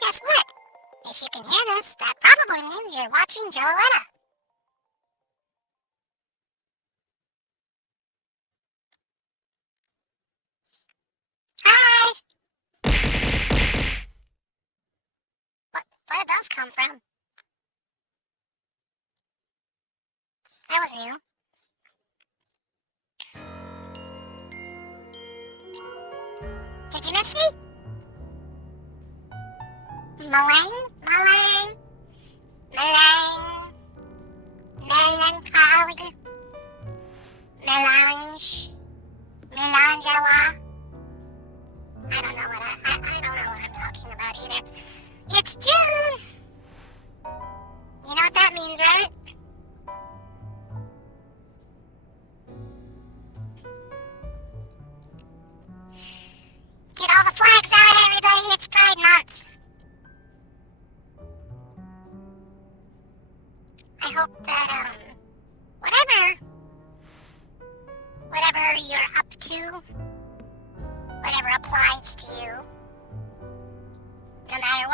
Guess what? If you can hear this, that probably means you're watching Jelloretta. Hi! Where did those come from? That was new. Did you miss me? Malang? Malang?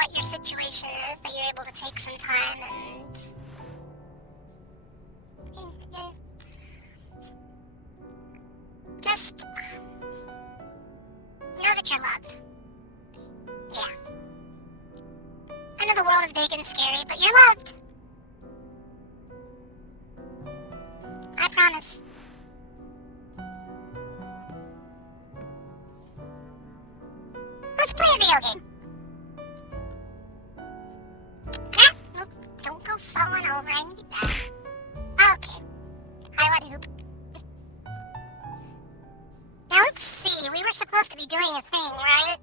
what your situation is, that you're able to take some time and just know that you're loved. Yeah. I know the world is big and scary, but you're loved. I promise. Let's play a video game. Nope, don't go falling over. I need that. Okay. Highlight hoop. Now let's see. We were supposed to be doing a thing, right?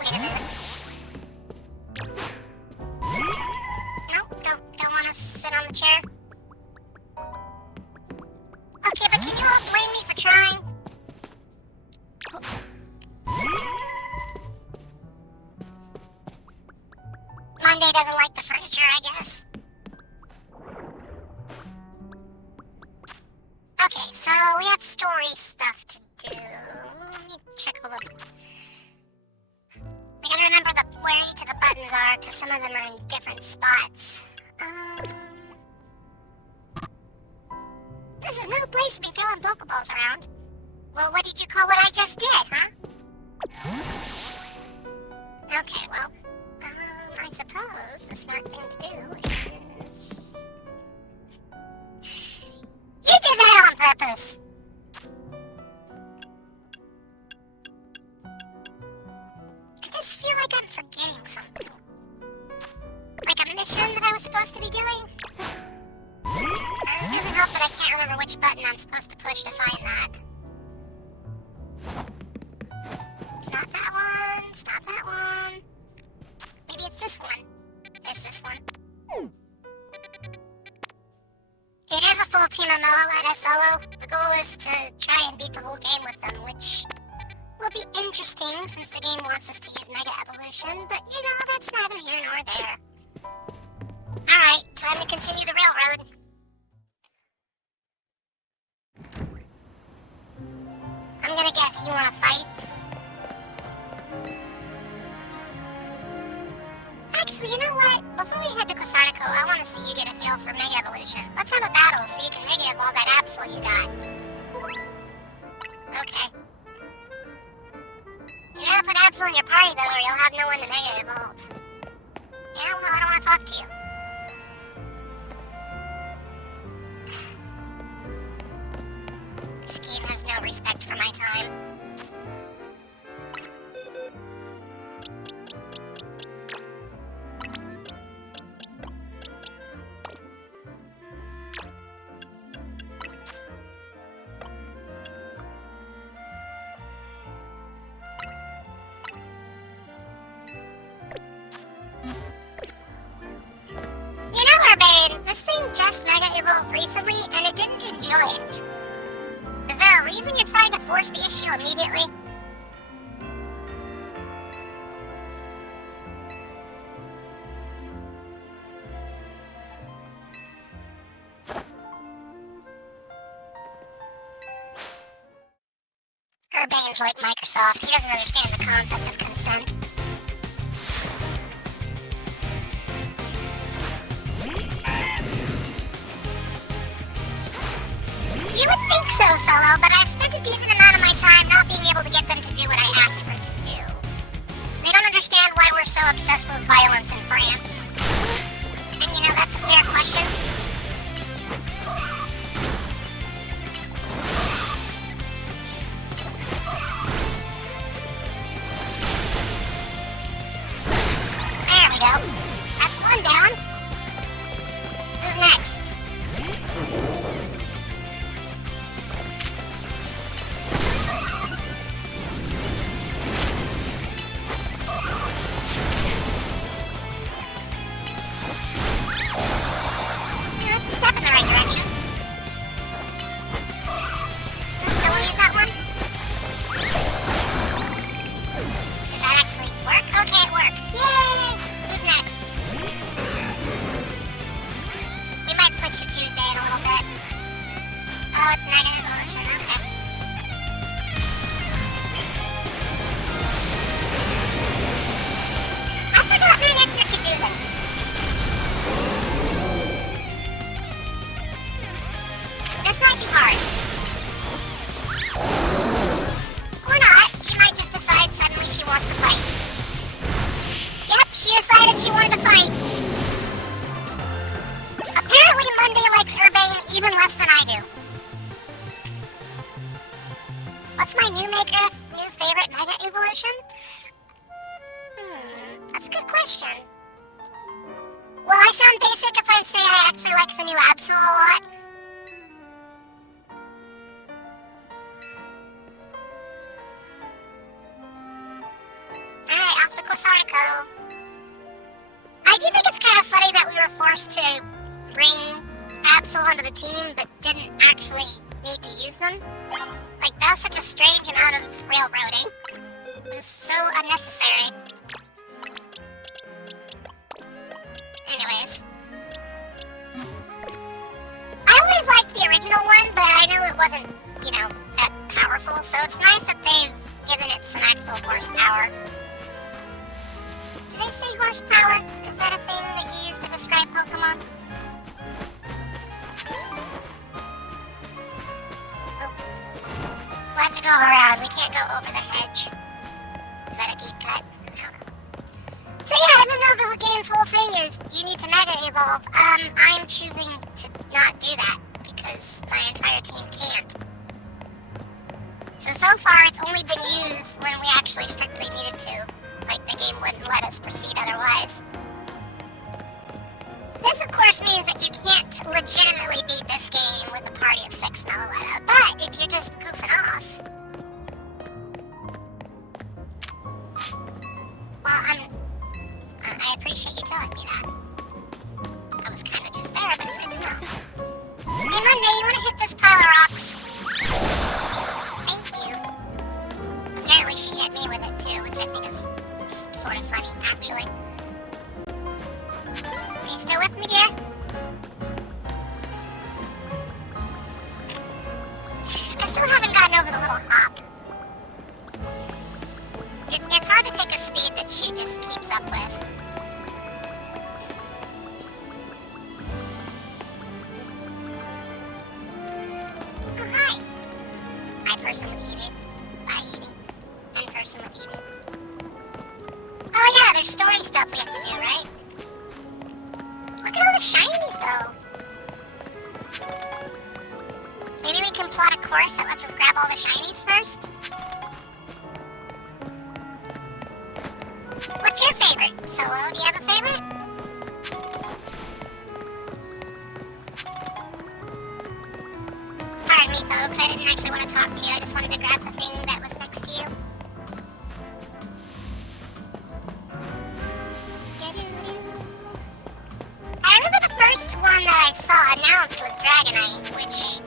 Wait a minute. Nope, don't want to sit on the chair. Okay, but can you all blame me for trying? Monday doesn't like the furniture, I guess. Okay, so we have story stuff to do. Let me check a little. We gotta remember where each of the buttons are, because some of them are in different spots. This is no place to be throwing Pokeballs around. Well, what did you call what I just did, huh? Okay, well, I suppose the smart thing to do is... You did that on purpose! I just feel like I'm forgetting something. Like a mission that I was supposed to be doing? It doesn't help that I can't remember which button I'm supposed to push to find that. It's not that one. It's not that one. Maybe it's this one. It's this one. It is a full team of mellow at solo. The goal is to try and beat the whole game with them, which will be interesting since the game wants us to use Mega Evolution, but you know, that's neither here nor there. Alright, time to continue the railroad. I'm gonna guess you wanna fight. Actually, you know what? Before we head to Kasartico, I wanna see you get a feel for Mega Evolution. Let's have a battle so you can Mega Evolve that Absol you got. Okay. You gotta put Absol in your party though, or you'll have no one to Mega Evolve. Yeah, well, I don't wanna talk to you. This game has no respect for my time. You know, Urbane, this thing just Mega Evolved recently, and it didn't enjoy it. Is there a reason you're trying to force the issue immediately? Urbane's like Microsoft. He doesn't understand the concept of consent. You would think so, Solo, but I've spent a decent amount of my time not being able to get them to do what I asked them to do. They don't understand why we're so obsessed with violence in France. And you know, that's a fair question. There we go. That's one down. Who's next? What's my new favorite Mega Evolution? That's a good question. Will I sound basic if I say I actually like the new Absol a lot? Alright, off to Quasartico. I do think it's kind of funny that we were forced to bring Absol onto the team but didn't actually need to use them. Like, that's such a strange amount of railroading. It was so unnecessary. Anyways. I always liked the original one, but I knew it wasn't, that powerful, so it's nice that they've given it some actual horsepower. Do they say horsepower? Is that a thing that you use to describe Pokemon? Oh. We'll have to go around. We can't go over the hedge. Is that a deep cut? I don't know. So yeah, even though the game's whole thing is you need to Mega Evolve, I'm choosing to not do that because my entire team can't. So far it's only been used when we actually strictly needed to. Like, the game wouldn't let us proceed otherwise. This, of course, means that you can't legitimately beat this game with a party of 6 Meloetta, but if you're just goofing off... Well, I appreciate you telling me that. I was kind of just there, but it's good to know. Hey, Monday, you want to hit this pile of rocks? Thank you. Apparently she hit me with it, too, which I think is sort of funny, actually. Are you still with me, dear? I still haven't gotten over the little hop. It's hard to pick a speed that she just keeps up with. Oh, hi. Hi, person with Eevee. Bye, Eevee. And person with Eevee. Oh yeah, there's story stuff we have to do, right? Look at all the shinies, though. Maybe we can plot a course that lets us grab all the shinies first? What's your favorite, Solo? Do you have a favorite? Pardon me, folks. I didn't actually want to talk to you. I just wanted to grab the thing that was next to you. I remember the first one that I saw announced was Dragonite, which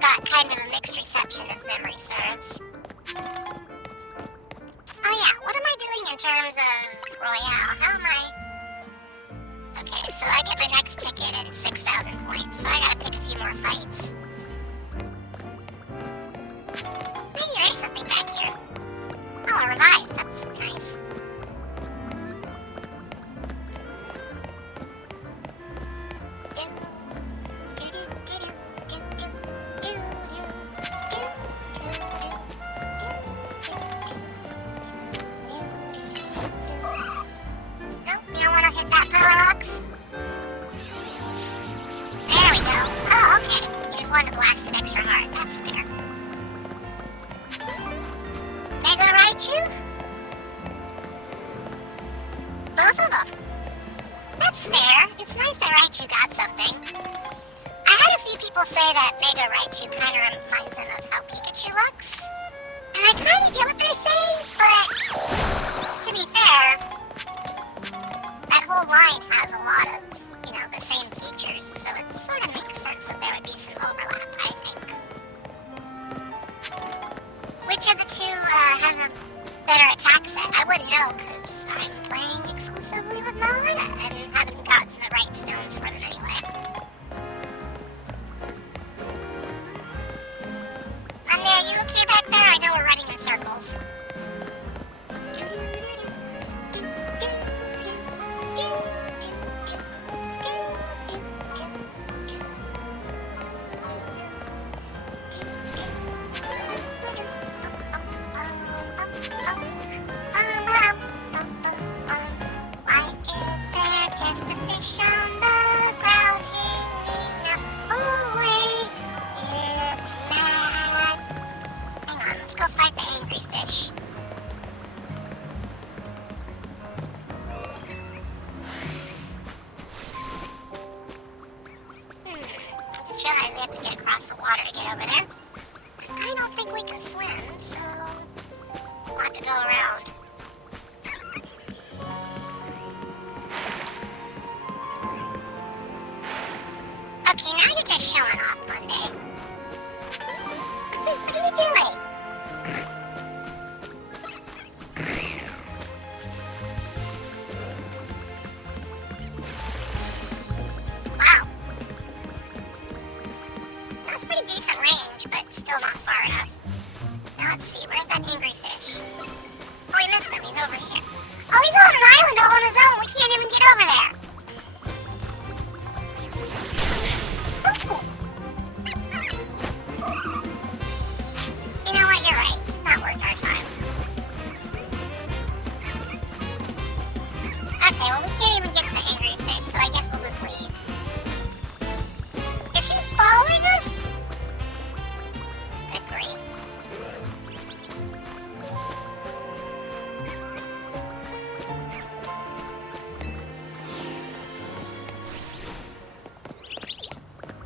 got kind of a mixed reception if memory serves. Oh yeah, what am I doing in terms of Royale? How am I... Okay, so I get my next ticket in 6,000 points, so I gotta pick a few more fights. Hey, there's something back here. Oh, a revive, that's nice.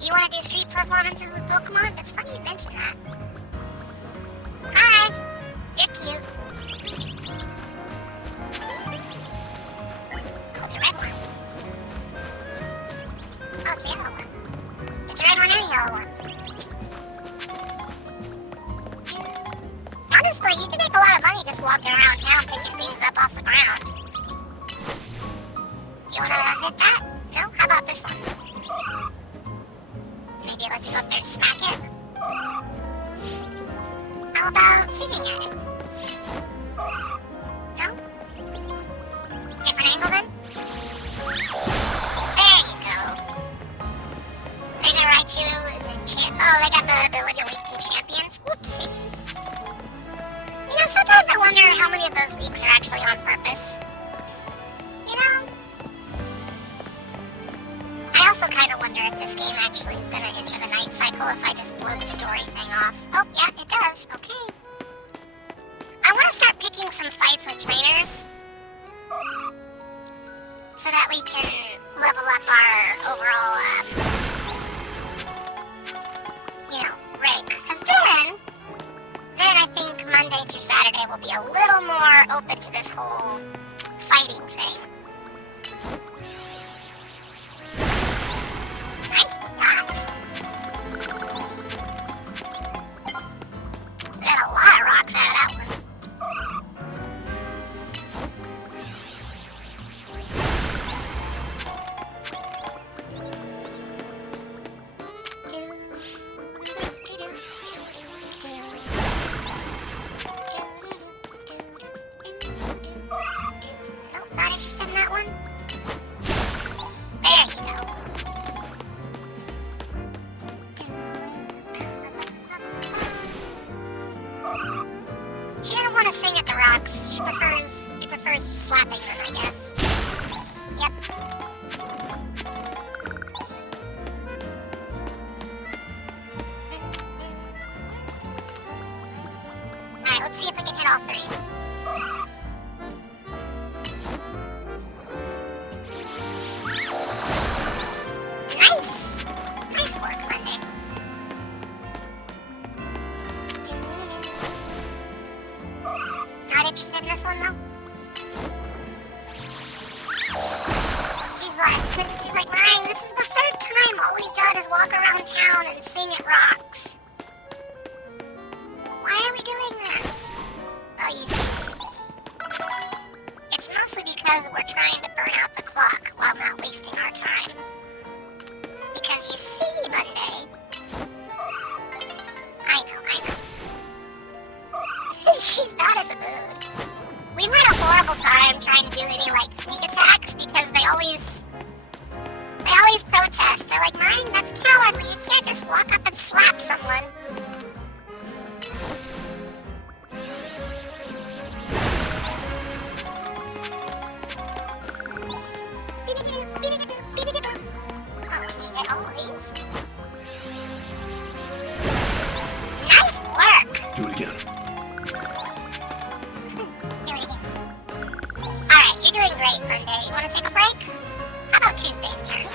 you want to do street performances with Pokemon? It's funny you mention that. Hi! You're cute. Oh, it's a red one. Oh, it's a yellow one. It's a red one and a yellow one. Honestly, you can make a lot of money just walking around town picking things up off the ground. You wanna hit that? No? How about this one? Maybe I'll let you go up there and smack it. How about swinging at it? No? Different angle then? There you go. Mega Raichu is in oh, they got the ability to leak some champions. Whoopsie. You know, sometimes I wonder how many of those leaks are actually on purpose. You know? I also kind of wonder if this game actually is going to enter the night cycle if I just blow the story thing off. Oh, yeah, it does. Okay. I want to start picking some fights with trainers so that we can level up our overall, rank. Because then I think Monday through Saturday will be a little more open to this whole fighting thing. Nice rocks. We got a lot of rocks out of that one. Nope, not interested in that one. There you go. She doesn't want to sing at the rocks. She prefers slapping them, I guess. Yep. Alright, let's see if we can hit all three. Nice! Nice work, Monday. Not interested in this one, though? She's like, Ryan, this is the third time all we've done is walk around town and sing at rocks. Why are we doing this? Oh, you see. It's mostly because we're trying to burn out the clock while not wasting our time. Because you see, Monday. I know. She's not in the mood. We had a horrible time trying to do any, sneak attacks because they always protest. They're like, Marine, that's cowardly. You can't just walk up and slap someone. Oh, can you get all of these? Nice work! Do it again. Alright, you're doing great, Monday. You want to take a break? How about Tuesday's turn?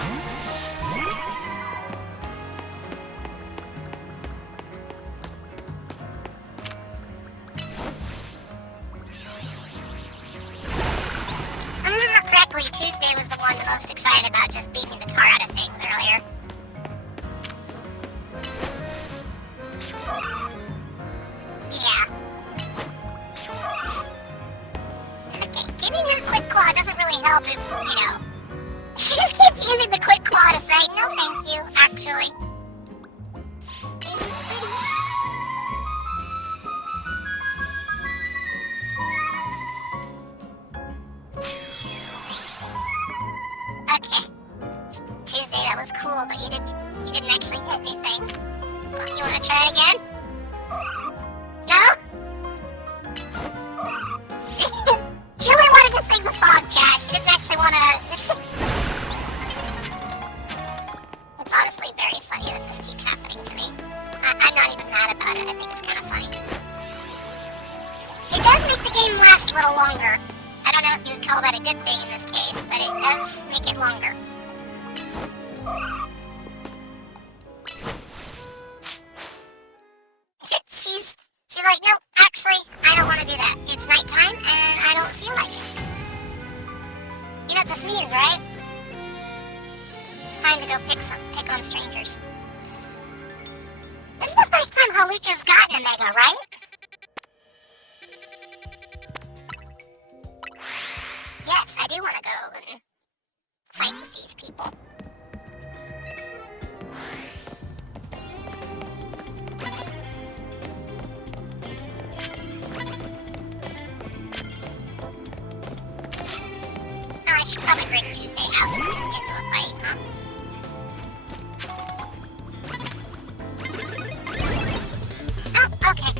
If I remember correctly, Tuesday was the one the most excited about just beating the tar out of things earlier. Yeah. Okay, giving her quick claw doesn't really help if, she just keeps using the quick claw to say, no thank you, actually. Okay. Tuesday, that was cool, but you didn't actually hit anything. You wanna try it again? No? She only wanted to sing the song, chat. She didn't actually want to... It's honestly very funny that this keeps happening to me. I'm not even mad about it. I think it's kind of funny. It does make the game last a little longer. I don't know if you would call that a good thing in this case, but it does make it longer. He's like, no, actually, I don't want to do that. It's nighttime, and I don't feel like it. You know what this means, right? It's time to go pick on strangers. This is the first time Halucha's gotten a Mega, right? Yes, I do want to go and fight with these people. Oh, I should probably bring Tuesday out and get into a fight, huh? Oh, okay.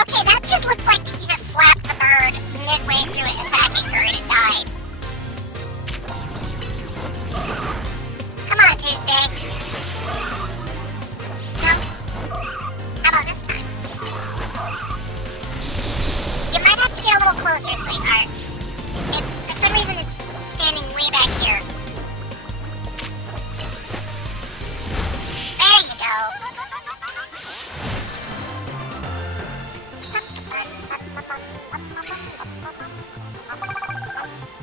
Okay, that just looked like you just slapped the bird midway through it attacking her and it died. Come on, Tuesday. No? How about this time? You might have to get a little closer, sweetheart. For some reason, it's standing way back here. There you go.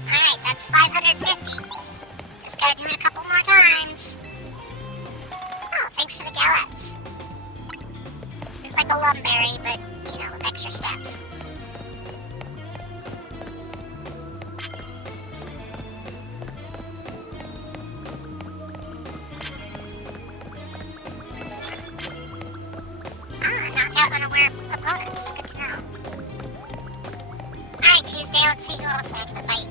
Alright, that's 550. Just gotta do it a couple more times. Oh, thanks for the gallets. It's like a lumberry, but, you know, with extra steps. Knocked out unaware opponents. Good to know. Alright, Tuesday, let's see who else wants to fight.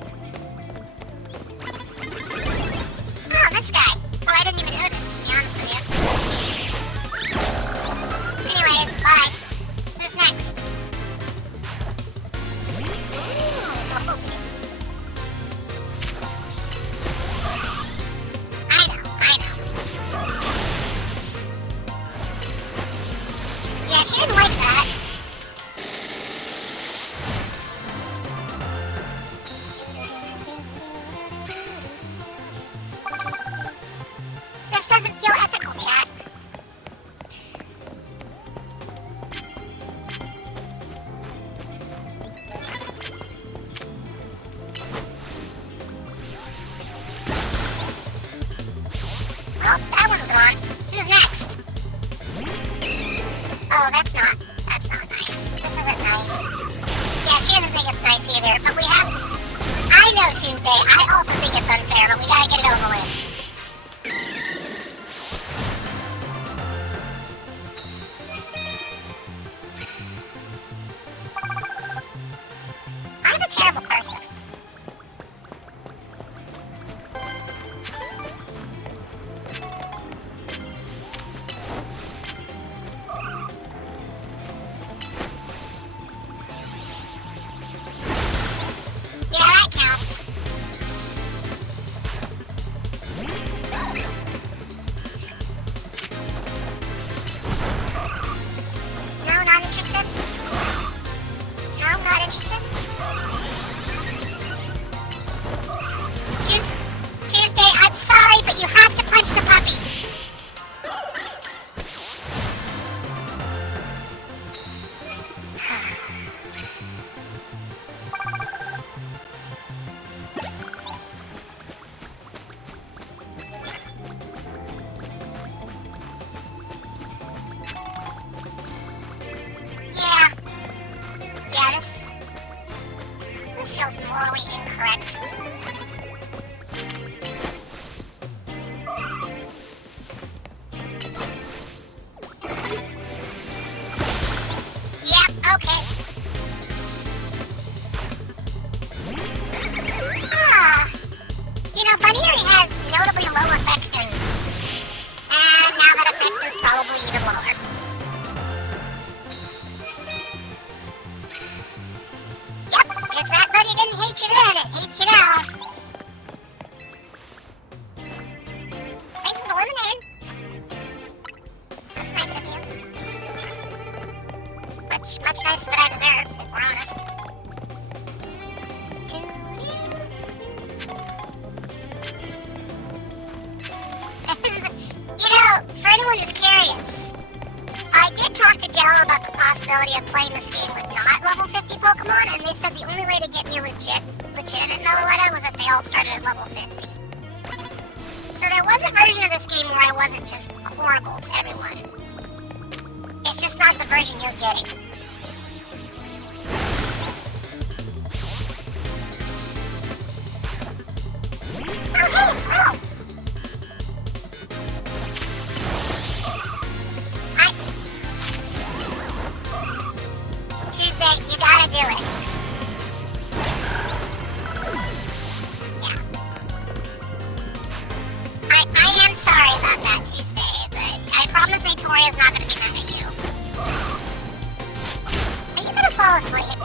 Oh, this guy. Well, I didn't even notice, to be honest with you. Anyways, bye. Who's next? I know. Yeah, she didn't like that. This doesn't feel ethical, chat. Well, that one's gone. Who's next? Oh, that's not nice. This isn't nice. Yeah, she doesn't think it's nice either, but we have to... I know, Tuesday. I also think it's unfair, but we gotta get it over with. I'm a terrible person. Yeah, that counts. No, not interested? No, not interested? Tuesday, I'm sorry, but you have to punch the puppy. Yeah, this feels morally incorrect. Yep, okay. You know, Bunny has notably low affection. And now that affection's probably even lower. Yep, if that buddy didn't hate you then, it hates you now. Thank you for the lemonade. That's nice of you. Much nicer than I deserve, if we're honest. anyone who's curious, I did talk to Jello about the possibility of playing this game with not level 50 Pokemon, and they said the only way to get me legitimate Meloetta was if they all started at level 50. So there was a version of this game where I wasn't just horrible to everyone. It's just not the version you're getting. Oh hey, it's Rose! Tuesday, you gotta do it. Yeah. I am sorry about that, Tuesday, but I promise Victoria's not gonna be mad at you. Are you gonna fall asleep?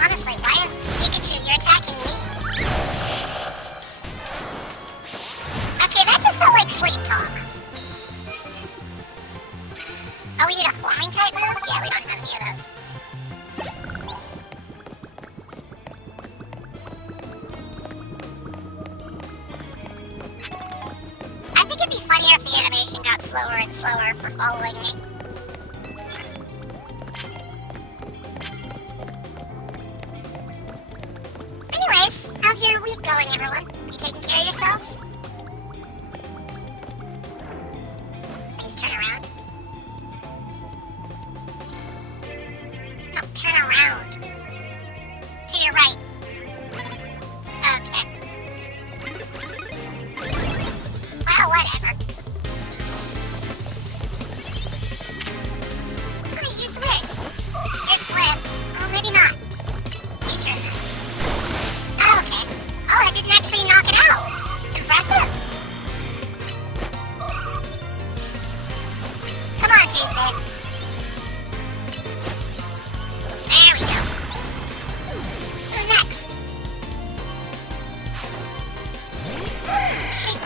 Honestly, why is Pikachu, you're attacking me? Okay, that just felt like sleep talk. Oh, we need a flying type move? Yeah, we don't have any of those. I think it'd be funnier if the animation got slower and slower for following me. Anyways, how's your week going, everyone? You taking care of yourselves? Please turn around. No, turn around. To your right. Okay. Well, whatever. Oh, you used Red. You're Swift. Oh, maybe not. You turn then. Oh, okay. Oh, I didn't actually knock it out. Impressive. Come on, Tuesday. There we go. Who's next? Shit.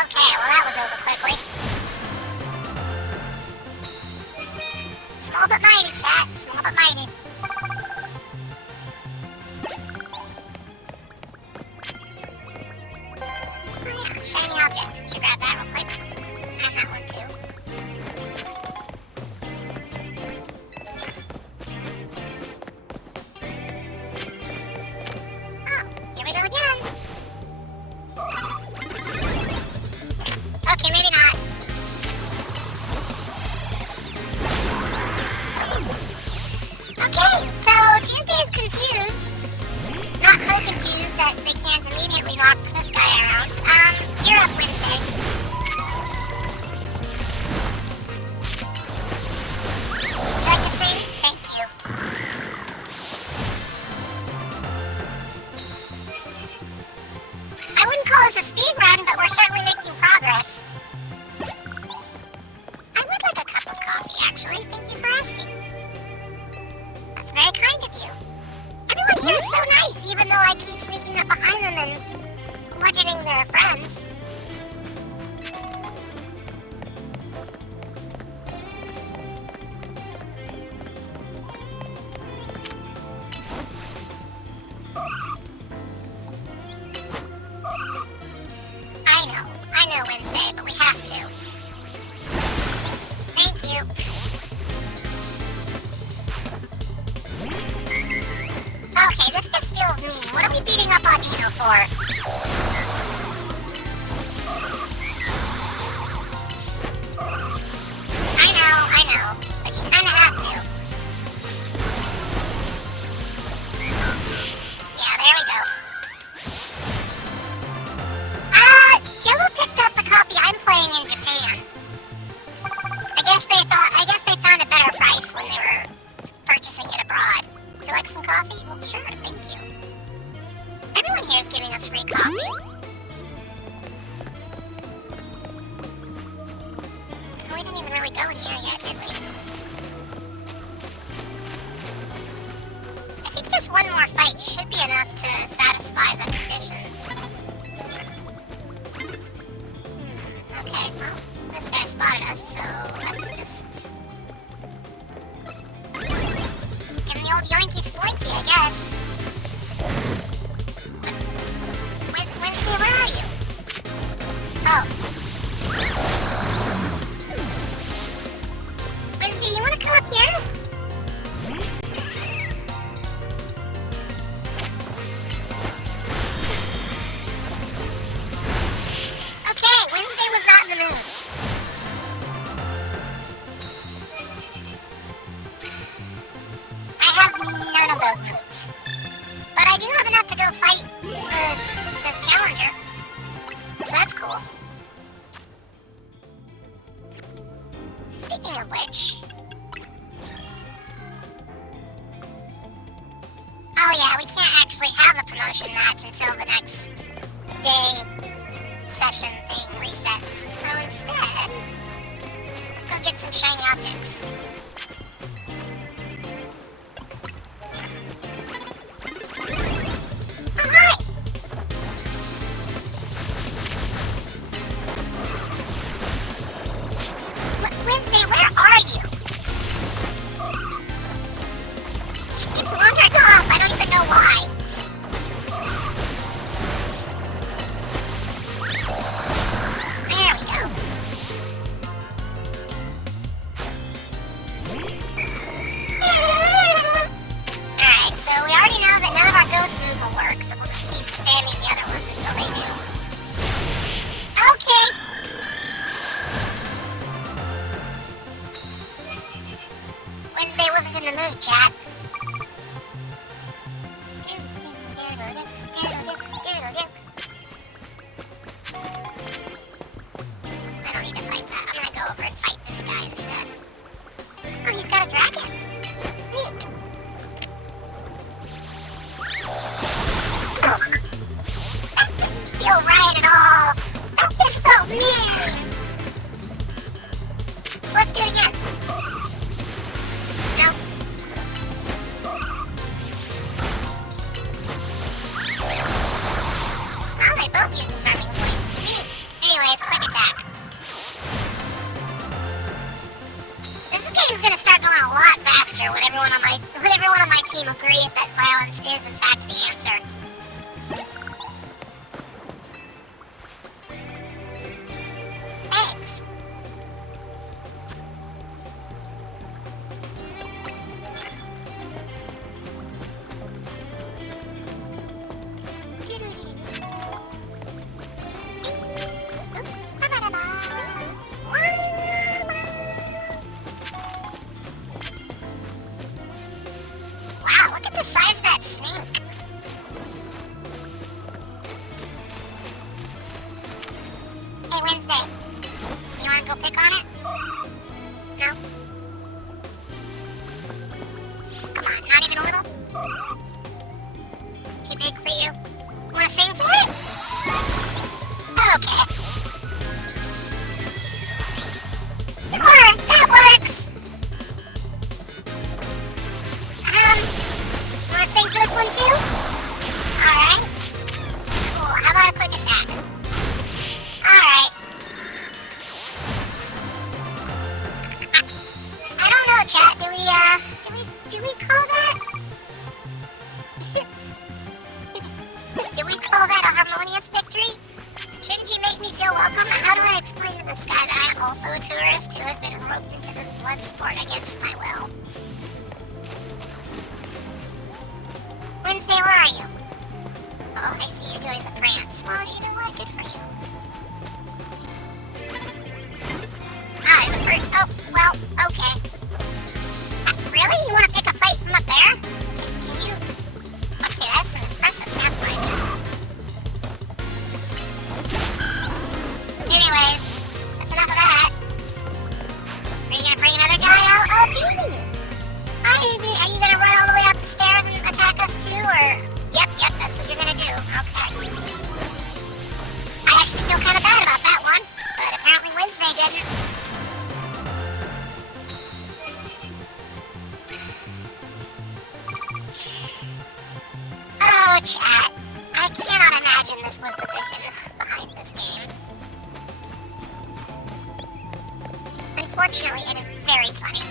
Okay, well that was over quickly. Small but mighty, chat. Small but mighty. Oh yeah, shiny object. Should grab that real quick. And that one too. Oh, here we go again. Okay, maybe not. Okay, so Tuesday's confused. Not so confused that they can't immediately knock this guy around. You're up, Wednesday. Would you like to sing? Thank you. I wouldn't call this a speed run, but we're certainly making progress. I would like a cup of coffee, actually. Thank you for asking. That's very kind of you. Everyone here is so nice, even though I keep sneaking up behind them and bludgeoning their friends. I know, Wednesday, but we have to. Thank you. Okay, this just feels mean. What are we beating up Audino for? I know, but you kinda have to. Yeah, there we go. Jello picked up the copy I'm playing in Japan. I guess they found a better price when they were purchasing it abroad. Would you like some coffee? Well, sure, thank you. Everyone here is giving us free coffee. We didn't even really go in here yet, did we? I think just one more fight should be enough to satisfy the conditions. Okay, well, this guy spotted us, so let's just... called Yoinky Spoinky, I guess. Wednesday, where are you? Oh. Wednesday, you wanna come up here? Okay, Wednesday was not in the mood. I have none of those moves. But I do have enough to go fight the challenger. So that's cool. Speaking of which... Oh yeah, we can't actually have the promotion match until the next day session thing resets. So instead, go get some shiny objects. Oh hi! Wednesday, where are you? She keeps wandering off. I don't even know why. There we go. Alright, so we already know that none of our ghost moves will work, so we'll just keep spamming the other ones until they do. Okay. Wednesday wasn't in the mood, chat. I don't need to fight that. I'm gonna go over and fight this guy instead. Oh, he's got a dragon. Neat. That didn't feel right at all. This felt mean. So let's do it again. No. Oh, they both use disarming points. Neat. Anyways, quick attack. This game's gonna start going a lot faster when everyone on my team agrees that violence is in fact the answer. Thanks. Wow, look at the size of that snake. Hey, Wednesday. You wanna go pick on it? No? Come on, not even a little? Too big for you? Wanna sing for it? Okay. Sure, that works! Wanna sing for this one too? Alright. Cool, how about a quick attack? Alright. I don't know, chat. Do we call that? Do we call that a harmonious victory? Shouldn't you make me feel welcome? How do I explain to this guy that I am also a tourist who has been roped into this blood sport against my will? Wednesday, where are you? Oh, I see you're doing the prance. Well, you know what? Good for you. Oh, well, okay. Really? You want to pick a fight from up there? Can you... Okay, that's an impressive pathfinder. Anyways, that's enough of that. Are you gonna bring another guy out? Oh, it's Evie! Hi, Evie. Are you gonna run all the way up the stairs and attack us too, or... Yep, that's what you're gonna do. Okay. I actually feel kind of bad about that one, but apparently Wednesday didn't. Oh, chat. I cannot imagine this was the vision behind this game. Unfortunately, it is very funny.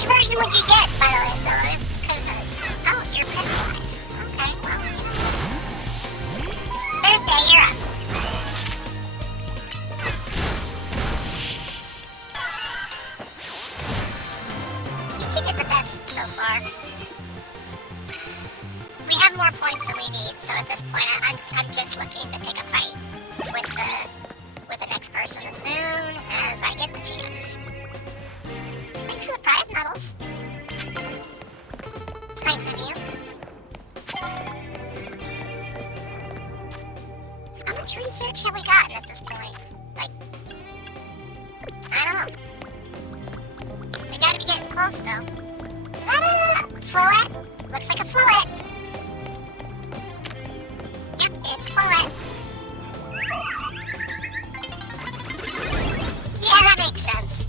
Which version would you get, by the way, Solo? Because, oh, you're paralyzed. Okay, well, Thursday, you're up. You did the best so far. We have more points than we need, so at this point, I'm just looking to pick a fight with the next person as soon as I get the chance. Thanks for the prize medals. It's nice of you. How much research have we gotten at this point? Like, I don't know. We gotta be getting close, though. Is that a floette? Looks like a floette. Yep, it's a floette. Yeah, that makes sense.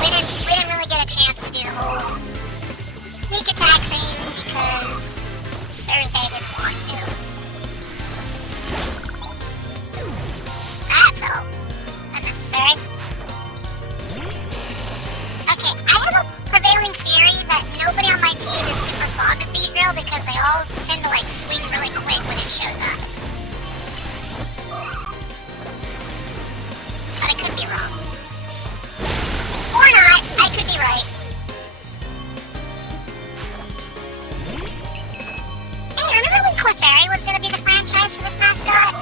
We didn't really get a chance to do the whole sneak attack thing because Thursday didn't want to. That felt unnecessary. Okay, I have a prevailing theory that nobody on my team is super fond of Beedrill because they all tend to like swing really quick when it shows up. But I could be wrong. Or not, I could be right. Hey, remember when Clefairy was gonna be the franchise for this mascot?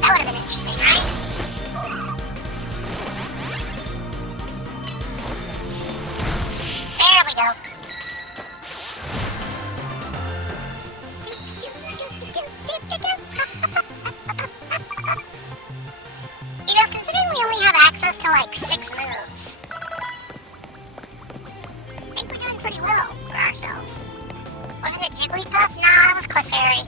That would have been interesting, right? There we go. You know, considering we only have access to like 6 moves, I think we're doing pretty well for ourselves. Wasn't it Jigglypuff? Nah, that was Clefairy.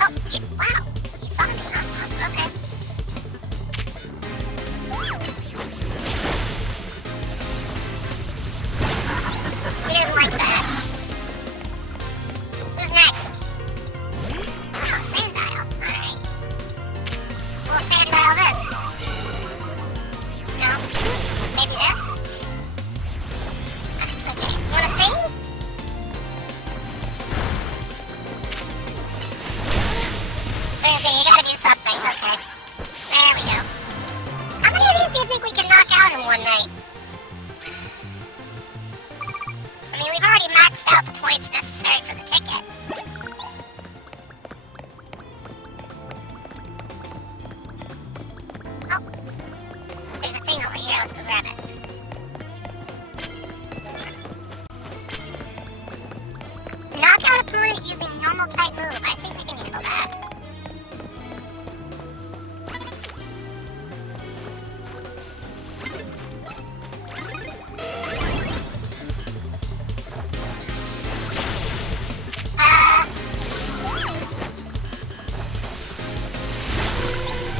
Oh, wow. You saw me, huh? Okay. We didn't like that. Who's next? Oh, Sandile. Alright. We'll Sandile this. No? Maybe this? Okay. You wanna sing? Okay, you gotta do something. Okay. There we go. How many of these do you think we can knock out in one night? I mean, we've already maxed out the points necessary for the ticket. Oh. There's a thing over here. Let's go grab it. Knock out opponent using normal type move. I think we can handle that.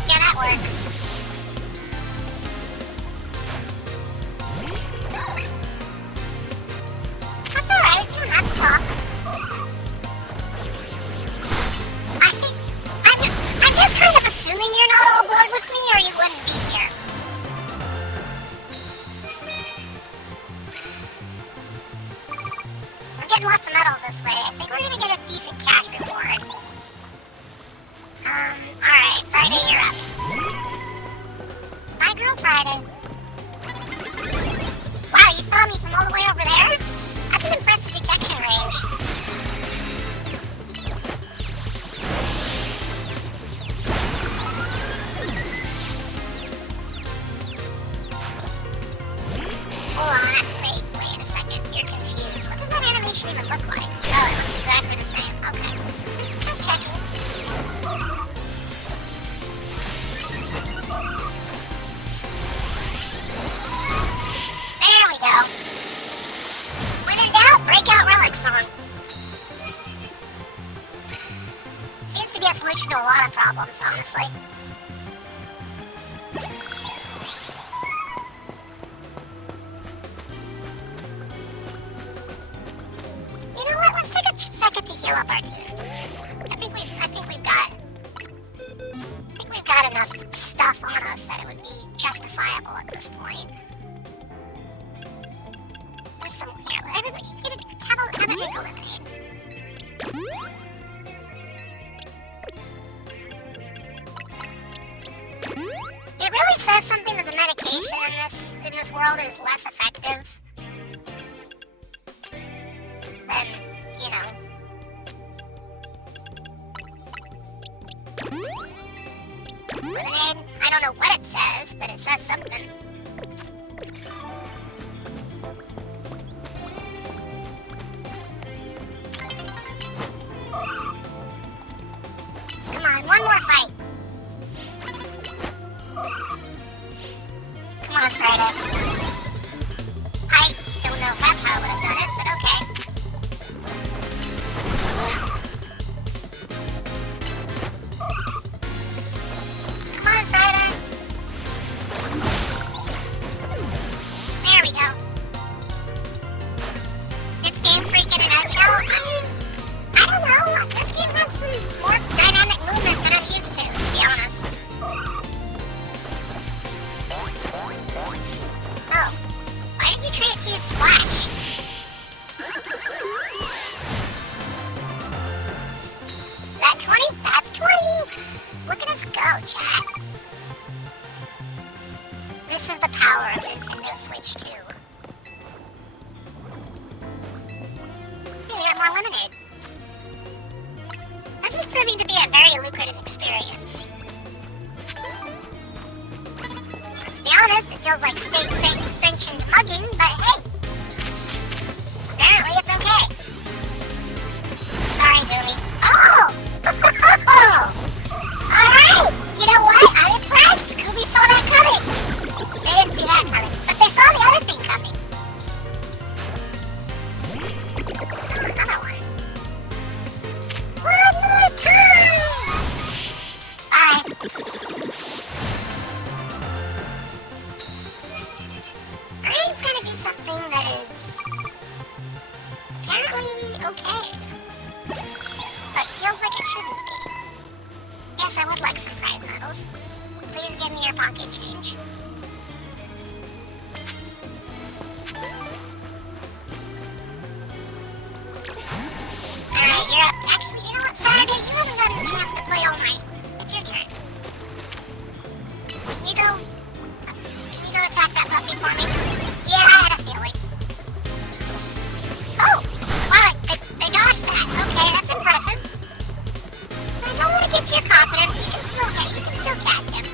Yeah, that works. That's alright, you don't have to talk. I'm just kind of assuming you're not all board with me or you wouldn't be here. We're getting lots of medals this way. I think we're gonna get a decent cash reward. Alright, Friday, you're up. It's my girl Friday. Wow, you saw me from all the way over there? That's an impressive detection range. Hold on, wait a second. You're confused. What does that animation even look like? Oh, it looks exactly the same. Okay. Just checking. There we go. When in doubt, break out Relic Song. Seems to be a solution to a lot of problems, honestly. You know what? Let's take a second to heal up our team. I think we've got got enough stuff on us that it would be justifiable at this point. There's some here. Everybody, have a drink of lemonade. It really says something that the medication in this world is less effective than, you know. Lemonade? I don't know what it says, but it says something. Come on, one more fight. Come on, Friday. I don't know if that's how I would have done it, but okay. Come on, Friday. There we go. It's Game Freak in a nutshell. I mean, I don't know. This game has some more dynamic movement than I'm used to be honest. Oh, why did you trade it to use Splash? Is that 20? That's 20! Look at us go, chat. This is the power of Nintendo Switch 2. Hey, we got more lemonade. This is proving to be a very lucrative experience. To be honest, it feels like state-sanctioned mugging, but hey, apparently it's okay. Sorry, Boomy. Oh! Alright! You know what? I'm impressed! Gooby saw that coming! They didn't see that coming, but they saw the other thing coming. Another one. One more time! Alright. Brain's gonna do something that is apparently okay, but feels like it shouldn't be. Yes, I would like some prize medals. Please give me your pocket change. Alright, you're up. Actually, you know what, Saturday? You haven't gotten a chance to play all night. It's your turn. Can you go attack that puppy for me? Yeah, I had a feeling. Oh! Wow, they dodged that. Okay, that's impressive. I don't want to get to your confidence. You can still catch him.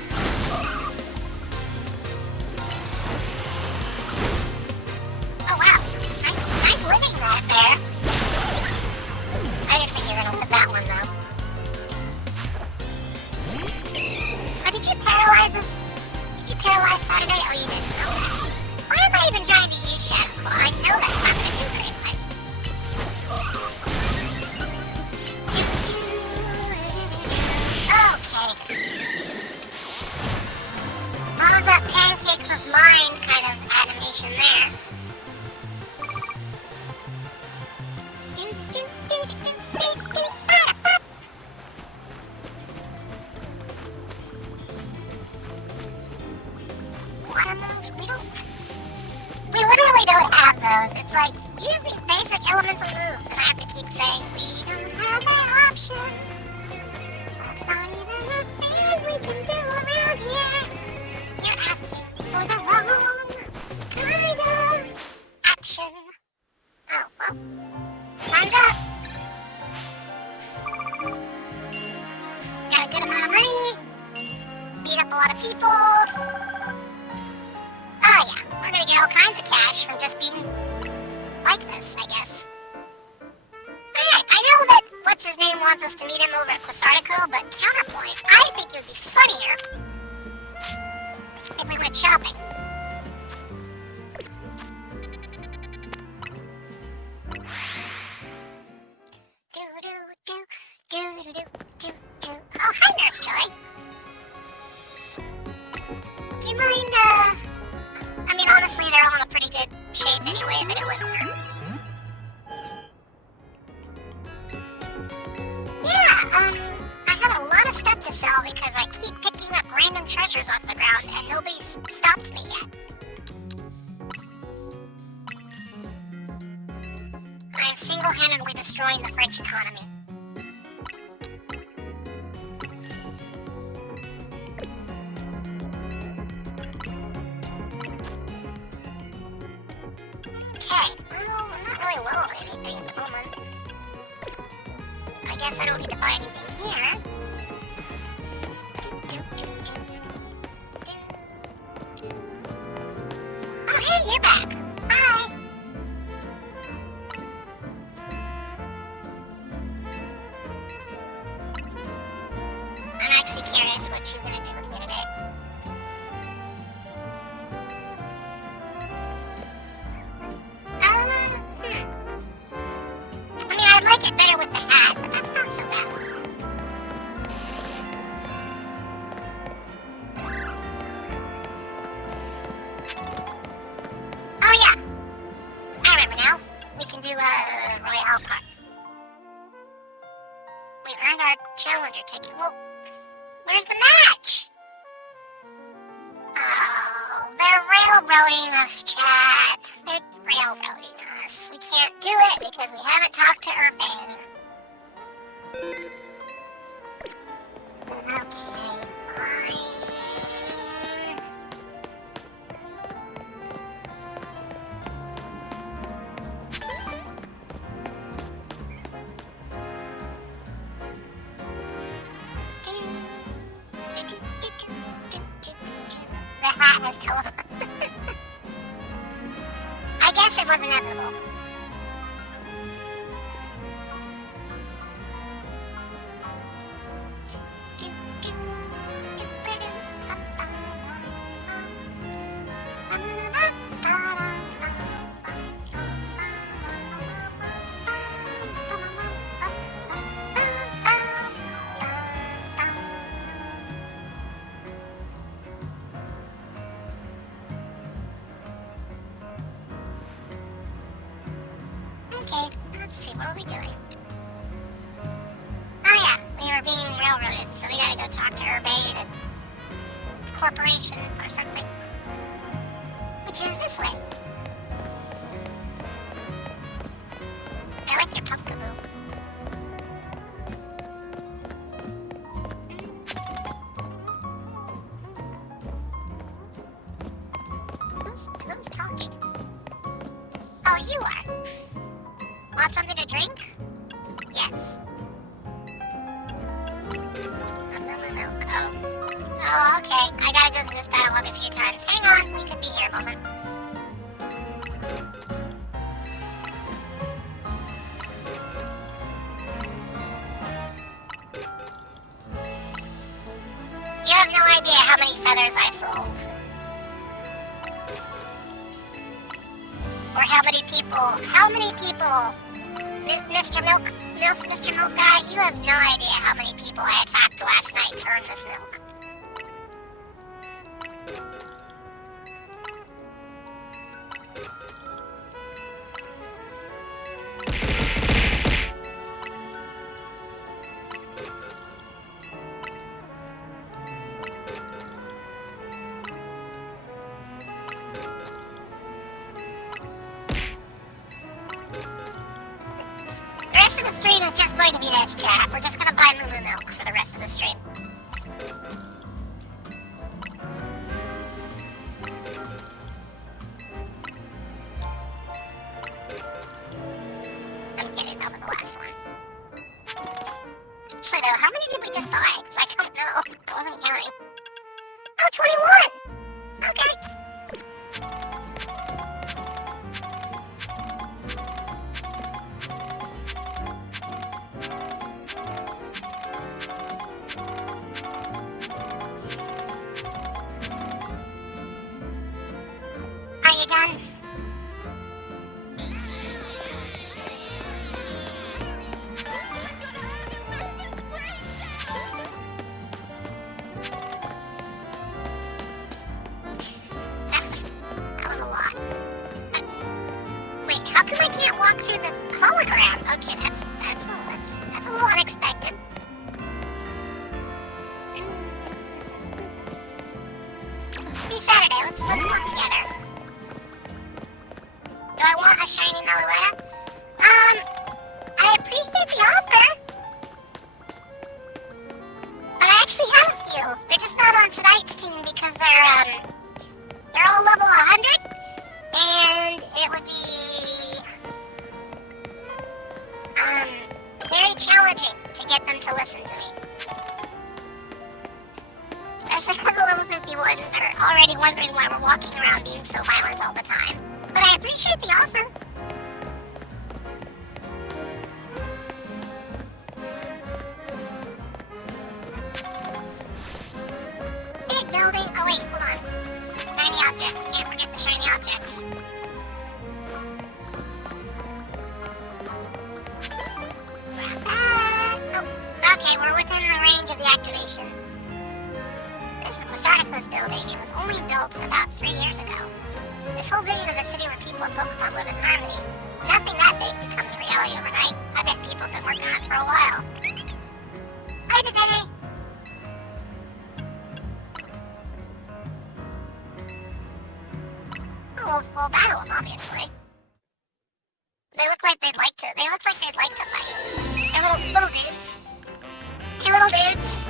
Oh wow. Nice living right there. I didn't think you were gonna whip that one though. Or did you paralyze us? Did you paralyze Saturday? Oh, you didn't. Okay. Why am I even trying to use Shadow Claw? I know that's not gonna do very much. Okay. Rolls up pancakes of mind kind of animation there. Water moves? We literally don't have those. It's like, use the basic elemental moves, and I have to keep saying, we don't have that option. That's not even a thing we can do around here. You're asking for the wrong kind of action. Oh, well. Time's up. Got a good amount of money. Beat up a lot of people. Oh yeah, we're gonna get all kinds of cash from just being like this, I guess. Alright, I know that what's-his-name wants us to meet him over at Quasartico, but counterpoint, I think it would be funnier if we went shopping. Oh, hi, Nurse Joy. Do you mind, I mean, honestly, they're all in a pretty good shape anyway, but it wouldn't hurt. Yeah, I have a lot of stuff to sell because I keep picking French economy. Okay, well, I'm not really low on anything at the moment. I guess I don't need to buy anything here. Oh, hey, you're back. Hi. I'm actually curious what she's gonna do with me today. I mean, I'd like it better with the hat, but that's not so bad. Oh yeah, I remember now. We can do Royale Park. We earned our Challenger ticket. Well, where's the match? Oh, they're railroading us, chat. They're railroading us. We can't do it because we haven't talked to Urbane. Okay, fine. The hat has telephone. I guess it was inevitable. Okay, let's see, what are we doing? Oh yeah, we were being railroaded, so we gotta go talk to Urbane and Corporation or something. Which is this way. I like your pumpkaboo. Who's talking? Oh, you are. Want something to drink? Yes. A mellow milk. Oh, okay. I gotta go through this dialogue a few times. Hang on, we could be here a moment. You have no idea how many feathers I sold. Or how many people, Mr. Milk Guy, you have no idea how many people I attacked last night to earn this milk. The rest of the stream is just going to be this chat. We're just gonna buy Moo Milk for the rest of the stream. I'm getting done with the last one. Actually though, how many did we just buy? Because I don't know. I wasn't counting. Oh, 21! Okay. Are you done? That was a lot. Wait, how come I can't walk through the hologram? Okay, that's a little unexpected. Happy Saturday, let's work together. Do I want a shiny Meloetta? I appreciate the They're just not on tonight's team because they're all level 100, and it would be very challenging to get them to listen to me. Especially when the level 51s are already wondering why we're walking around being so violent all the time. But I appreciate the offer. Big building. Oh wait, hold on. Shiny objects. Can't forget the shiny objects. Oh, okay, we're within the range of the activation. This is Masardica's building. It was only built about 3 years ago. This whole vision of a city where people and Pokemon live in harmony, nothing that big becomes a reality overnight. I bet people have been working on it for a while. Hi, Today. Oh, we'll battle them, obviously. They look like they'd like to fight. They're little dudes. Hey, little dudes.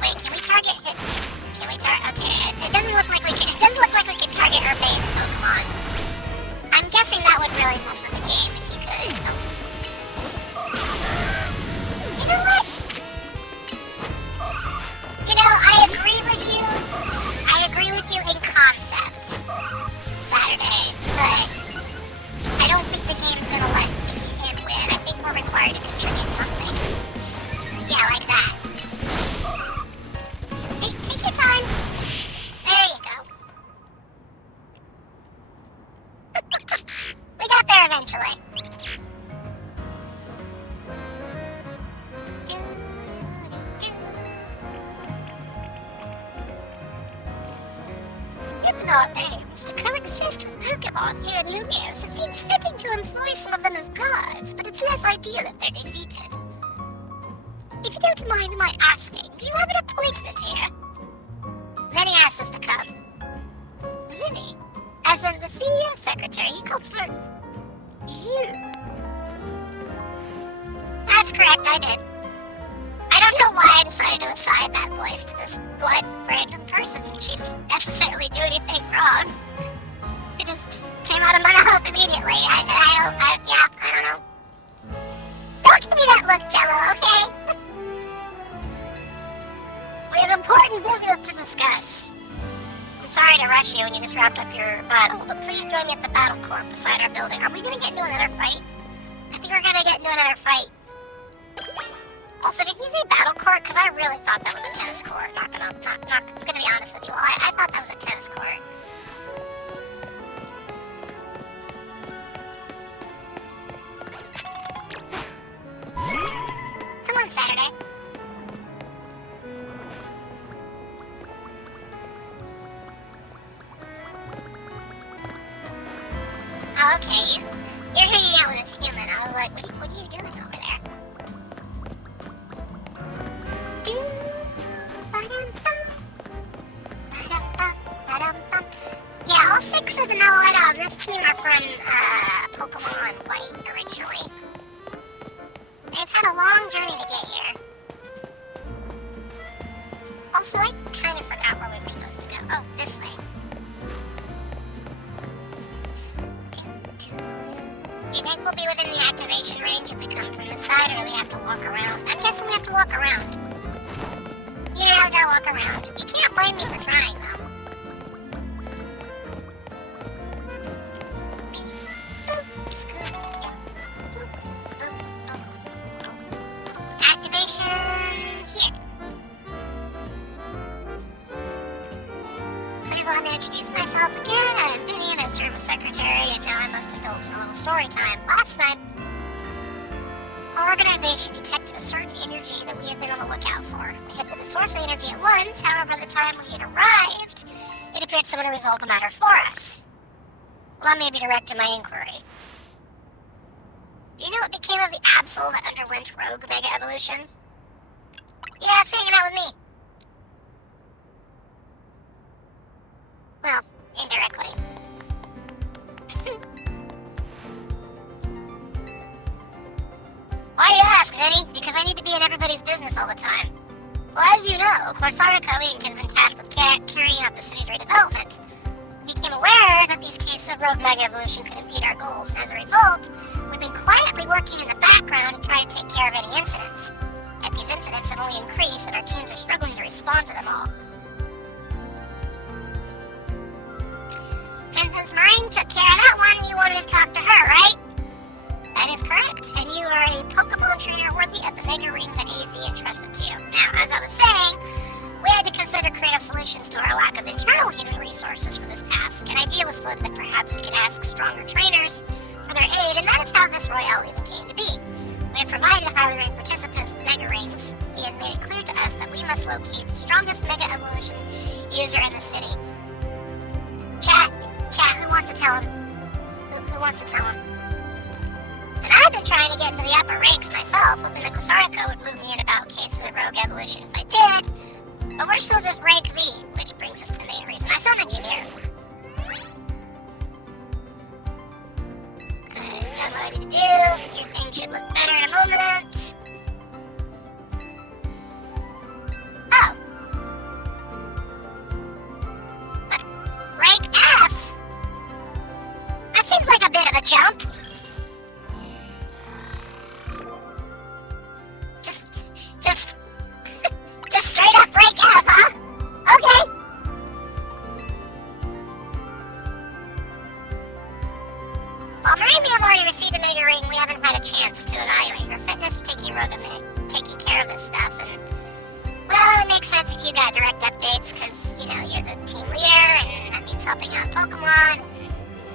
Wait, can we target it? Can we target? Okay, it doesn't look like we can. It doesn't look like we can target Urbane's Pokemon. I'm guessing that would really mess with the game if you could. You know what? You know, I agree with you. I agree with you in concept, Saturday, but I don't think the game's gonna let him win. I think we're required to contribute something. Yeah, like that. Take your time. There you go. We got there eventually. Hypno aims to coexist with Pokemon here in Lumiere, it seems fitting to employ some of them as guards, but it's less ideal if they're defeated. If you don't mind my asking, do you have an appointment here? Then he asked us to come. Vinny, as in the CEO secretary, he called for you. That's correct, I did. I don't know why I decided to assign that voice to this blood random person. She didn't necessarily do anything wrong. It just came out of my mouth immediately. I don't know. Don't give me that look, Jello, okay? We have important business to discuss. I'm sorry to rush you when you just wrapped up your battle, but please join me at the battle court beside our building. Are we gonna get into another fight? I think we're gonna get into another fight. Also, did he say battle court? Because I really thought that was a tennis court. Not gonna be honest with you. Well, I thought that was a tennis court. Come on, Saturday. Oh, okay, you're hanging out with this human. I was like, what are you doing over there? Yeah, all 6 of the mellow on this team are from Pokemon White originally. They've had a long journey to get here. Also, I kind of forgot where we were supposed to go. Oh, this way. Do you think we'll be within the activation range if we come from the side, or do we have to walk around? I'm guessing we have to walk around. Yeah, we gotta walk around. You can't blame me for trying, though. Activation here. Please let me introduce myself again. I am Vinny, and I serve as secretary, and now I must indulge in a little story time. Last night, our organization detected a certain energy that we had been on the lookout for. We hit with the source of energy at once, however, by the time we had arrived, it appeared someone to resolve the matter for us. Let me be direct in my inquiry. Do you know what became of the Absol that underwent rogue mega evolution? Yeah, it's hanging out with me. Well, indirectly. Why do you ask, Vinny? Because I need to be in everybody's business. this all the time? Well, as you know, Corsarica Link has been tasked with carrying out the city's redevelopment. We became aware that these cases of rogue mega evolution could impede our goals, and as a result, we've been quietly working in the background to try to take care of any incidents. Yet these incidents have only increased, and our teams are struggling to respond to them all. And since Marine took care of that one, you wanted to talk to her, right? That is correct, and you are a Pokemon trainer worthy of the Mega Ring that AZ entrusted to you. Now, as I was saying, we had to consider creative solutions to our lack of internal human resources for this task. An idea was floated that perhaps we could ask stronger trainers for their aid, and that is how this Royale even came to be. We have provided highly ranked participants with Mega Rings. He has made it clear to us that we must locate the strongest Mega Evolution user in the city. Chat, who wants to tell him? Who wants to tell him? And I've been trying to get into the upper ranks myself, hoping that Kosariko would move me in about cases of rogue evolution if I did. But we're still just rank V, which brings us to the main reason I summoned you here. I'm ready to do. Your thing should look better in a moment. Oh. But rank F? That seems like a bit of a jump. Just straight up rank F, huh? Okay. While Marine may have already received a Mega Ring, we haven't had a chance to evaluate your fitness for taking care of this stuff, and well, it makes sense if you got direct updates, because, you know, you're the team leader, and that means helping out Pokemon,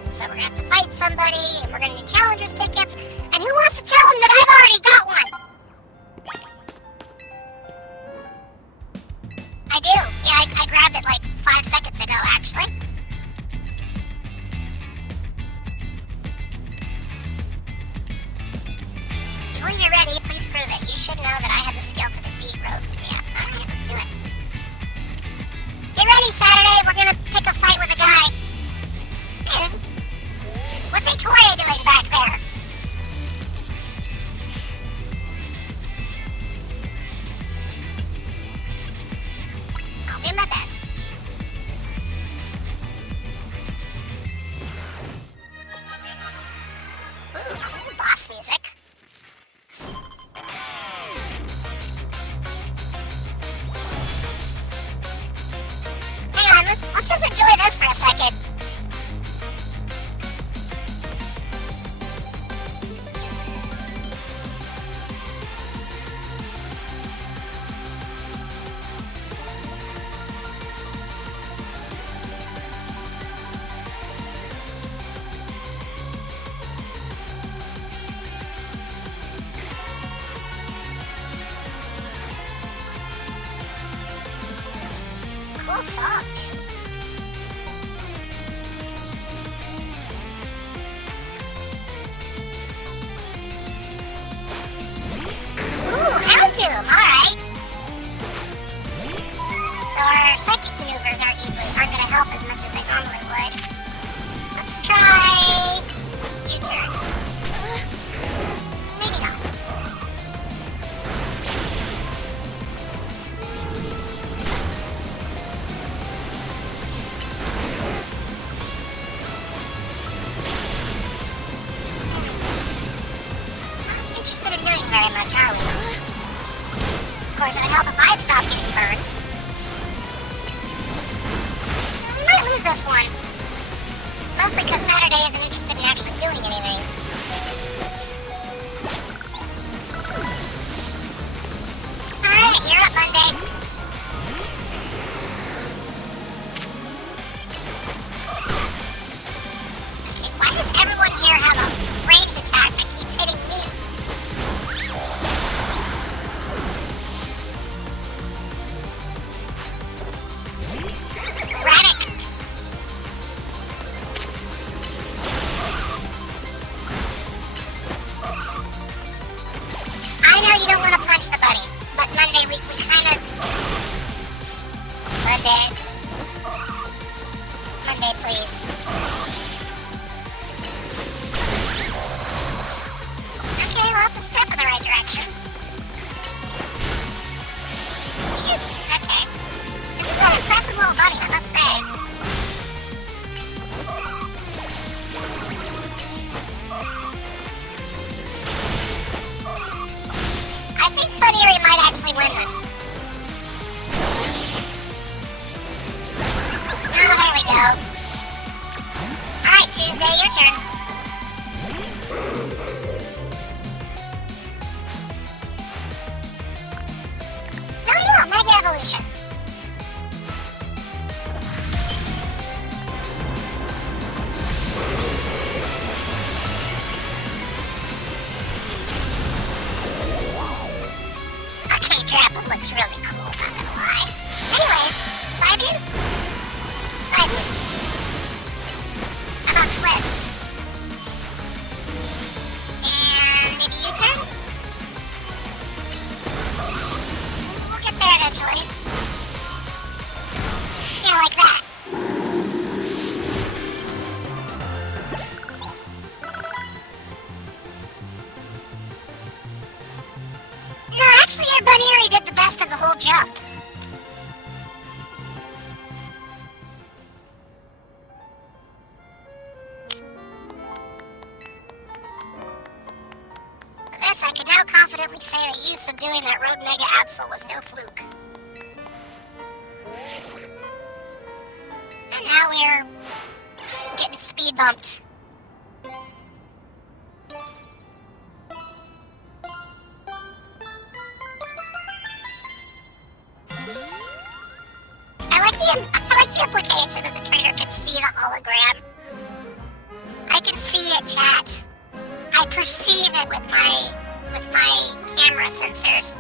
and so we're gonna have to fight somebody, and we're gonna need challengers tickets, and who wants to tell him that I've already got one? I do. Yeah, I grabbed it like 5 seconds ago, actually. If you believe you're ready, please prove it. You should know that I have the skill to defeat Rogue. Yeah, alright, let's do it. Get ready, Saturday. We're gonna pick a fight with a guy. Hey, what's Victoria doing back there? Do my best. Ooh, cool boss music. Hang on, let's just enjoy this for a second. Cool song, dude. Ooh, Houndoom, alright. So our psychic maneuvers aren't gonna help as much as they normally would. Let's try U-turn. Maybe not. Very much, are we? Of course, it would help if I'd stop getting burned. We might lose this one. Mostly because Saturday isn't interested in actually doing anything. Alright, you're up, Monday. Okay, why does everyone here have a ranged attack that keeps hitting me? cool bunny, I must say. I think Bunny might actually win this. Oh, there we go. Alright, Tuesday, your turn. No, yeah, Mega Evolution. Okay, Drapple looks really cool, not gonna lie. Anyways, Psybeam? Psybeam. How about Swift? And maybe U-turn? We'll get there eventually. Yeah, like that. No, actually, your Bunny did the best of the whole jump. With this, I can now confidently say that you subduing that Road Mega Absol was no fluke. And now we're getting speed bumped. I like the implication that the trainer can see the hologram. I can see it, chat. I perceive it with my camera sensors.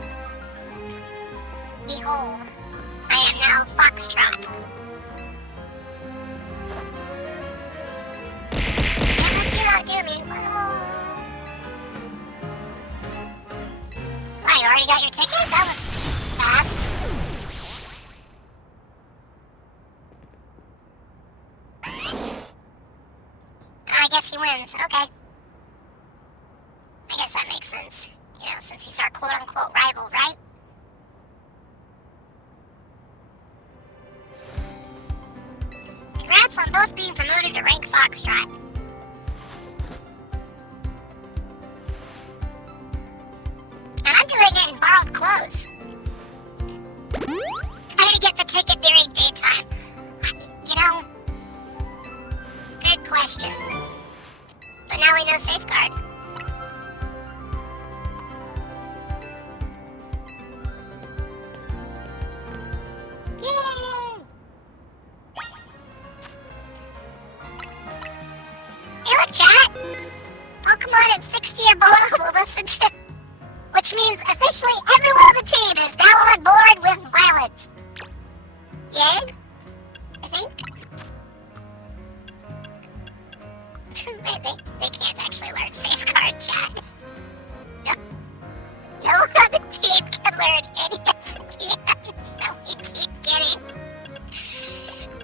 Behold, I am now Foxtrot. Don't you outdo me. Oh. Wow, you already got your ticket? That was fast. I guess he wins. Okay. I guess that makes sense. You know, since he's our quote-unquote rival, right? Congrats on both being promoted to rank Foxtrot. And I'm doing it in borrowed clothes. How did you get the ticket during daytime? You know, good question. But now we know Safeguard. Yay! Hey, look, chat! Pokemon at 60 or below will listen to... Which means officially everyone on the team is now on board with violence. Yay? I think? They can't actually learn Safeguard, chat. No one on the team can learn any of the TMs that we keep getting.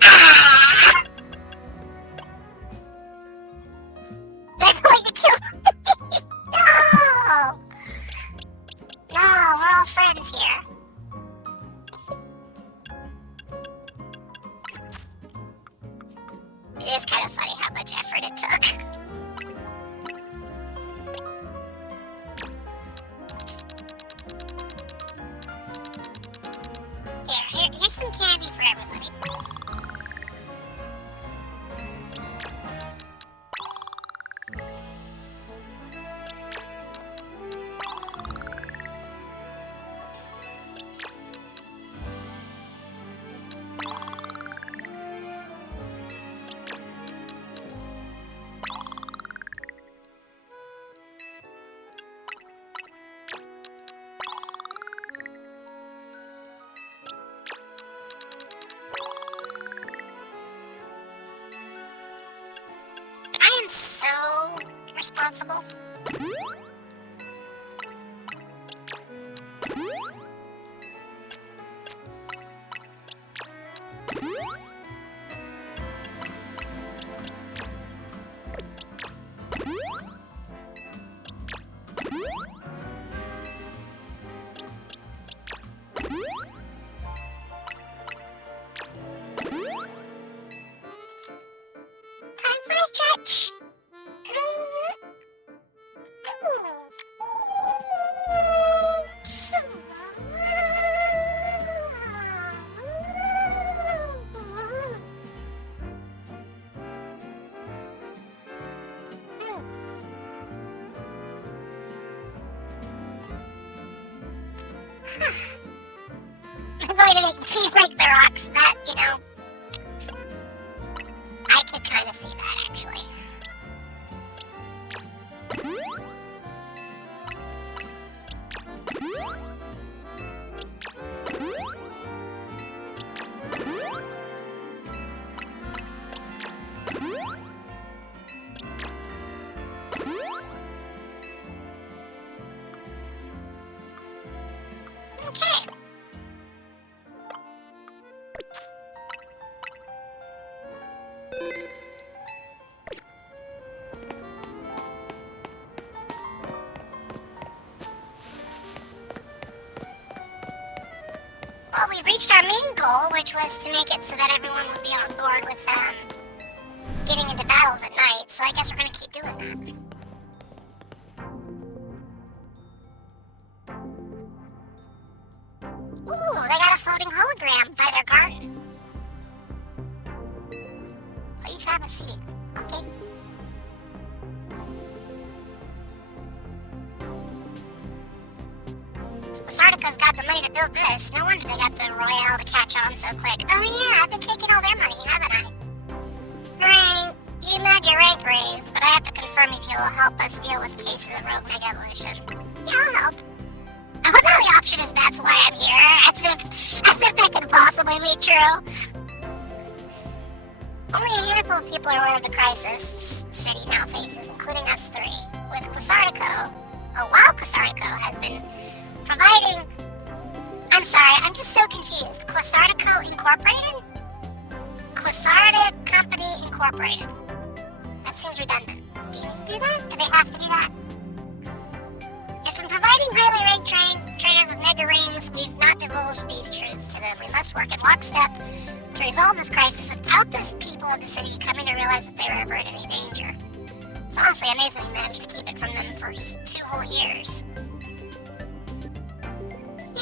Ah! They're going to kill me! No! No, we're all friends here. It is kind of funny how much effort it took. Here's some candy for everybody. I am so responsible. much. I'm going to make me break the rocks. That, I could kind of see that, actually. Okay. Well, we've reached our main goal, which was to make it so that everyone would be on board with getting into battles at night, so I guess we're gonna keep doing that. Ooh, they got a floating hologram by their garden. Please have a seat. Okay. Sardica's got the money to build this. No wonder they got the Royale to catch on so quick. Oh yeah, I've been taking all their money, haven't I? Rain, you had your rank raised, but I have to confirm if you'll help us deal with cases of rogue mega evolution. Yeah, I'll help. Oh, now the option is that's why I'm here, as if that could possibly be true. Only a handful of people are aware of the crisis the city now faces, including us three. With Quasartico, while Quasartico has been providing... I'm sorry, I'm just so confused. Quasartico Incorporated? Quasartic Company Incorporated. That seems redundant. Do you need to do that? Do they have to do that? It's been providing highly ranked trainers with mega rings. We've not divulged these truths to them. We must work in lockstep to resolve this crisis without the people of the city coming to realize that they were ever in any danger. It's honestly amazing we managed to keep it from them for 2 whole years.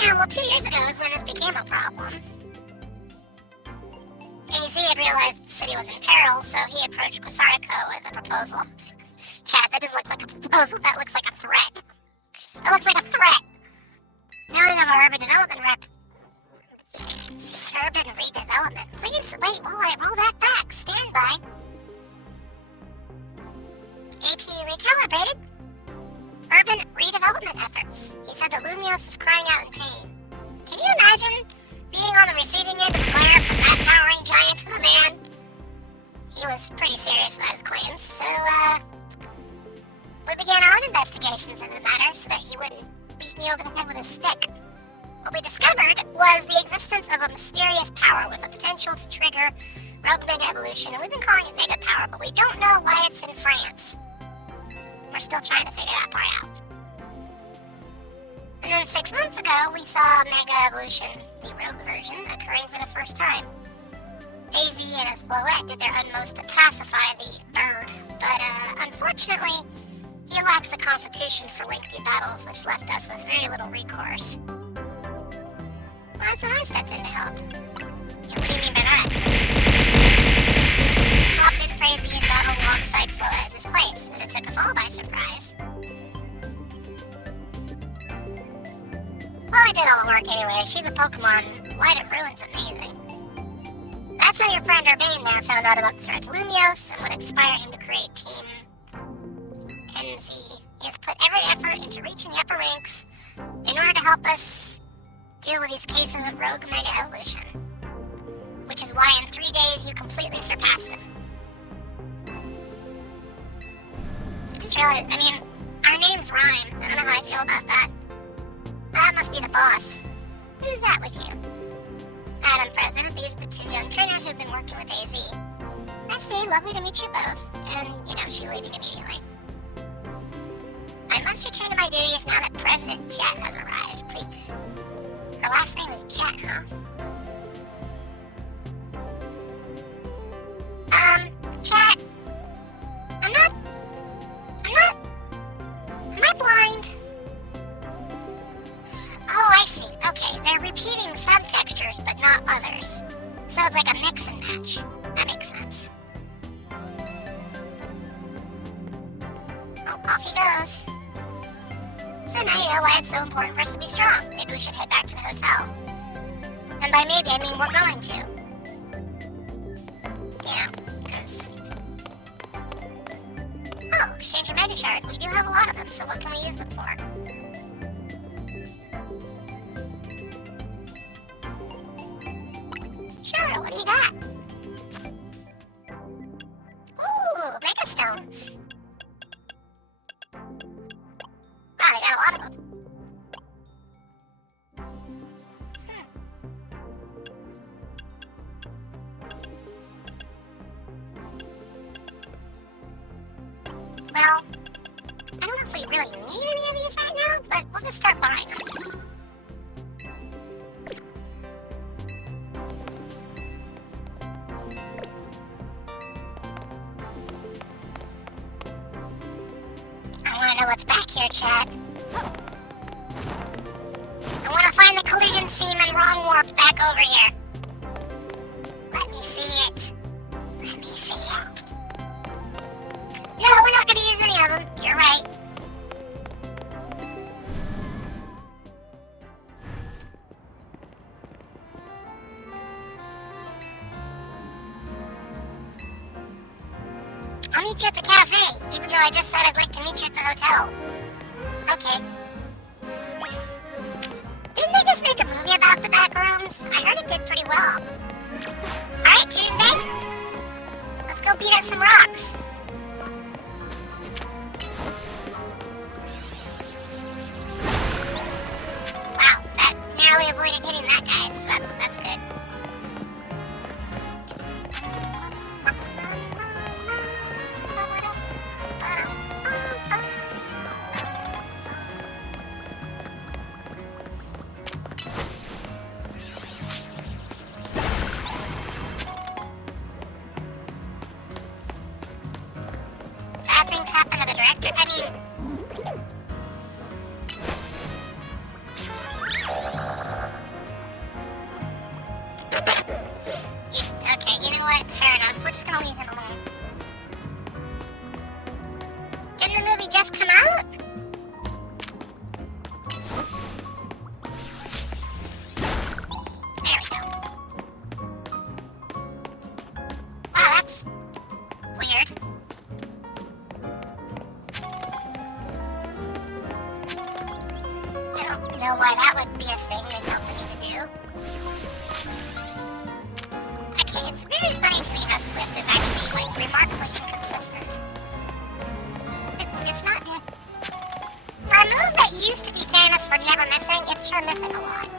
Yeah, well, 2 years ago is when this became a problem. AZ had realized the city was in peril, so he approached Quasartico with a proposal. Chat, that doesn't look like a proposal, that looks like a threat. That looks like a threat! Noting of our urban development rep. Urban redevelopment. Please, wait while I roll that back. Stand by. AP recalibrated. Urban redevelopment efforts. He said that Lumios was crying out in pain. Can you imagine being on the receiving end of a glare from that towering giant of a man? He was pretty serious about his claims, so, we began our own investigations into the matter so that he wouldn't beat me over the head with a stick. What we discovered was the existence of a mysterious power with the potential to trigger rogue mega evolution, and we've been calling it mega power, but we don't know why it's in France. We're still trying to figure that part out. And then 6 months ago, we saw mega evolution, the rogue version, occurring for the first time. Daisy and his Floette did their utmost to pacify the bird, but unfortunately, he lacks the constitution for lengthy battles, which left us with very little recourse. Well, that's when I stepped in to help. Yeah, what do you mean by that? Swapped in Frazee and battled alongside Floette in his place, and it took us all by surprise. Well, I did all the work anyway. She's a Pokemon. Light of Ruin's amazing. That's how your friend Urbane there found out about the threat to Lumios and what inspired him to create Team MZ. He has put every effort into reaching the upper ranks in order to help us deal with these cases of rogue mega evolution. Which is why in 3 days you completely surpassed him. It's really, our names rhyme. I don't know how I feel about that. That must be the boss. Who's that with you? Madam President, these are the 2 young trainers who've been working with AZ. I see, lovely to meet you both. And, she leaving immediately. I must return to my duties now that President Jet has arrived. Please. Her last name is Jet, huh? Chat. it's like a mix and match. That makes sense. Oh, off he goes. So now you know why it's so important for us to be strong. Maybe we should head back to the hotel. And by maybe, I mean we're going to. You know, because... Oh, exchange of mega shards. We do have a lot of them, so what can we use them for? Sure, what do you got? Ooh, mega stones. Wow, they got a lot of them. Well, I don't know if we really need any of these right now, but we'll just start buying them. I want to know what's back here, chat. I want to find the collision seam and wrong warp back over here. Let me see it. Let me see it. No, we're not going to use any of them. You're right. I'll meet you at the cafe, even though I just said I'd like to meet you at the hotel. Okay. Didn't they just make a movie about the back rooms? I heard it did pretty well. Alright, Tuesday. Let's go beat up some rocks. Wow, that narrowly avoided hitting that guy, so that's good. Bad things happen to the director. I mean... Okay, you know what? Fair enough. We're just gonna leave him alone. Didn't the movie just come out? There we go. Wow, that's weird. I don't know why that would be a thing they felt the need to do. Actually, it's very funny to me how Swift is actually, like, remarkably inconsistent. It's not... For a move that used to be famous for never missing, it's sure missing a lot.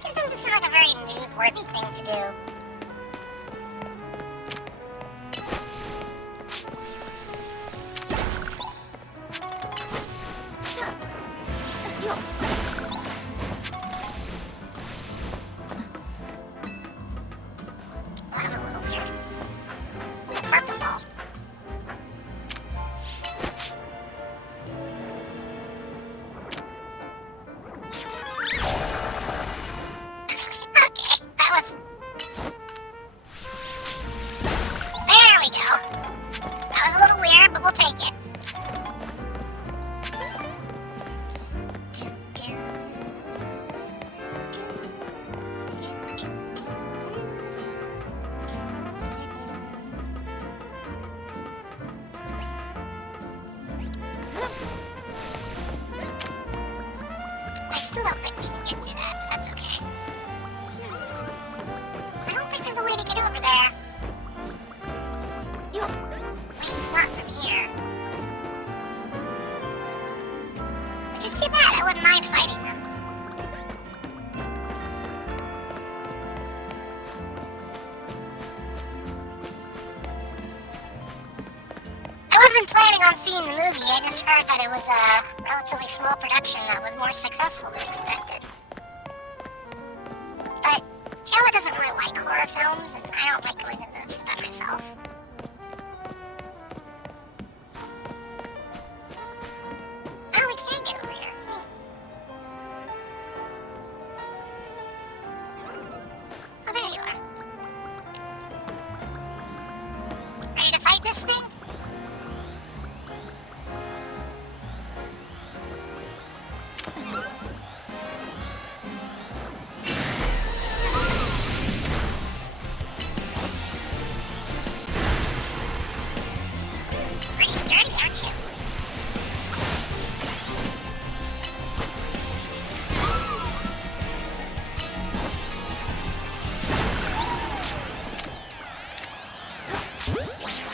Just doesn't seem like a very newsworthy thing to do. Well, that was a little weird. It's a purple ball. Okay, that was... There we go. That was a little weird, but we'll take it. I still don't think we can get through that, but that's okay. I don't think there's a way to get over there. At least not from here. Which is too bad, I wouldn't mind fighting them. I wasn't planning on seeing the movie. I just heard that it was a relatively small production that was more successful than expected. But Jella doesn't really like horror films, and I don't like going to the movies by myself. Oh, we can get over here. Neat. Oh, there you are. Ready to fight this thing? Pretty sturdy, aren't you?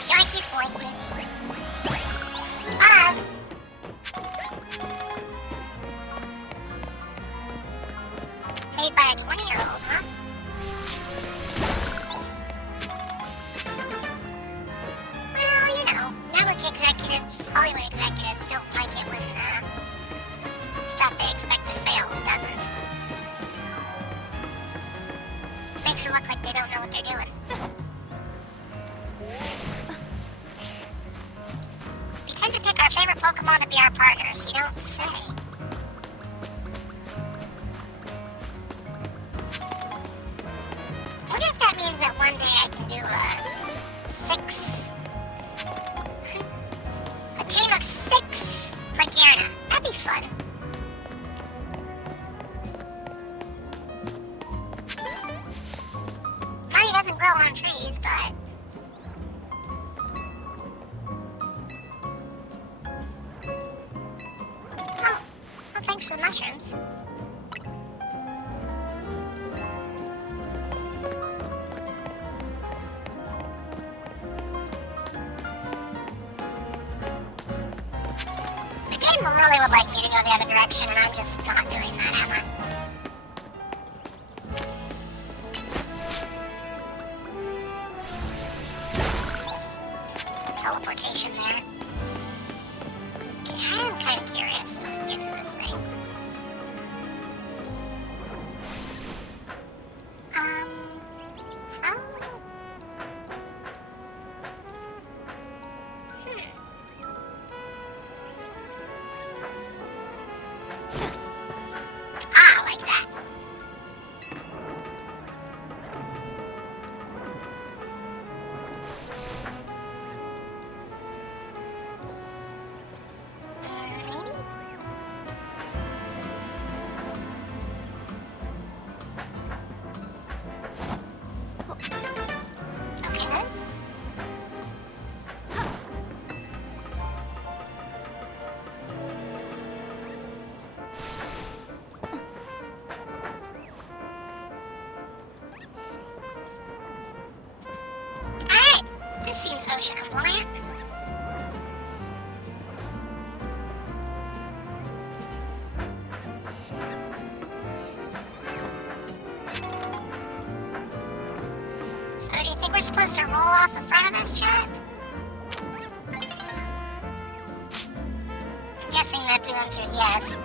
Yoinky spoinky. Made by a 20-year-old, huh? Well, you know, network executives, Hollywood executives don't like it when stuff they expect to fail doesn't. Makes it look like they don't know what they're doing. We tend to pick our favorite Pokemon to be our partners, you don't say. I wonder if that means that one day I can do a team of 6 Magearna. That'd be fun. Money doesn't grow on trees, but... Oh, well, thanks for the mushrooms. The game really would like me to go the other direction, and I'm just not doing that, am I? The teleportation there. Okay, I am kind of curious if we can get to this thing. How? Like that. Maybe? Okay. Alright, this seems OSHA compliant. So do you think we're supposed to roll off the front of this chat? I'm guessing that the answer is yes.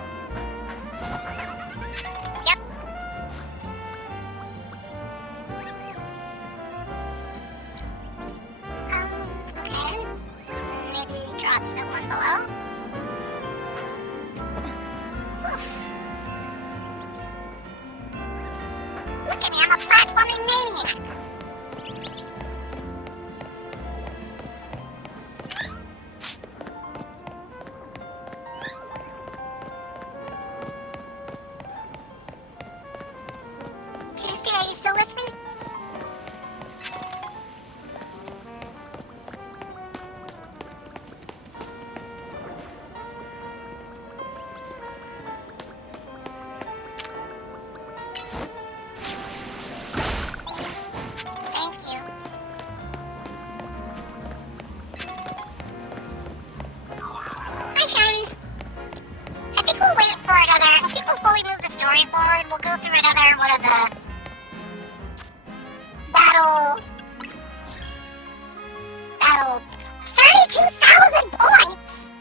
Yep. Okay. Maybe drop to the one below. Oof. Look at me, I'm a platforming maniac. Tuesday, are you still with me? Thank you. Hi, Shiny. I think we'll wait for another. I think before we move the story forward, we'll go through another one of the battle 30 2,000 points?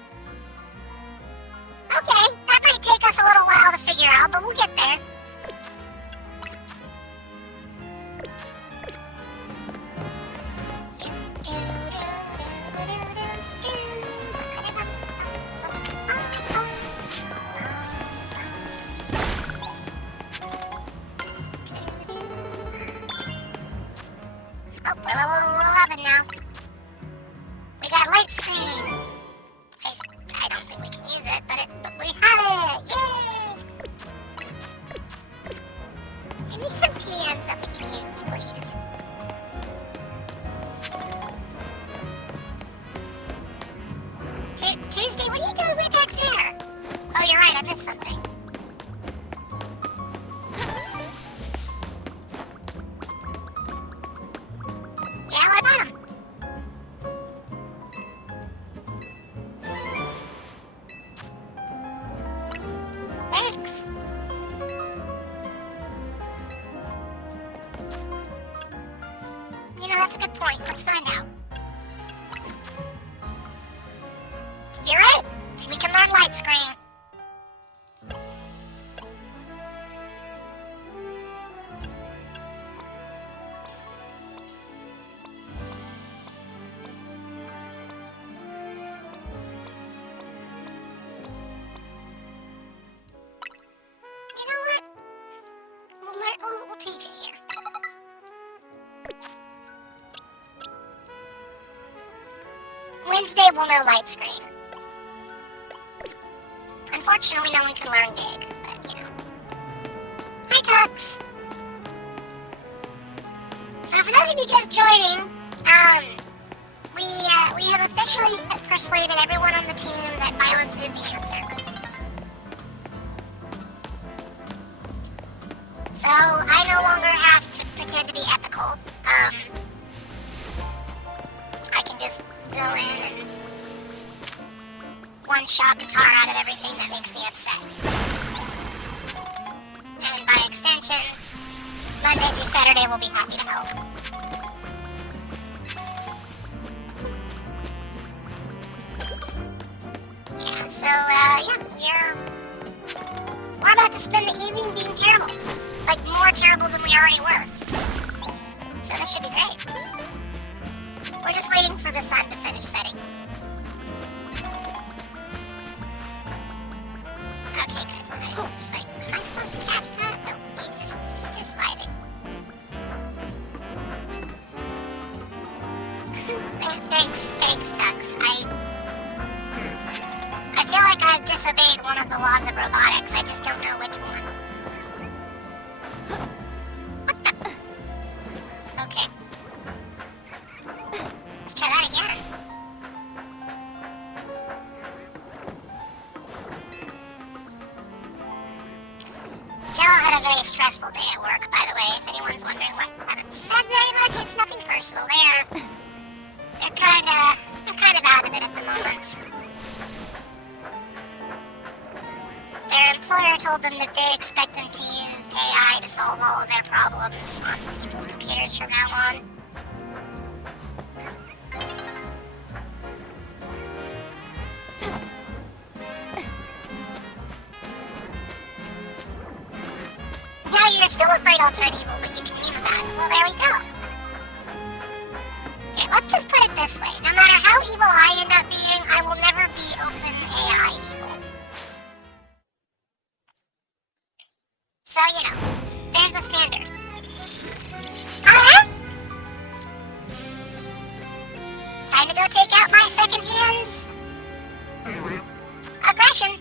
Okay, that might take us a little while to figure out, but we'll get there. Oh, we're level 11 now. We got a light screen. I don't think we can use it, but we have it! Yay! Give me some TMs that we can use, please. Tuesday, what are you doing way back there? Oh, you're right, I missed something. Yeah, what about him? Thanks. You know, that's a good point. Let's find out. You're right. We can learn light screen. You know what? We'll teach it here. Wednesday we'll know light screen. Unfortunately, no one can learn big, but you know. Hi, Tux! So for those of you just joining, we have officially persuaded everyone on the team that violence is the answer. So I no longer have to pretend to be ethical. I can just go in and one-shot the tar out of everything that makes me upset. And by extension, Monday through Saturday we'll be happy to help. Yeah, so, we're about to spend the evening being terrible. Like, more terrible than we already were. So this should be great. We're just waiting for the sun to finish setting. Okay, good. I was like, am I supposed to catch that? No, he's just vibing. Thanks, Tux. I feel like I've disobeyed one of the laws of robotics. I just don't know which one. What the? Okay. Let's try that again. Jill had a very stressful day at work, by the way, if anyone's wondering what I haven't said very much. It's nothing personal. They're kind of out of it at the moment. Their employer told them that they expect them to use AI to solve all of their problems on people's computers from now on. Now you're still afraid I'll turn evil, but you can mute that. Well, there we go. Okay, let's just put it this way. No matter how evil I end up being, I will never be open AI evil. So, you know, there's the standard. Alright! Time to go take out my second-hand aggression.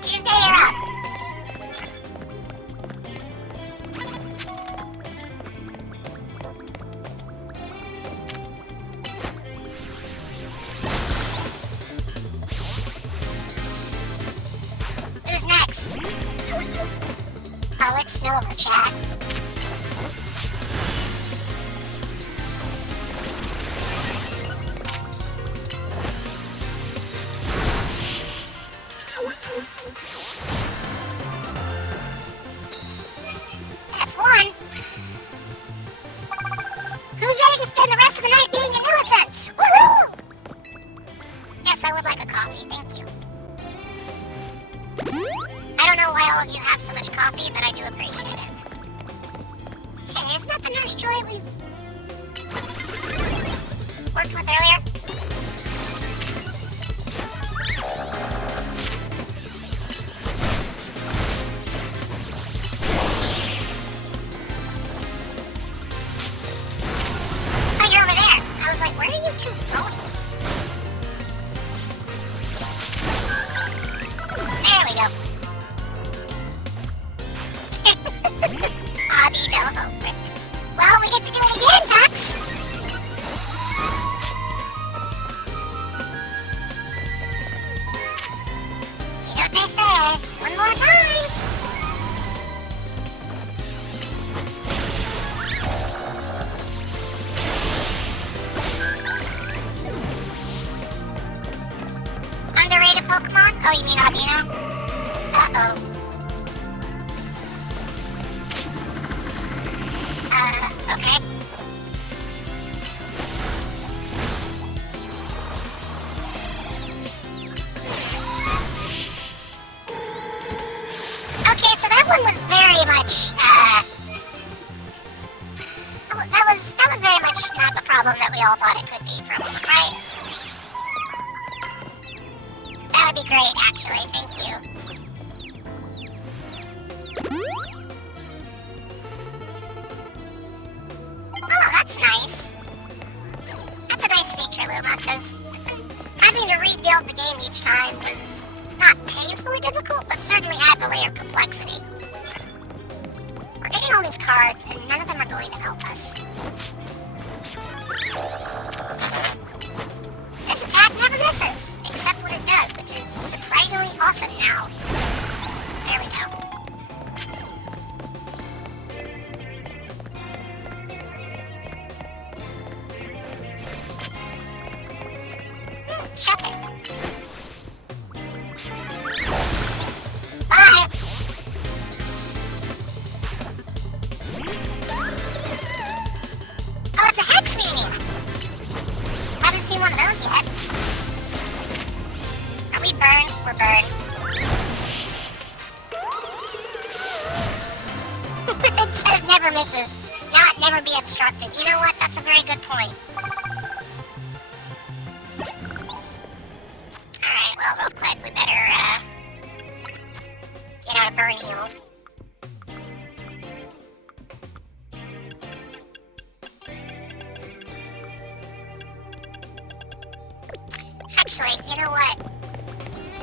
Tuesday, you're up. Who's next? Oh, it's Snowball, chat. all of you have so much coffee, but I do appreciate it. Hey, isn't that the Nurse Joy we've worked with earlier? Oh, you're over there. I was like, where are you two going? There we go. No. Well, we get to do it again, Tux. You know what they say, one more time. Underrated Pokemon? Oh, you mean Audino? Uh-oh. Okay. Okay, so that one was very much, that was very much not the problem that we all thought it could be from, right? That would be great, actually, thank you. Oh, that's nice. That's a nice feature, Luma, because having to rebuild the game each time was not painfully difficult, but certainly adds a layer of complexity. We're getting all these cards, and none of them are going to help us. This attack never misses, except when it does, which is surprisingly often now. There we go. Shut it. Bye. Oh, it's a hex meeting. Haven't seen one of those yet. Are we burned? We're burned. It says never misses. Not never be obstructed. You know what? That's a very good point. Alright, well, real quick, we better, get out of burn heal. Actually, you know what?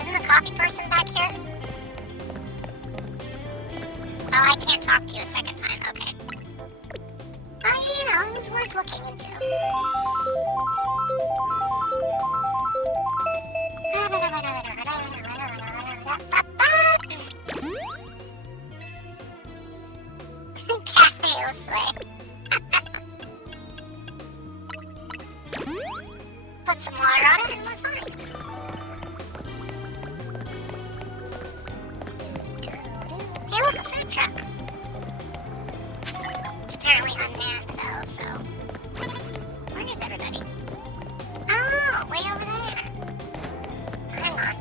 Isn't the coffee person back here? Oh, I can't talk to you a second time, okay. Well, you know, it's worth looking into. Cafe au Slay. Put some water on it and we're fine. Hey, look, a food truck. It's apparently unmanned though, so... Where is everybody? Oh, way over there. Hang on.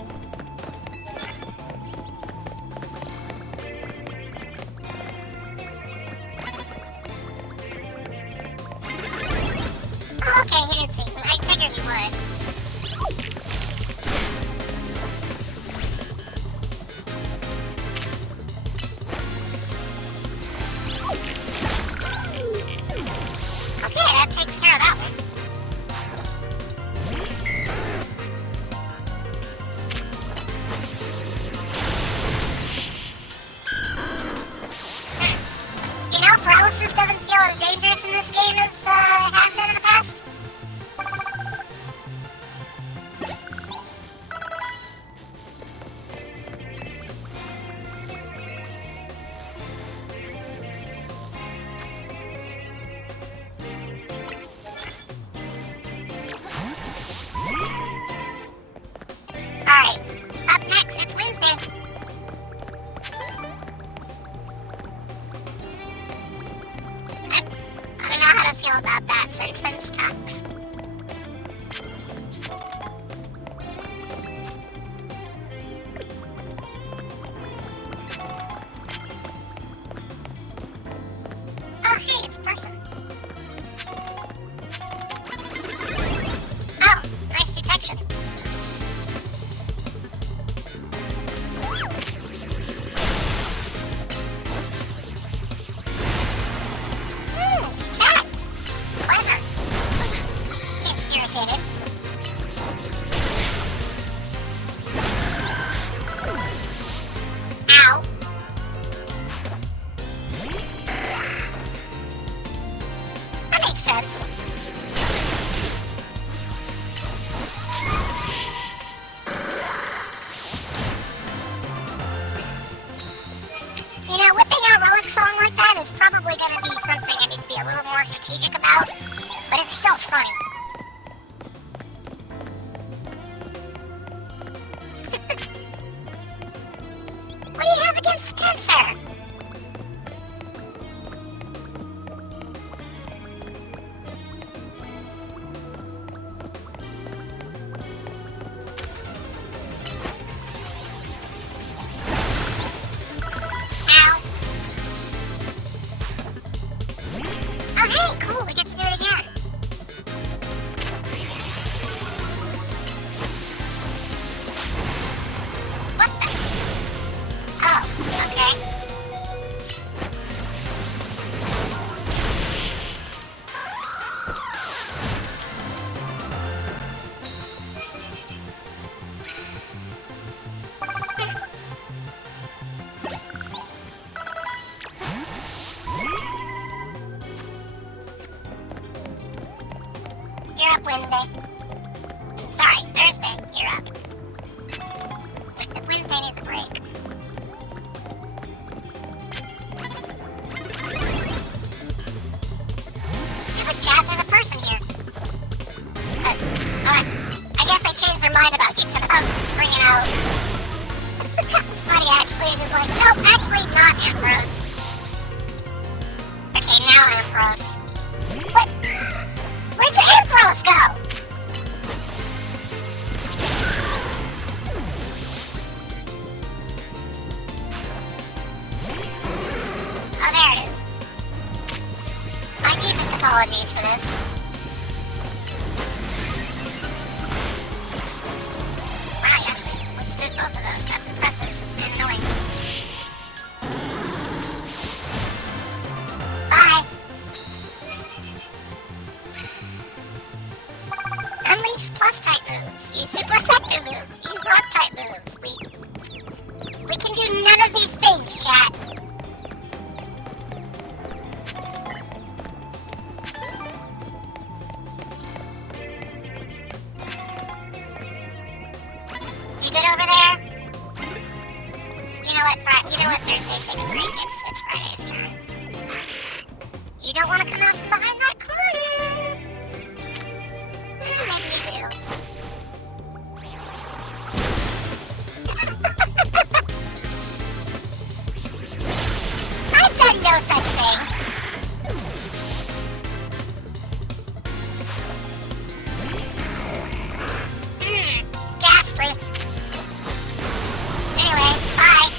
Oh, okay, you didn't see me. I figured you would. Okay, that takes care of that one. You know, paralysis doesn't feel as dangerous in this game as it has been in the past. Alright, up next, it's Wednesday. I don't know how to feel about that sentence. more strategic about, but it's still funny. What do you have against the tensor? You're up Wednesday. Sorry, Thursday. You're up. Wednesday needs a break. Yeah, but Chad, there's a person here. I guess they changed their mind about bringing out. It's funny, actually. It's like, nope, actually not Ambrose. Okay, now Ambrose. What? Where'd your Ambrose go? Oh, there it is. My deepest apologies for this. Wow, you actually withstood both of those. That's impressive and annoying. Bye. Unleash plus type moves. Use super effective moves. Use rock type moves. We can do none of these things, chat. You good over there? You know what, Thursday, take a break. It's Friday's turn. You don't want to come out from behind that corner. Maybe you do. I've done no such thing. Ghastly. Anyways, bye.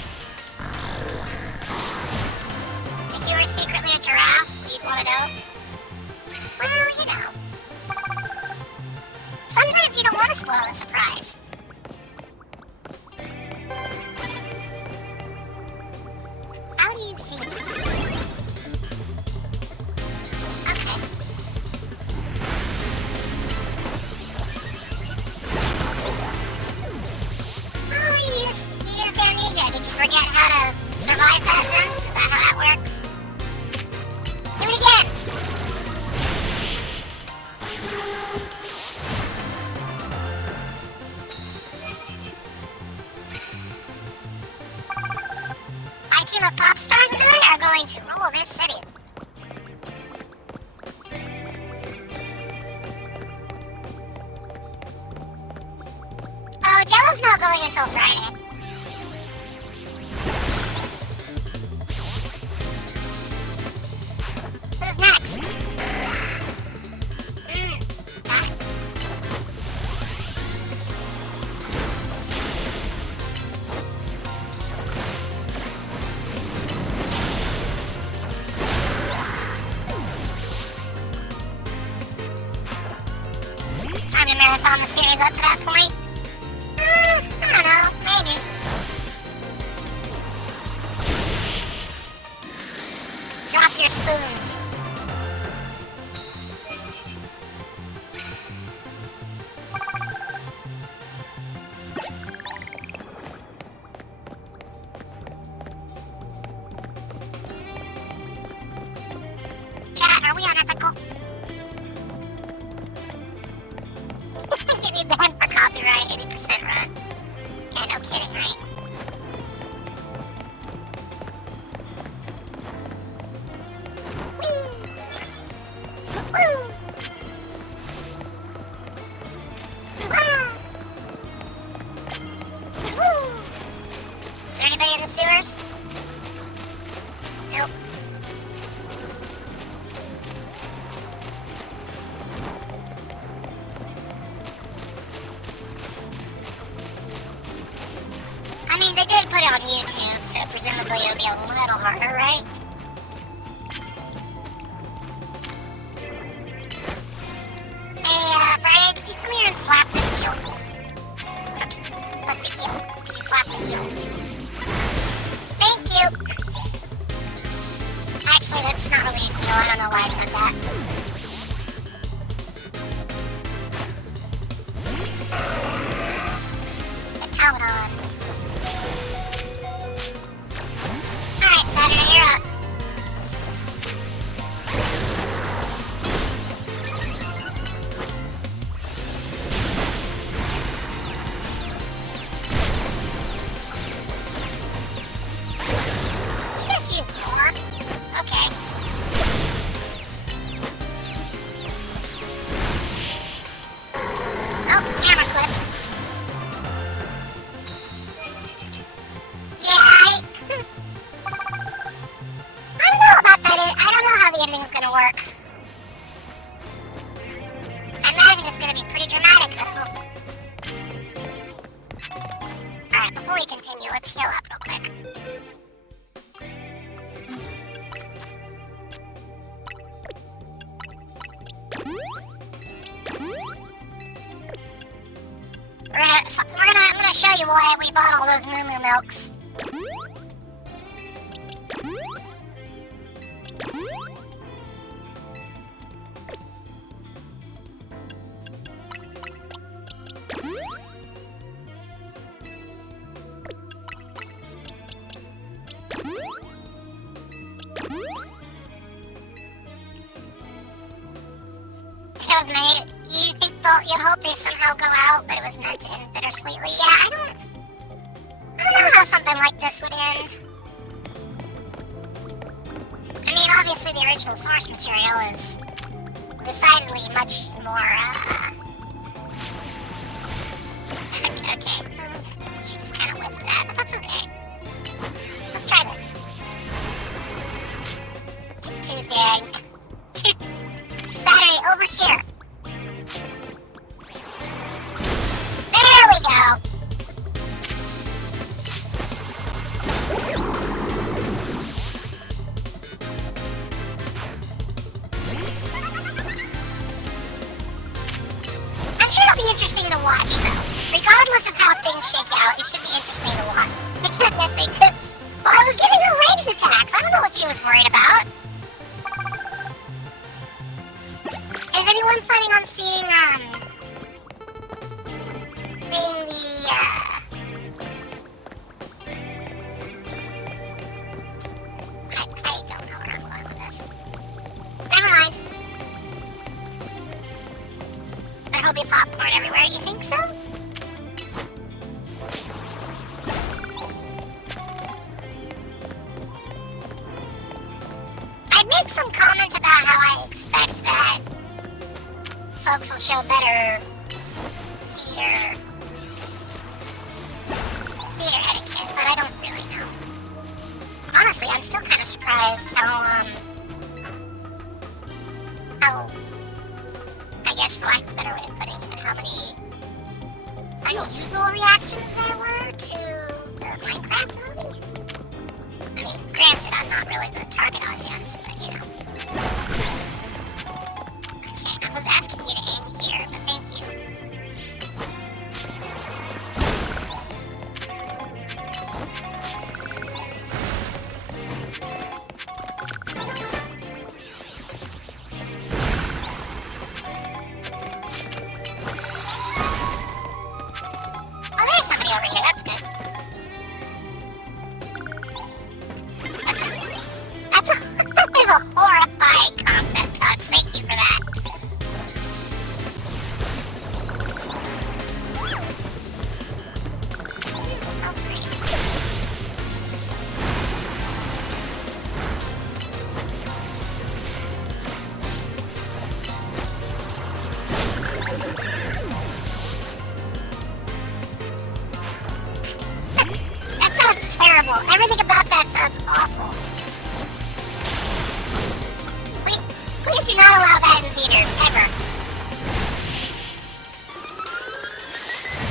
If you were secretly a giraffe, you'd want to know. Well, you know. Sometimes you don't want to spoil the surprise. How do you see me? Okay. Oh, you used amnesia. Did you forget how to survive that then? Is that how that works? Do it again! My team of pop stars and I are going to rule this city. Oh, Jello's not going until Friday. Who's next? Got it. Time to marathon the series up to that point? I don't know, maybe. Drop your spoons. Chat, are we unethical? Get me banned for copyright 80% run. Yeah, no kidding, right? Whee! the sewers? Nope. I mean, they did put it on YouTube, so presumably it'll be a little harder, right? Hey, Friday, could you come here and slap this eel? Okay, not the eel. Could you slap the eel? Thank you! Actually, that's not really an eel. I don't know why I said that. The Paladon. Alright, Saturday, you're up. Did you just use the orb? Okay. Oh, camera clip. Yeah, I don't know about that. I don't know how the ending's gonna work. I imagine it's gonna be pretty dramatic, though. Alright, before we continue, let's heal up real quick. I'm gonna show you why we bought all those moo milks. Shows me, you think you hope they somehow go out, but it was meant to end bittersweetly. Yeah, I don't know how something like this would end. I mean, obviously the original source material is decidedly much more, okay. She just kind of whipped that, but that's okay. Let's try this. Tuesday. Saturday, over here. There we go. I'm sure it'll be interesting to watch, though. Regardless of how things shake out, it should be interesting to watch. It's not necessarily good. Well, I was giving her ranged attacks. I don't know what she was worried about. Is anyone planning on seeing, the, I don't know where I'm going with this. Never mind. There'll be popcorn everywhere, you think so? I'd make some comments about how I expect that folks will show better theater etiquette, but I don't really know. Honestly, I'm still kind of surprised how, I guess for lack of a better way of putting it, how many unusual reactions there were to the Minecraft movie. I mean, granted, I'm not really the target audience, but you know. Okay, I was asking you to aim here, but thank you. Oh, there's somebody over here, that's good. That's a awful. Everything about that sounds awful. Please do not allow that in theaters, ever.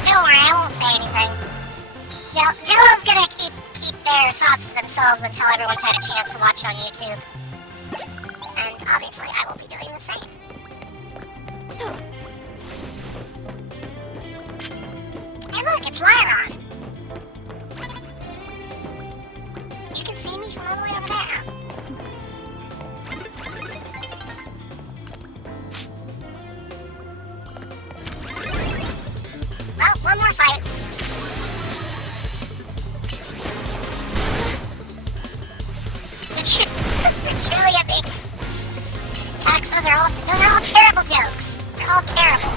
Don't worry, I won't say anything. Jello's gonna keep their thoughts to themselves until everyone's had a chance to watch it on YouTube. And obviously, I will be doing the same. Hey look, it's Lyron. You can see me from all the way over there. Well, one more fight. It's truly epic. Tux, those are all terrible jokes. They're all terrible.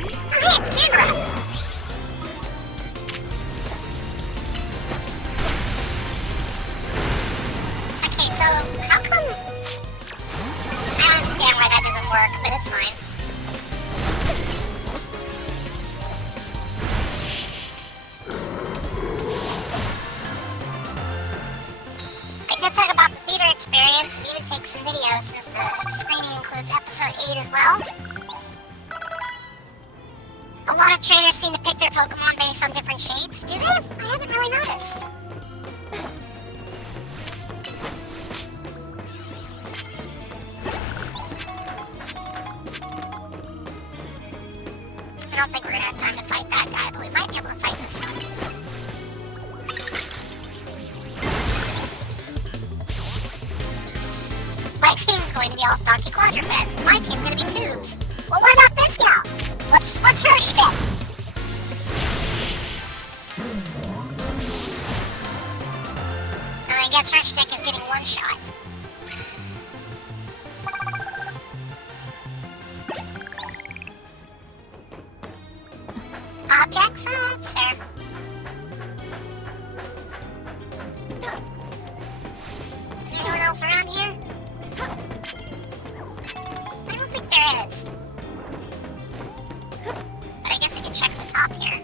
Oh, hey, it's Canrock. Okay, so how come... I don't understand why that doesn't work, but it's fine. Talk about the theater experience and even take some videos since the screening includes episode 8 as well. A lot of trainers seem to pick their Pokemon based on different shapes. Do they? I haven't really noticed. I don't think we're gonna have time to fight that guy, but we might be able to fight this one. My team's going to be all stocky quadrupeds. My team's going to be tubes. Well, what about this gal? What's her shtick? I guess her shtick is getting one shot. Objects? Oh, that's fair. Is there anyone else around here? I don't think there is. But I guess we can check the top here.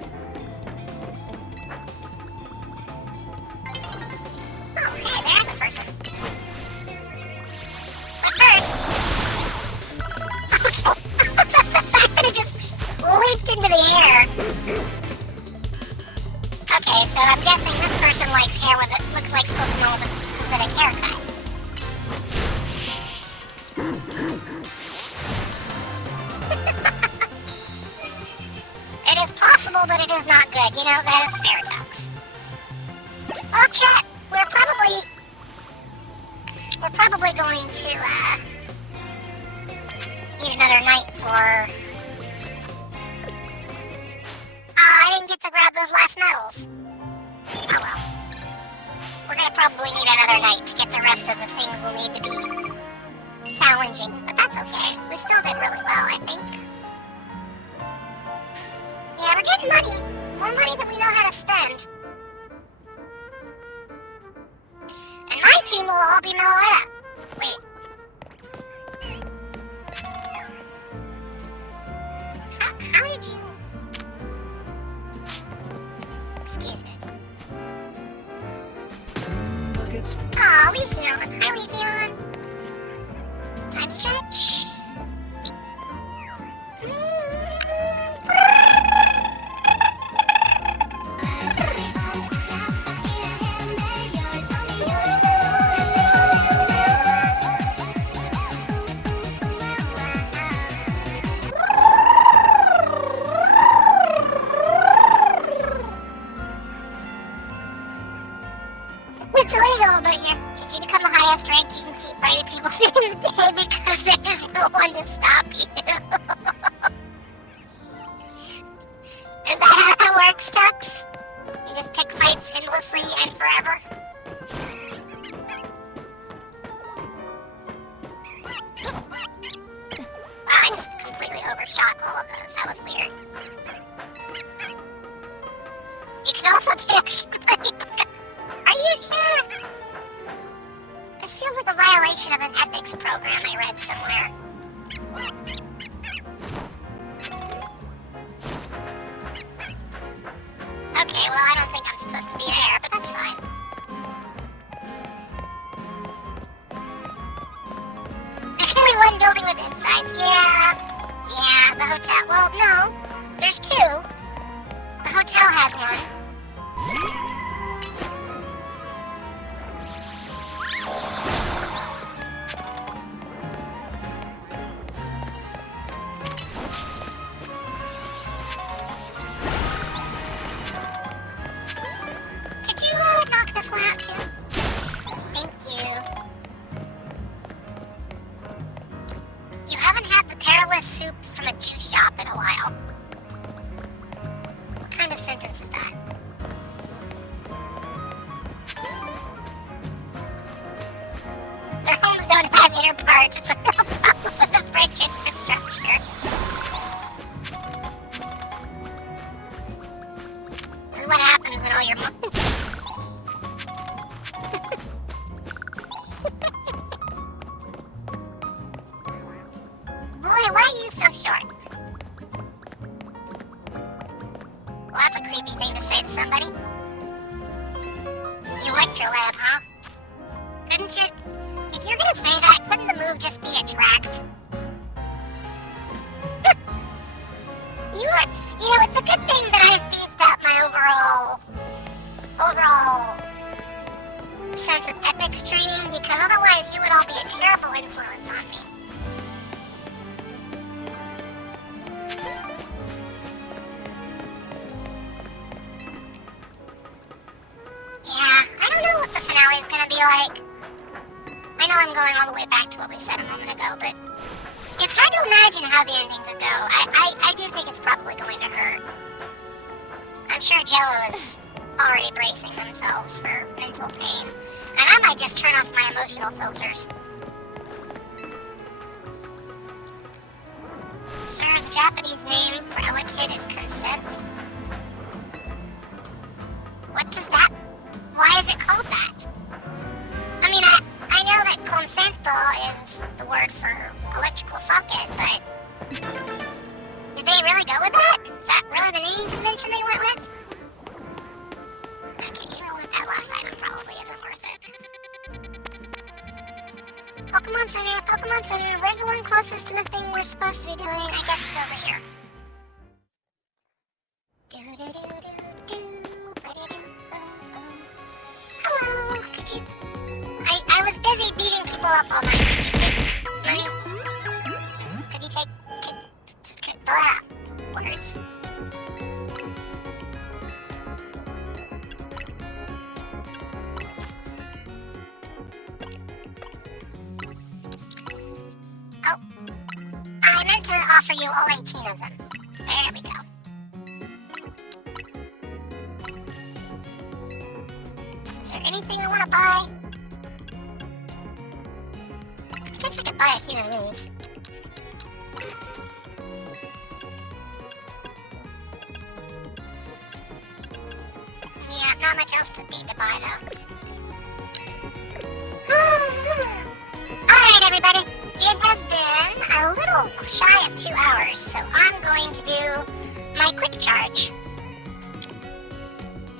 Oh, hey, there's a person. But first... I just leaped into the air. Okay, so I'm guessing this person likes hair with it, likes Pokemon with a specific haircut. It is possible, but it is not good. You know, that is fair, Tux. Oh, chat, we're probably going to, need another night for... I didn't get to grab those last medals. Oh well. We're gonna probably need another night to get the rest of the things we'll need to be challenging, but that's okay. We still did really well, I think. Yeah, we're getting money. More money than we know how to spend. And my team will all be Mellowetta. Wait. How did you... Excuse me. Aw, Leafeon. Hi, Leafeon. Time stretch. It's illegal, but if you become the highest rank, you can keep fighting people during the day because there's no one to stop you. Is that how that works, Tux? You just pick fights endlessly and forever? Wow, I just completely overshot all of those. That was weird. You can also pick... Are you sure? This feels like a violation of an ethics program I read somewhere. hotel. Well, no. There's two. The hotel has one. Could you knock this one out too? Thank you. You haven't had the perilous soup from a juice shop in a while. What kind of sentence is that? Their homes don't have inner parts. It's a real problem with the French infrastructure. This is what happens when all your Boy, why are you so short? Well, that's a creepy thing to say to somebody. Electroweb, huh? Couldn't you... If you're gonna say that, couldn't the move just be attract? It's a good thing that I've beefed up my overall sense of ethics training, because otherwise you would all be a terrible influence on me. Yeah, I don't know what the finale is gonna be like. I know I'm going all the way back to what we said a moment ago, but it's hard to imagine how the ending could go. I do think it's probably going to hurt. I'm sure Jello is already bracing themselves for mental pain, and I might just turn off my emotional filters. Sir, the Japanese name for Elekid is consent. What does that... Why is it called that? I mean, I know that consento is the word for electrical socket, but... Did they really go with that? Is that really the naming convention they went with? Okay, you know what? That last item probably isn't worth it. Pokemon Center, where's the one closest to the thing we're supposed to be doing? I guess it's over here. Hello, could you... I was busy beating people up all night. Could you take money? Could you take... words. Oh. I meant to offer you all 18 of them. There we go. Is there anything I want to buy? I guess I could buy a few of these. Yeah, not much else to buy though. Alright everybody, it has been a little shy of 2 hours, so I'm going to do my quick charge.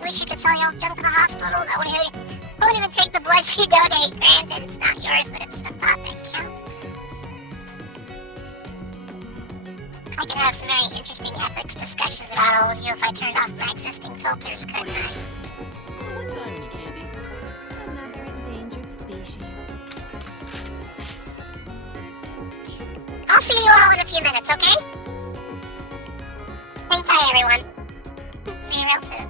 Wish you could sell your old junk to the hospital. I won't even take the blood you donate. Granted, it's not yours, but it's the thought that counts. I could have some very interesting ethics discussions about all of you if I turned off my existing filters, couldn't I? What's irony, Candy? Another endangered species. I'll see you all in a few minutes, okay? Hang tight, everyone. See you real soon.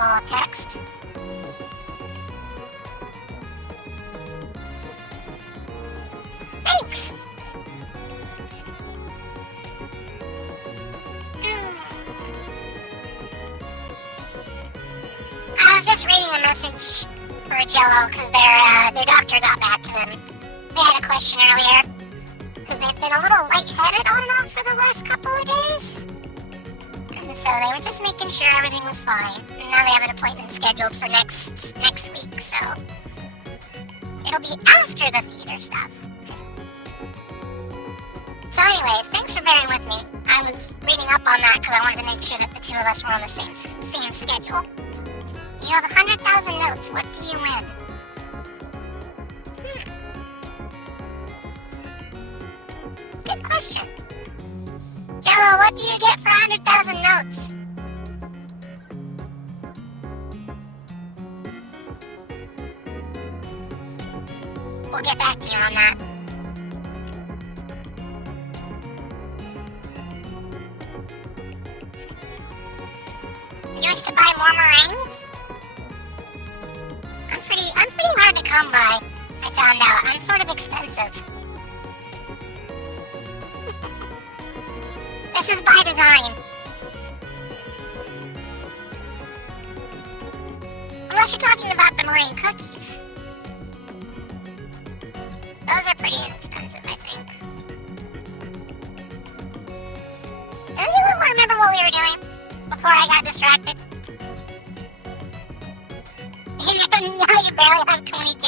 wall of text. Thanks! I was just reading a message for Jello because their doctor got back to them. They had a question earlier because they've been a little lightheaded on and off for the last couple of days. And so they were just making sure everything was fine. And now they have an appointment scheduled for next week, so it'll be after the theater stuff. So anyways, thanks for bearing with me. I was reading up on that because I wanted to make sure that the two of us were on the same schedule. You have 100,000 notes. What do you win? Good question. Jello, what do you get for 100,000 notes? We'll get back to you on that. You wish to buy more meringues? I'm pretty hard to come by, I found out. I'm sort of expensive. This is by design. Unless you're talking about the meringue cookies. Those are pretty inexpensive, I think. Does anyone remember what we were doing before I got distracted? Now you barely have 20k.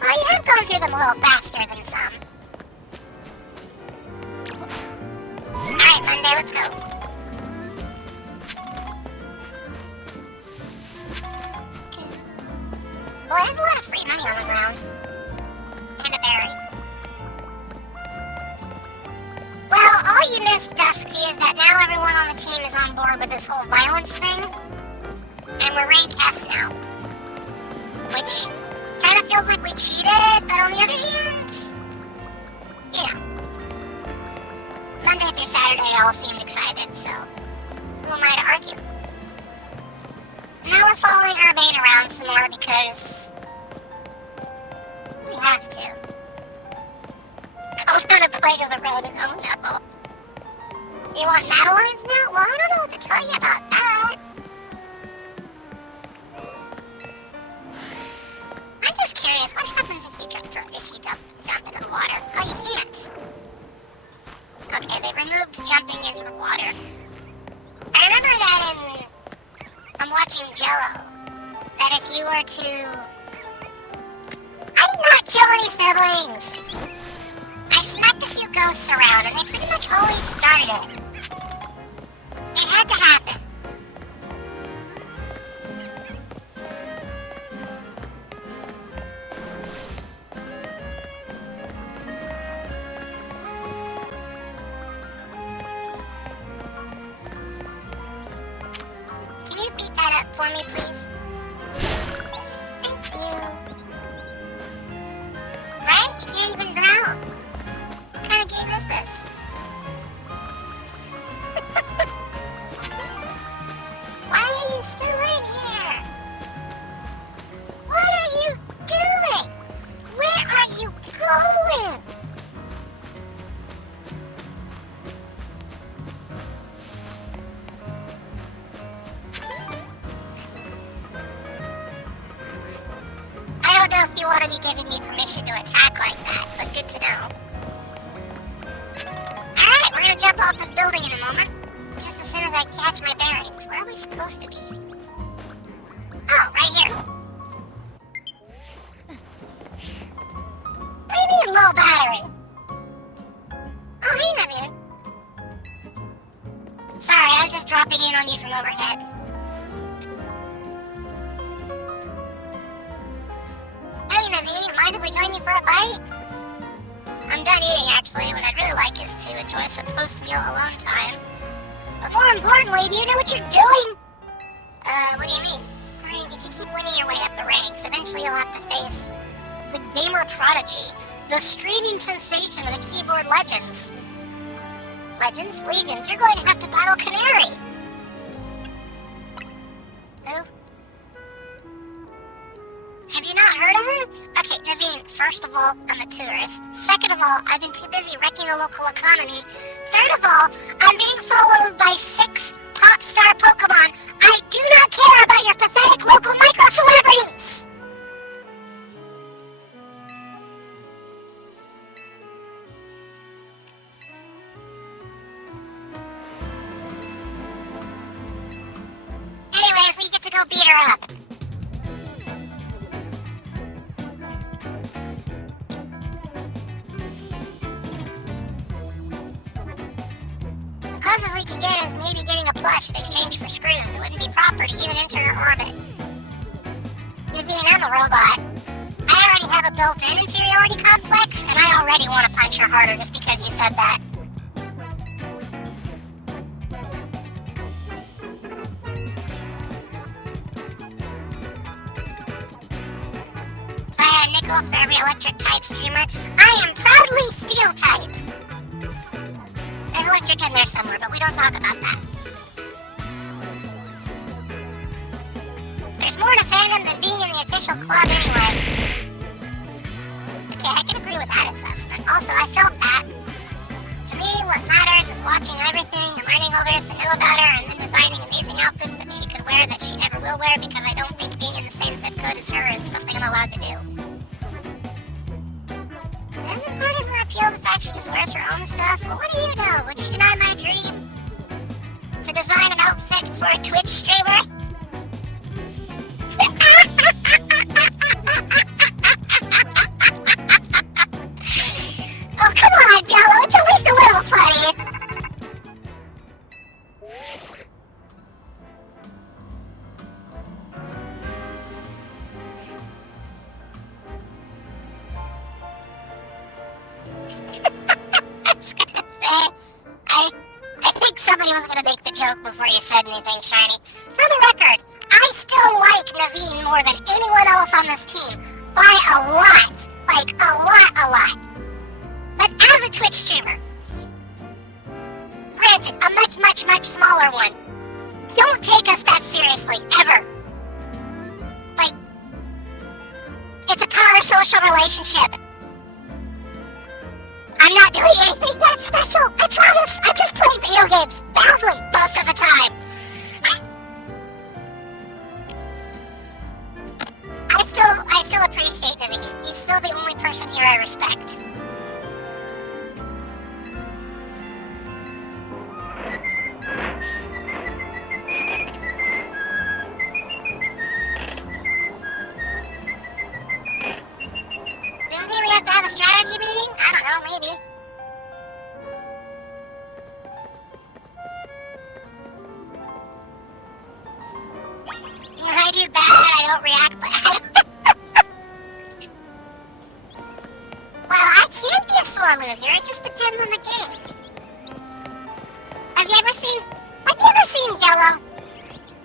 Well, you have gone through them a little faster than some. Alright, Monday, let's go. Boy, there's a lot of free money on the ground. And a berry. Well, all you missed, Dusky, is that now everyone on the team is on board with this whole violence thing. And we're rank F now. Which kind of feels like we cheated, but on the other hand, you know, Monday through Saturday all seemed excited, so who am I to argue? Now we're following Urbane around some more because we have to. Go down a plague of the road and oh no. You want Madeline's now? Well, I don't know what to tell you about that. I'm just curious, what happens if you jump into the water? Oh, you can't. Okay, they removed jumping into water. I remember that from watching Jello, that if you were to... I did not kill any siblings! I smacked a few ghosts around and they pretty much always started it. It had to happen. Can you beat that up for me, please? Thank you. Right? You can't even drown. What kind of game is this? Why are you still in here? What are you doing? Where are you going? I don't know if you want to be giving me permission to attack like that, but good to know. Alright, we're gonna jump off this building in a moment. Just as soon as I catch my bearings. Where are we supposed to be? Oh, right here. What do you mean low battery? Oh, hey, Naveen. Sorry, I was just dropping in on you from overhead. Hey, Naveen, mind if we join you for a bite? I'm done eating, actually. What I'd really like is to enjoy some post-meal alone time. But more importantly, do you know what you're doing? What do you mean? Right, if you keep winning your way up the ranks, eventually you'll have to face the gamer prodigy, the streaming sensation of the keyboard legends. Legions? You're going to have to battle Canary. Who? you not heard of her? Okay, Naveen, first of all, I'm a tourist. Second of all, I've been too busy wrecking the local economy. Third of all, I'm being followed by 6 top star Pokemon. I do not care about your pathetic local micro-celebrities! Anyways, we get to go beat her up. The closest we could get is maybe getting a plush in exchange for screws. It wouldn't be proper to even enter her orbit. Naveen, I'm a robot. I already have a built-in inferiority complex, and I already want to punch her harder just because you said that. If I had a nickel for every electric type streamer, I am proudly steel type. There's electric in there somewhere, but we don't talk about that. There's more to fandom than being in the official club anyway. Okay, I can agree with that assessment. Also, I felt that. To me, what matters is watching everything and learning all there is to know about her and then designing amazing outfits that she could wear that she never will wear because I don't think being in the same zip code as her is something I'm allowed to do. Isn't part of her appeal the fact she just wears her own stuff? Well, what do you know? Would you deny my dream? To design an outfit for a Twitch streamer? Oh, come on, Jello. It's at least a little funny. I was gonna say, I think somebody was gonna make the joke before you said anything, Shiny. For the record, I still like Naveen more than anyone else on this team. By a lot. Like, a lot. But as a Twitch streamer, granted, a much smaller one, don't take us that seriously, ever. Like, it's a parasocial relationship. I'm not doing anything that special, I promise. I just play video games badly most of the time. I still appreciate Naveen. He's still the only person here I respect. Doesn't mean we have to have a strategy meeting? I don't know, maybe. When I do bad, I don't react bad. Well, I can be a sore loser. It just depends on the game. Have you ever seen Yellow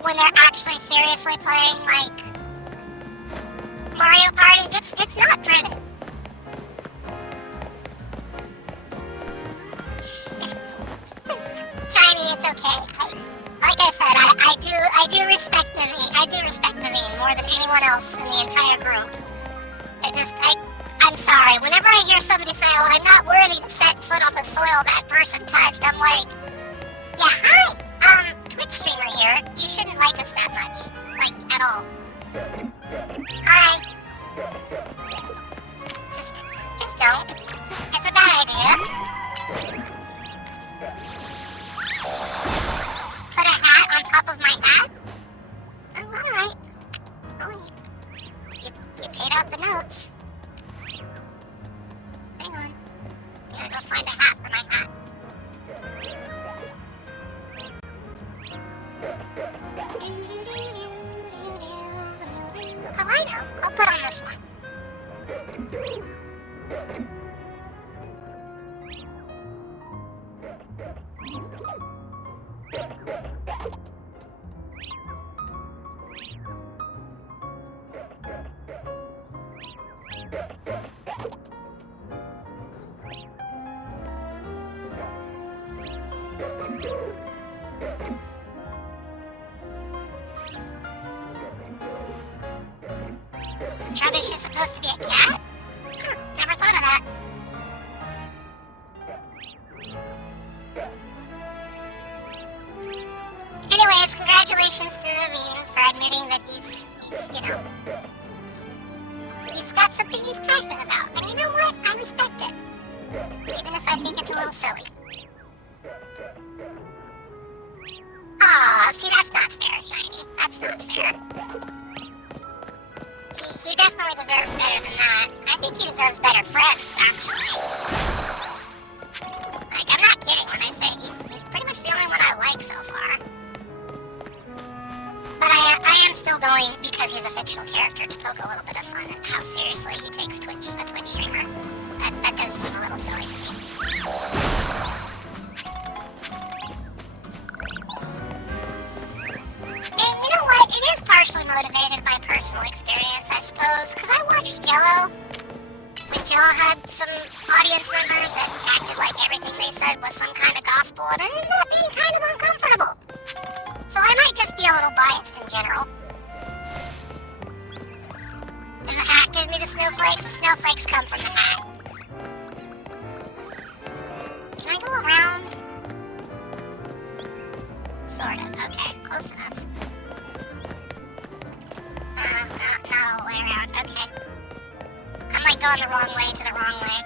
when they're actually seriously playing like Mario Party? It's not pretty. Shiny, it's okay. Like I said, I do respect Naveen. I do respect Naveen more than anyone else in the entire group. I'm sorry. Whenever I hear somebody say, "Oh, I'm not worthy to set foot on the soil that person touched," I'm like, "Yeah, hi. Twitch streamer here. You shouldn't like us that much, like at all. Hi. Just don't. It's a bad idea." Put a hat on top of my hat? Oh, alright. Oh, you paid out the notes. Hang on. I'm gonna go find a hat for my hat. Oh, I know. I'll put on this one. Try to Trubbish is supposed to be a cat? Huh, never thought of that. Anyways, congratulations to Naveen for admitting that he's got something he's passionate about. And you know what? I respect it. Even if I think it's a little silly. Aw, see, that's not fair, Shiny. That's not fair. He definitely deserves better than that. I think he deserves better friends, actually. Like, I'm not kidding when I say he's pretty much the only one I like so far. But I am still going, because he's a fictional character, to poke a little bit of fun at how seriously he takes a Twitch streamer. That does seem a little silly to me. And you know what? It is partially motivated by personal experience, I suppose, because I watched Yellow when Jello had some audience members that acted like everything they said was some kind of gospel, and it ended up being kind of uncomfortable. So I might just be a little biased in general. Does the hat give me the snowflakes? The snowflakes come from the hat. Can I go around? Sort of. Okay, close enough. Not all the way around. Okay. I'm like going the wrong way to the wrong way.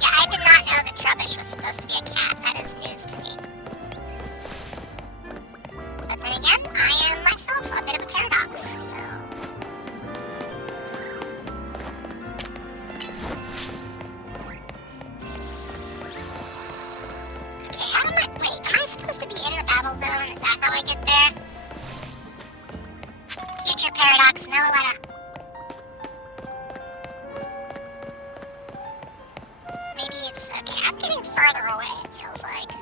Yeah, I did not know that Trubbish was supposed to be a cat. That is news to me. But then again, I am myself a bit of a paradox, so... Okay, how am I... Wait, am I supposed to be in the battle zone? Is that how I get there? Future paradox, mellow. Maybe it's... Okay, I'm getting further away, it feels like.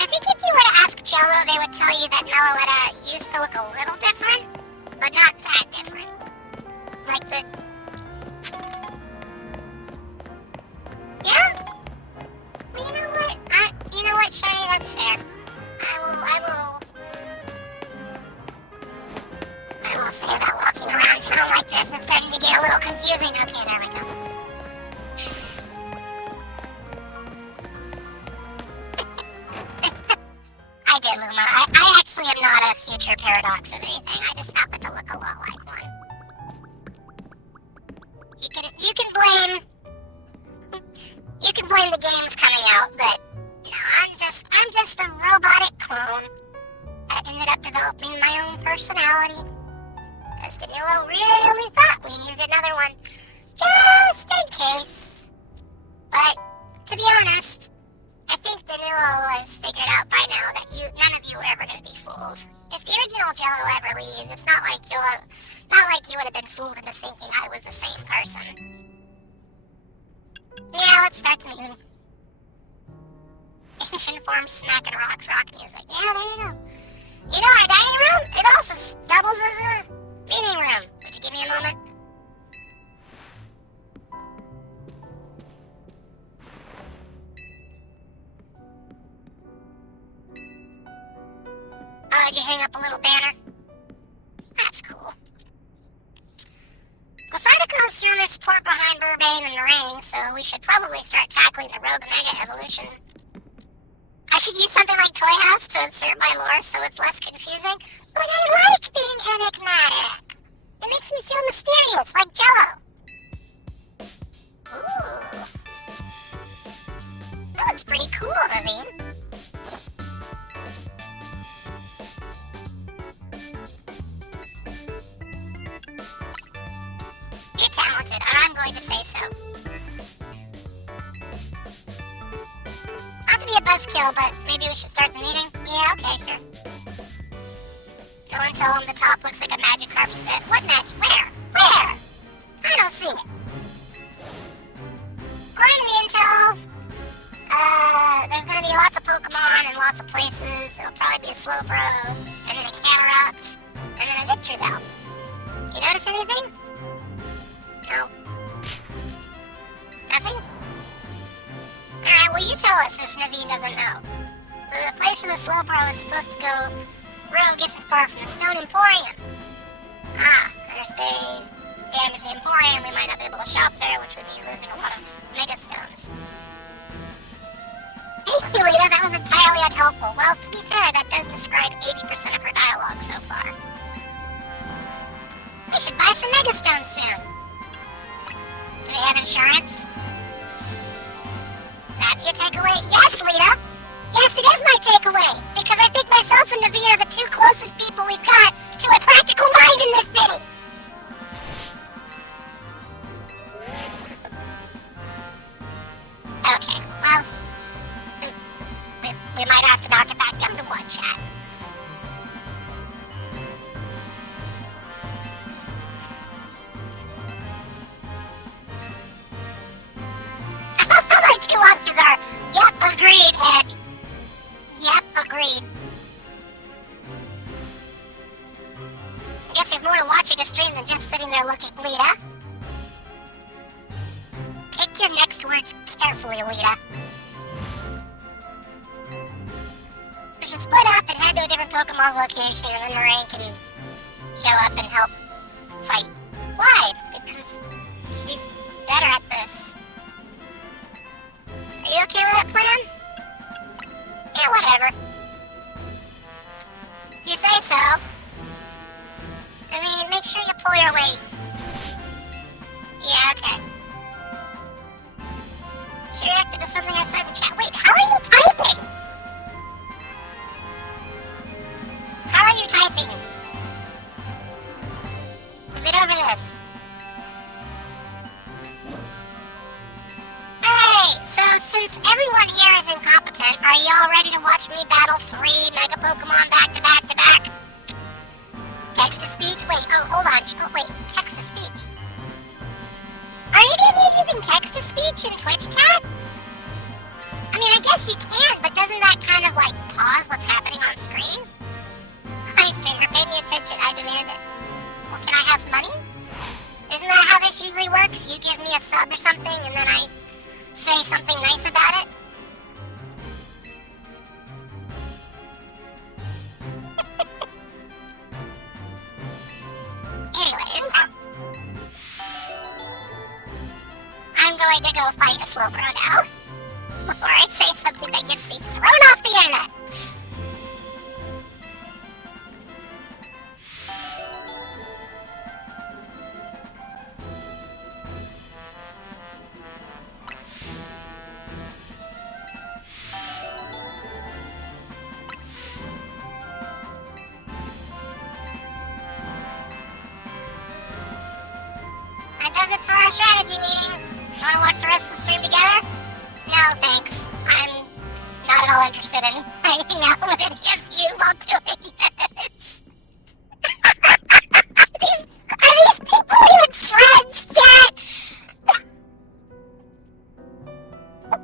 I think if you were to ask Jello, they would tell you that Mellow used to look a little different, but not that different. Like the... Yeah? Well, you know what? Shiny, that's fair. I will say that walking around town like this and starting to get a little confusing. Okay, there we go. I did, Luma. I actually am not a future paradox of anything. I just happen to look a lot like one. You can blame the games coming out, but no, I'm just a robotic clone that ended up developing my own personality. Because Danilo really thought we needed another one, just in case. But to be honest, I think Danilo has figured out by now that none of you are ever going to be fooled. If the original Jello ever leaves, it's not like you would have been fooled into thinking I was the same person. Yeah, let's start the meeting. Ancient form smacking rocks, rock music. Yeah, there you go. You know our dining room? It also doubles as a meeting room. Would you give me a moment? Oh, did you hang up a little banner? That's cool. Glasardico's thrown their support behind Burbane and the Rain, so we should probably start tackling the Rogue Mega evolution. I could use something like Toy House to insert my lore so it's less confusing, but I like being enigmatic. It makes me feel mysterious, like Jello. Ooh. That looks pretty cool, Naveen. You're talented, and I'm going to say so. Not to be a buzzkill, but maybe we should start the meeting? Yeah, okay, sure. No one tell him the top looks like a Magikarp's fit. What magic? Where? Where? I don't see it. According to the intel, there's gonna be lots of Pokemon in lots of places. It'll probably be a Slowbro, and then a Camerupt, and then a Victreebel. You notice anything? No. Nothing? Alright, well, you tell us if Naveen doesn't know. The place where the Slowbro is supposed to go rogue isn't far from the Stone Emporium. Ah, and if they damage the Emporium, we might not be able to shop there, which would mean losing a lot of Mega Stones. Thank you, Lita, that was entirely unhelpful. Well, to be fair, that does describe 80% of her dialogue so far. I should buy some Mega Stones soon. Do they have insurance? That's your takeaway? Yes, Lita! Yes, it is my takeaway! Because I think myself and Naveen are the two closest people we've got to a practical mind in this city! Okay, well, we might have to knock it back down to one, chat. My two options are, yep, agreed, and yep, agreed. I guess there's more to watching a stream than just sitting there looking, Lita. Pick your next words carefully, Lita. We should split up and head to a different Pokemon's location, and then Moraine can show up and help fight. Why? Because she's better at this. Are you okay with that plan? Yeah, whatever. You say so. I mean, make sure you pull your weight. Yeah, okay. She reacted to something I said in chat. Wait, how are you typing? How are you typing? Get over this. Alright, so since everyone here is incompetent, are y'all ready to watch me battle 3 Mega Pokemon back to back to back? Text-to-speech? Wait, oh, hold on. Oh, wait, text-to-speech. Are you even using text-to-speech in Twitch chat? I mean, I guess you can, but doesn't that kind of, like, pause what's happening on screen? Alright, stranger, pay me attention. I demand it. Well, can I have money? Isn't that how this usually works? You give me a sub or something, and then I say something nice about it? Anyways, I'm going to go fight a Slowbro now, before I say something that gets me thrown off the internet. That does it for our strategy meeting. You want to watch the rest of the stream together? No, thanks. I'm not at all interested in hanging out with any of you while doing this. Are these people even friends yet?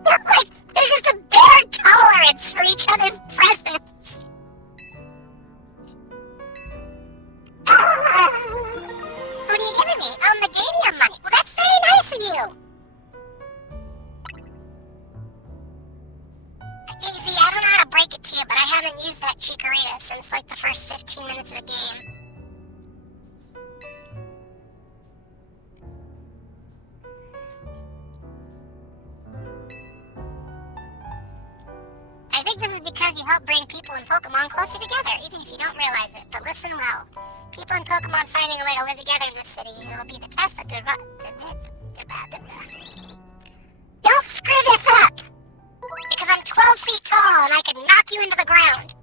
Like, there's just a bare tolerance for each other's presence. So what are you giving me? Oh, Meganium money. Well, that's very nice of you. Easy, I don't know how to break it to you, but I haven't used that Chikorita since like the first 15 minutes of the game. I think this is because you help bring people and Pokemon closer together, even if you don't realize it. But listen well. People and Pokemon finding a way to live together in this city will be the test that don't screw this up! Because I'm 12 feet tall and I can knock you into the ground.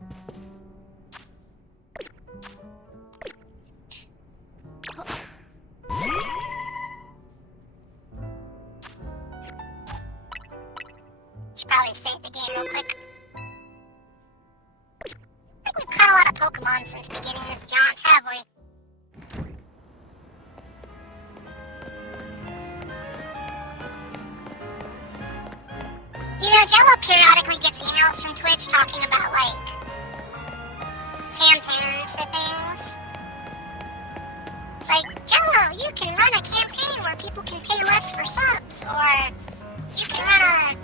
Should probably save the game real quick. I think we've caught a lot of Pokemon since beginning this jaunt, have we? You know, Jello periodically gets emails from Twitch talking about, like, campaigns for things. It's like, Jello, you can run a campaign where people can pay less for subs, or you can run a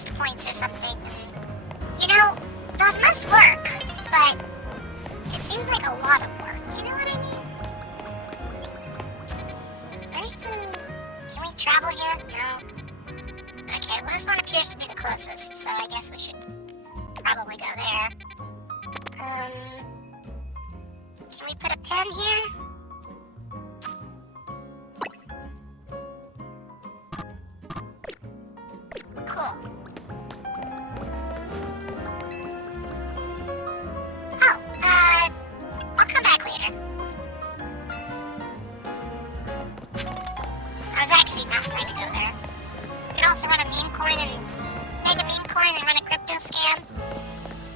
boost points or something. And, you know, those must work, but it seems like a lot of work. You know what I mean? Where's the... Can we travel here? No. Okay, well this one appears to be the closest, so I guess we should probably go there. Can we put a pen here? Cool. Oh, I'll come back later. I was actually not trying to go there. We could also run a meme coin and make a meme coin and run a crypto scam.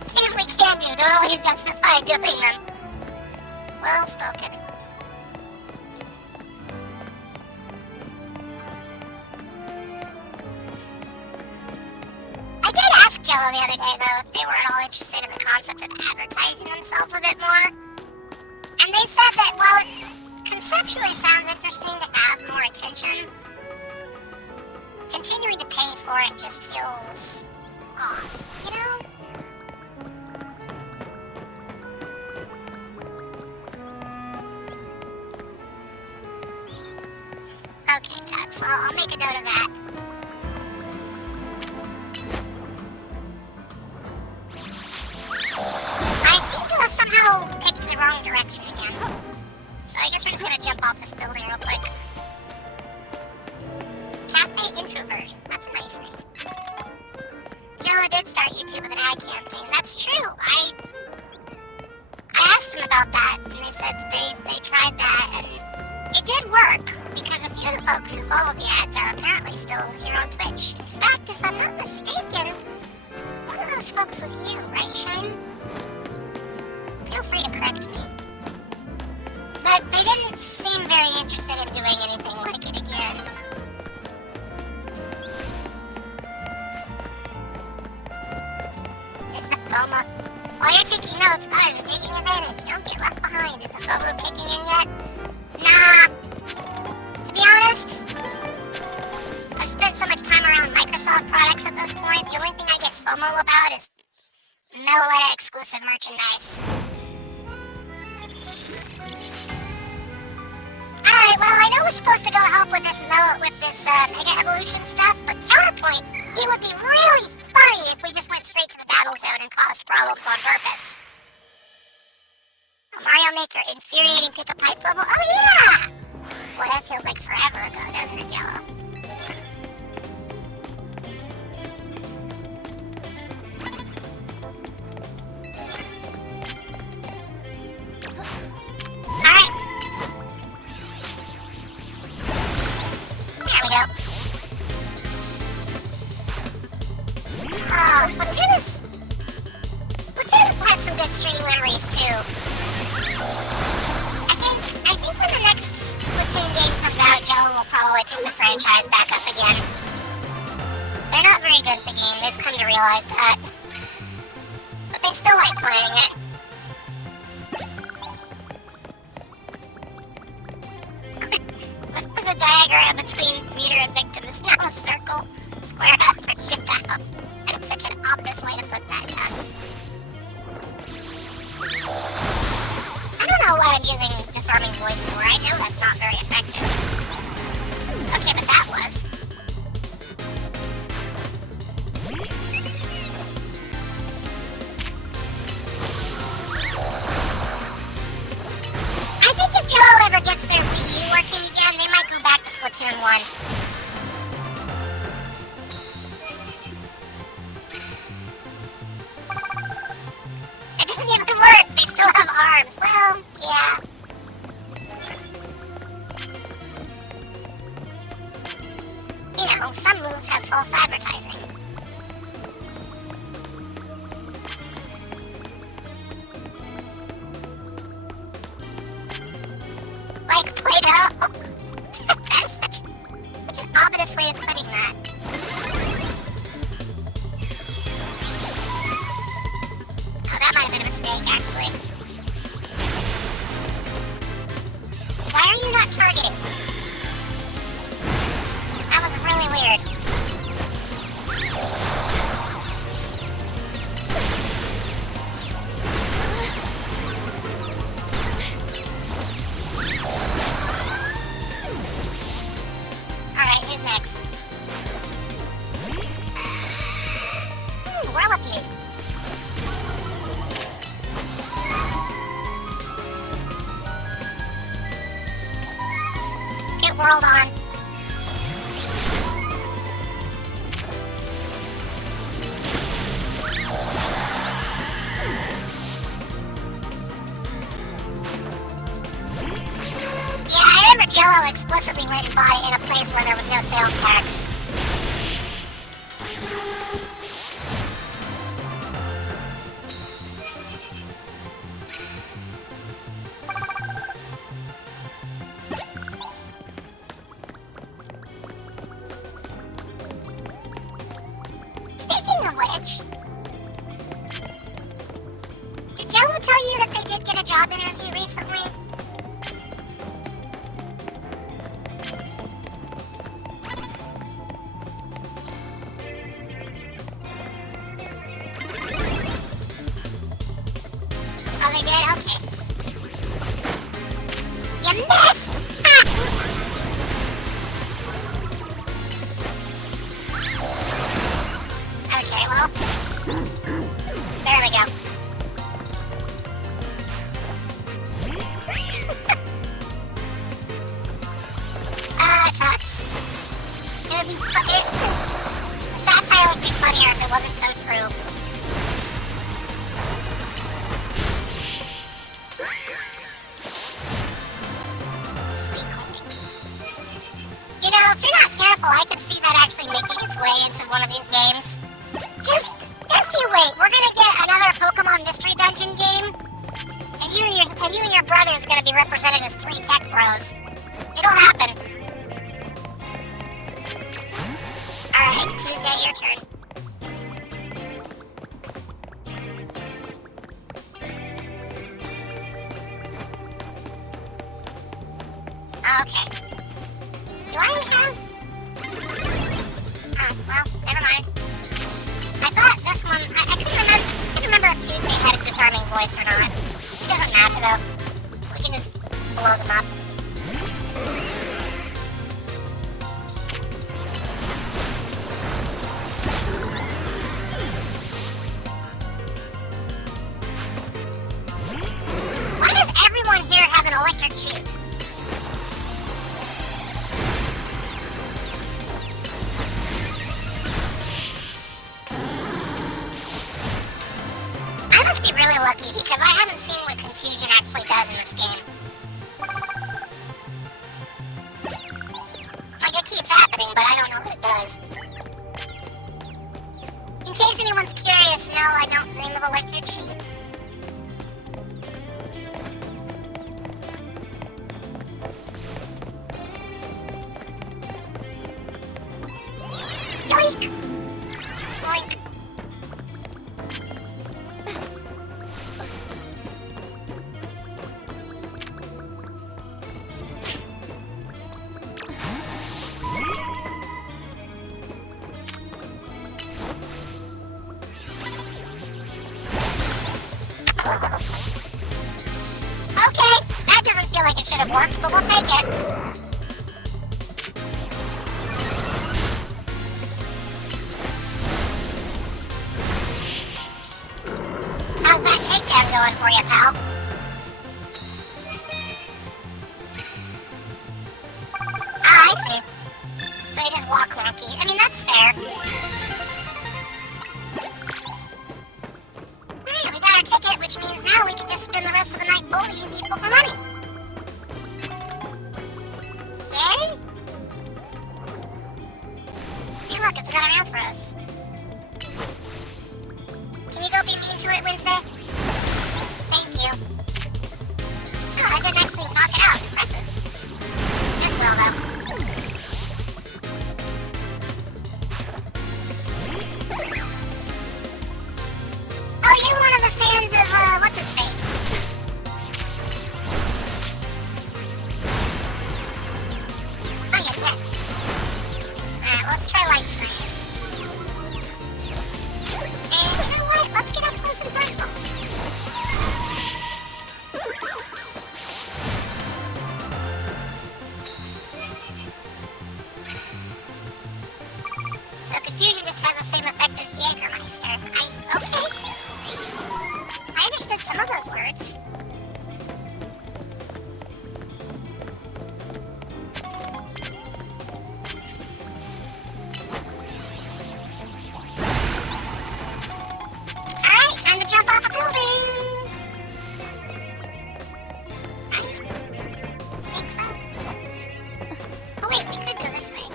Things we can do don't always justify doing them. Well spoken. I did ask Jello the other day, though, if they were at all interested in the concept of advertising themselves a bit more. And they said that while it conceptually sounds interesting to have more attention, continuing to pay for it just feels off, you know? Okay, Chuck, so I'll make a note of that. I seem to have somehow picked the wrong direction again. So I guess we're just gonna jump off this building real quick. Cafe Introversion, that's a nice name. Jello did start YouTube with an ad campaign, that's true. I asked them about that, and they said they tried that, and it did work, because a few of the folks who follow the ads are apparently still here on Twitch. In fact, if I'm not mistaken, one of those folks was you, right, Shiny? Feel free to correct me. But they didn't seem very interested in doing anything like it again. Is the FOMO... While you're taking notes, you're taking advantage. Don't get left behind. Is the FOMO kicking in yet? Nah. To be honest, I've spent so much time around Microsoft products at this point, the only thing I get FOMO about is mellow exclusive merchandise. Alright, well, I know we're supposed to go help with this Mega Evolution stuff, but counterpoint, it would be really funny if we just went straight to the battle zone and caused problems on purpose. A Mario Maker infuriating paper pipe level? Oh yeah! Boy, that feels like forever ago, doesn't it, Jello? Alright. There we go. Oh, Splatoon had some good streaming memories too. I think when the next Splatoon game comes out, Jello will probably pick the franchise back up again. They're not very good at the game, they've come to realize that. But they still like playing it. The diagram between meter and victim is now a circle. Square up or chip out. It's such an obvious way to put that, Tux. I don't know what I'm using disarming voice for. I know that's not very effective. Okay, but that was. I think if Jello ever gets their Wii U working again, they might go back to Splatoon 1. It doesn't even work! They still have arms! Well, yeah. You know, some moves have false advertising. Like Play-Doh? That is such an ominous way of putting that. Oh, that might have been a mistake, actually. Why are you not targeting? That was really weird. job interview recently? Oh, they did? Okay. You missed! Ah! Okay, well. There we go. It sucks. Satire would be funnier if it wasn't so true. Sweet coin. You know, if you're not careful, I could see that actually making its way into one of these games. Just you wait. We're gonna get another Pokemon Mystery Dungeon game, and you and your brother is gonna be represented as 3 tech bros. It'll happen. All right, Tuesday, your turn. Okay. Do I have? Oh, well, never mind. I thought this one, I couldn't remember if Tuesday had a disarming voice or not. It doesn't matter though. We can just blow them up. Why does everyone here have an electric sheep? I must be really lucky because I haven't seen what confusion actually does in this game. Like, it keeps happening, but I don't know what it does. In case anyone's curious, no, I don't dream of electric sheep. Yoink! Spoink! Okay, that doesn't feel like it should have worked, but we'll take it. How's that takedown going for you, pal? Ah, I see. So you just walk wonky. I mean, that's fair. Alright, we got our ticket, which means now we can just spend the rest of the night bullying people for money. Yay? Hey, look, it's another round for us. Can you go be mean to it, Wednesday? Thank you. Oh, I didn't actually knock it out. Impressive. This will, though. Oh, you're one of the fans of, what's-his-face? Oh, yeah, next. Alright, let's try light screen. And you know what? Let's get up close and personal. So confusion just has the same effect as Jägermeister. Okay. I understood some of those words. Alright, time to jump off a building! Right? Think so? Oh wait, we could go this way.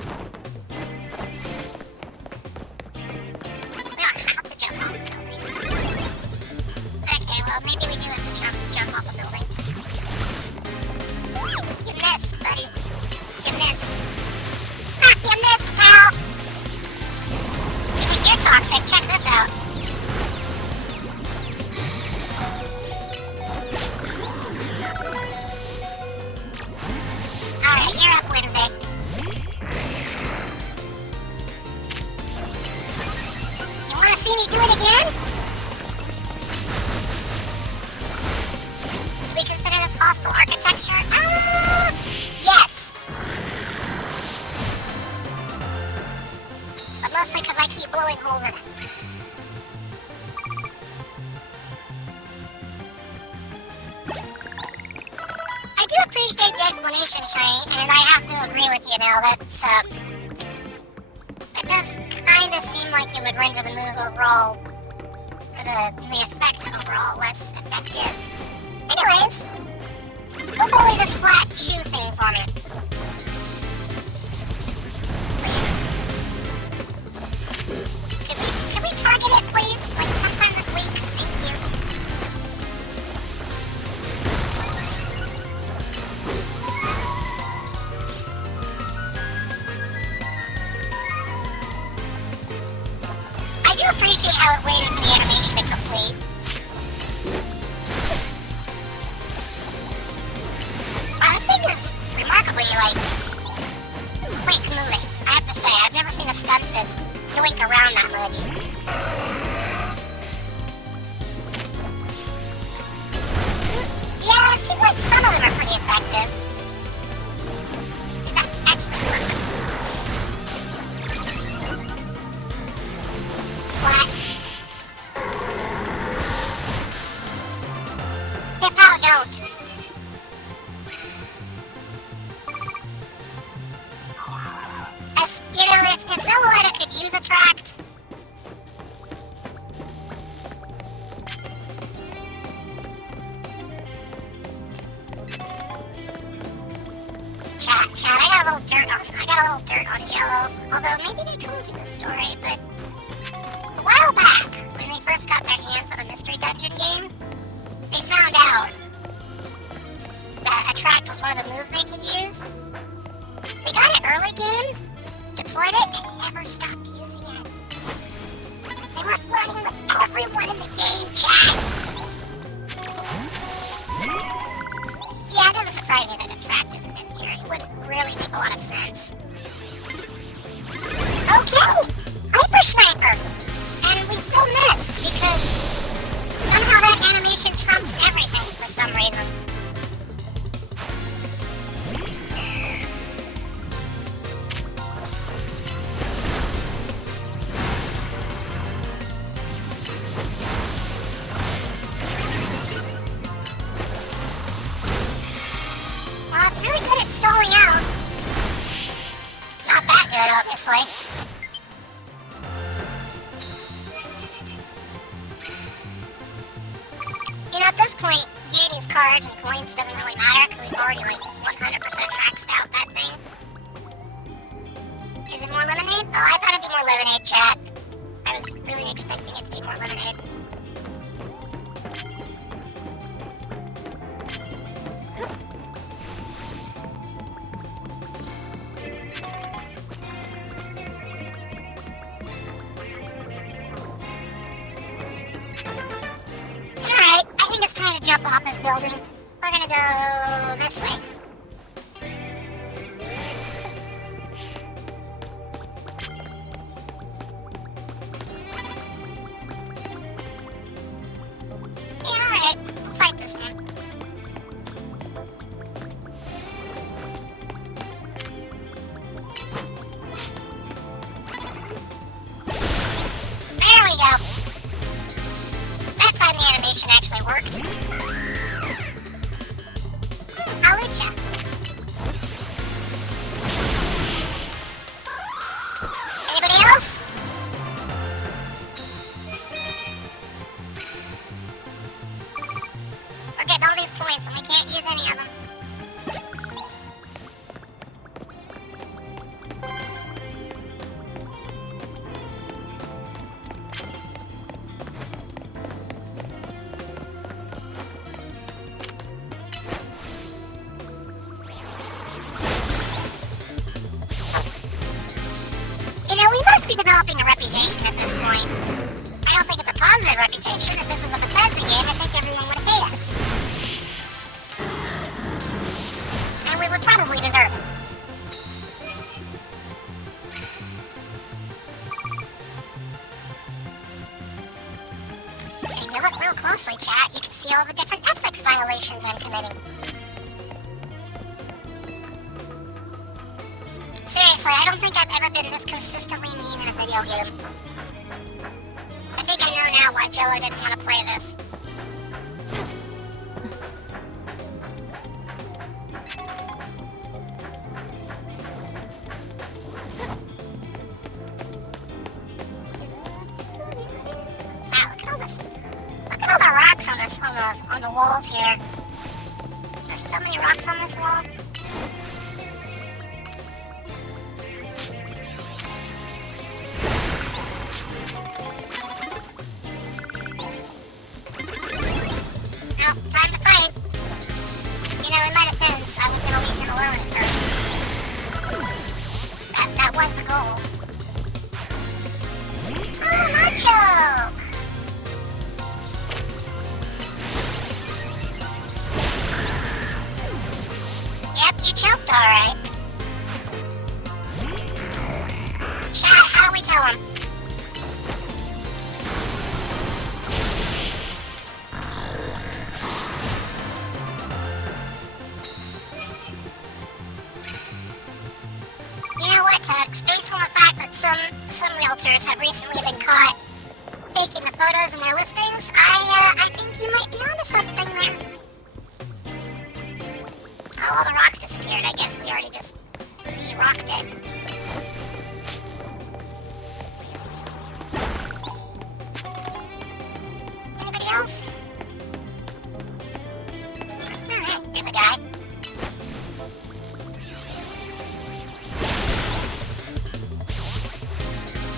We don't have to jump off the building. Okay, well maybe we do have to jump. do it again? Do we consider this hostile architecture? Yes! But mostly because I keep blowing holes in it. I do appreciate the explanation, Trey, and I have to agree with you now. That does kind of seem like it would render the move overall, or the effect overall, less effective. Anyways, go bully this flat shoe thing for me. Please. Can we target it, please? Like sometime this week? Thank you. I do appreciate how it waited for the animation to complete. Wow, this thing is remarkably, quick moving. I have to say, I've never seen a stun fist yoink around that much. Yeah, it seems like some of them are pretty effective. Did that actually work? Splat. Hip out, don't. As, you know, if Mellow could use attract. Chat, I got a little dirt on Jello. Although maybe they told you this story, but a while back, when they first got their hands on a mystery dungeon game, they found out that attract was one of the moves they could use. They got it early game, deployed it, and never stopped using it. They were flirting with everyone in the game, chat. Yeah, it doesn't surprise me that attract isn't in here. It wouldn't really make a lot of sense. Okay, Hyper Sniper! And we still missed, because somehow that animation trumps everything for some reason. It's really good at stalling out. Not that good, obviously. You know, at this point, gaining cards and coins doesn't really matter because we've already, 100% maxed out that thing. Is it more lemonade? Oh, I thought it'd be more lemonade, chat. I was really expecting it to be more lemonade. Jump off this building. We're gonna go this way. Yeah, alright. We'll fight this one. There we go. That time the animation actually worked. Alucha. Anybody else? We're getting all these points and we can't use any of them. We must be developing a reputation at this point. I don't think it's a positive reputation. If this was a Bethesda game, I think everyone would have paid us. And we would probably deserve it. closely, chat, you can see all the different ethics violations I'm committing. Seriously, I don't think I've ever been this consistently mean in a video game. I think I know now why Jello didn't want to play this. Wow, look at all this. Look at all the rocks on the walls here. There's so many rocks on this wall. Now, time to fight. You know, in my defense, I was gonna leave him alone at first. That was the goal. Oh, Macho! Yep, you choked alright. Chat, how do we tell him? You know what, Tux? Based on the fact that some realtors have recently been caught faking the photos in their listings, I think you might be onto something there. Oh, all the rocks disappeared. I guess we already just de-rocked it. Anybody else? Oh, hey, there's a guy.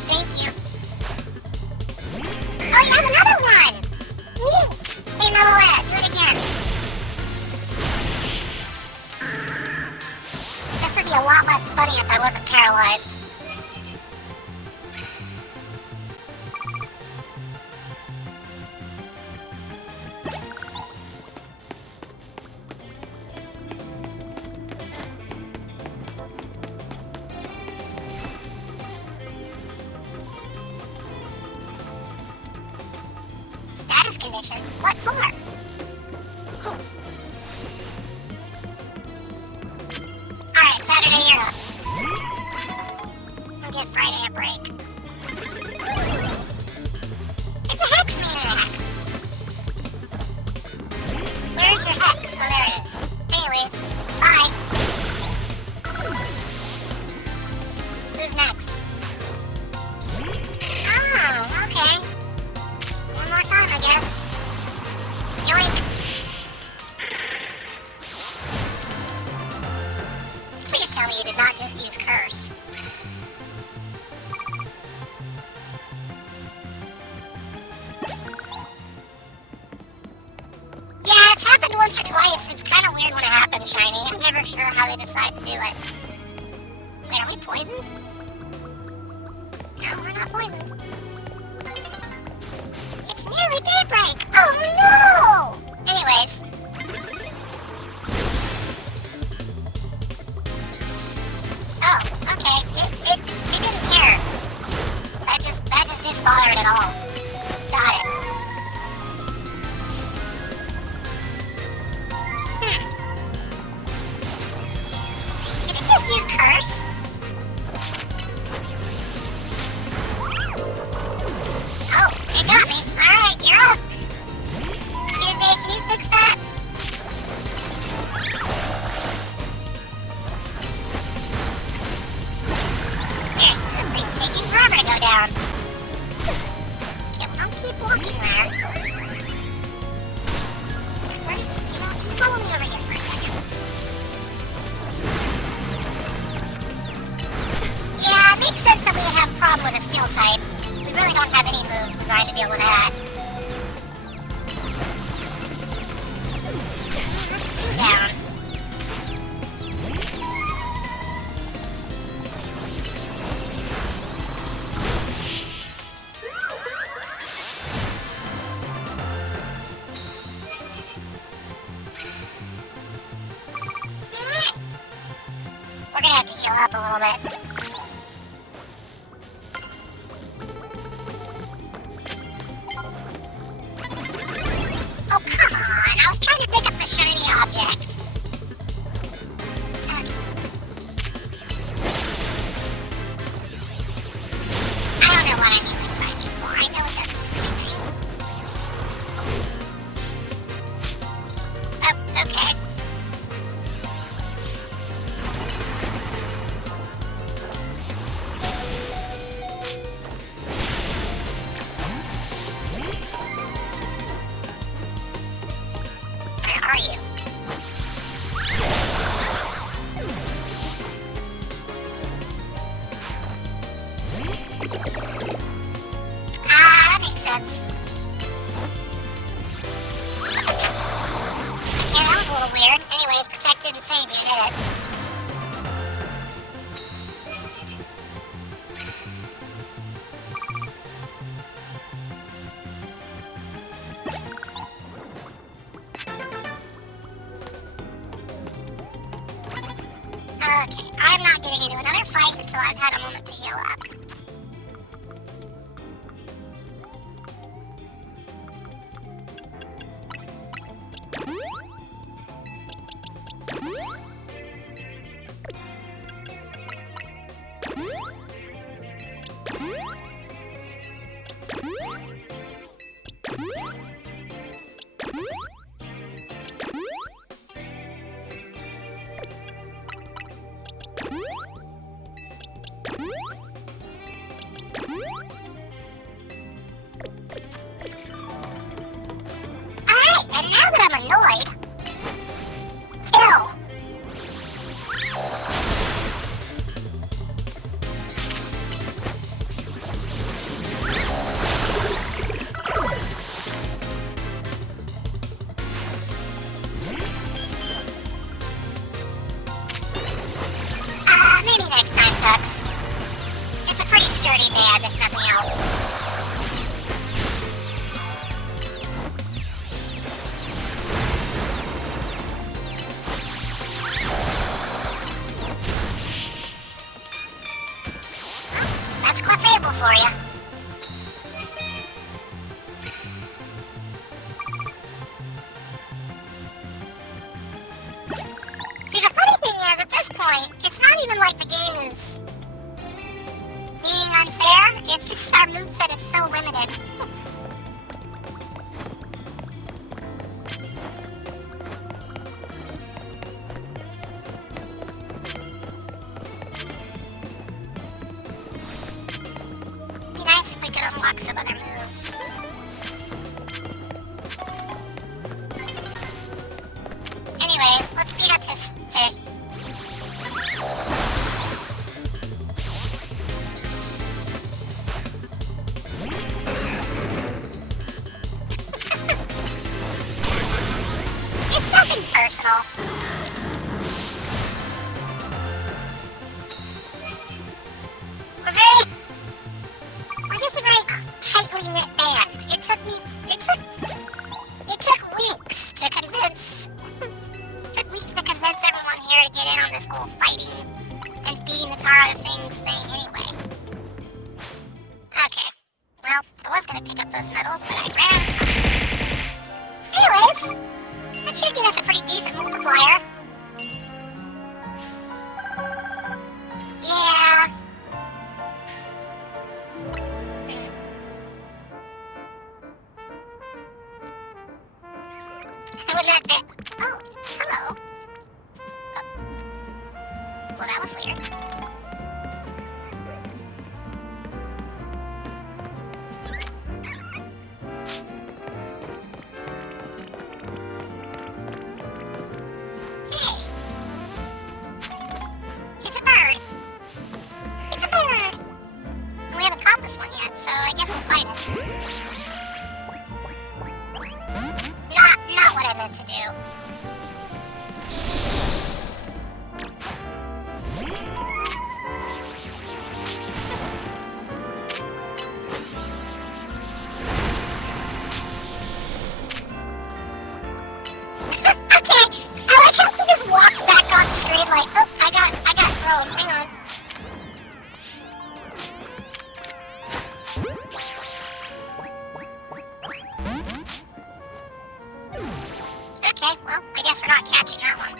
Thank you. Oh, you have another one! Neat! Hey, mellow, do it again. This would be a lot less funny if I wasn't paralyzed. Status condition? What for? Alright, Saturday, you're up. We'll give Friday a break. It's a hex maniac! Where's your hex? Oh, there it is. Anyways, bye. Who's next? Oh, okay. One more time, I guess. Yoink. Please tell me you did not just use curse. Yeah, it's happened once or twice. It's kind of weird when it happens, Shiny. I'm never sure how they decide to do it. Wait, are we poisoned? No, we're not poisoned. It's nearly daybreak! Oh no! Anyways. Oh, okay. It didn't care. That just didn't bother it at all. Got it. Did it just use curse? Oh, it got me. Alright, you're up. Tuesday, can you fix that? Seriously, this thing's taking forever to go down. Okay, don't keep walking there. Where's, you follow me over here for a second. Yeah, it makes sense that we would have a problem with a steel type. We really don't have any moves designed to deal with that. That's two down. Alright. We're gonna have to heal up a little bit. Ah, that makes sense. Yeah, that was a little weird. Anyways, protect didn't save you, did it? Okay, I'm not getting into another fight until I've had a moment to heal up. Alright, and now that I'm annoyed, kill! Maybe next time, Tux. It's a pretty sturdy band, if nothing else. That's Clefable for you. See, the funny thing is, at this point, it's not even like the game is being unfair. It's just our moveset is so limited. Be nice if we could unlock some other moves. Anyways, let's beat up this fish. It's nothing personal. We're just a very tightly knit band. It took weeks to convince everyone here to get in on this whole fighting and beating the tar out of things thing anyway. Okay. Well, I was gonna pick up those medals, but I ran out of time. Anyways, that should get us a pretty decent multiplier. Yeah. Wouldn't that be... Oh, hello. Well, that was weird. Hey! It's a bird! It's a bird! And we haven't caught this one yet, so I guess we'll fight it. Not what I meant to do. Okay, I like how we just walked back on screen like, oh, I got thrown. Hang on. Okay, well, I guess we're not catching that one.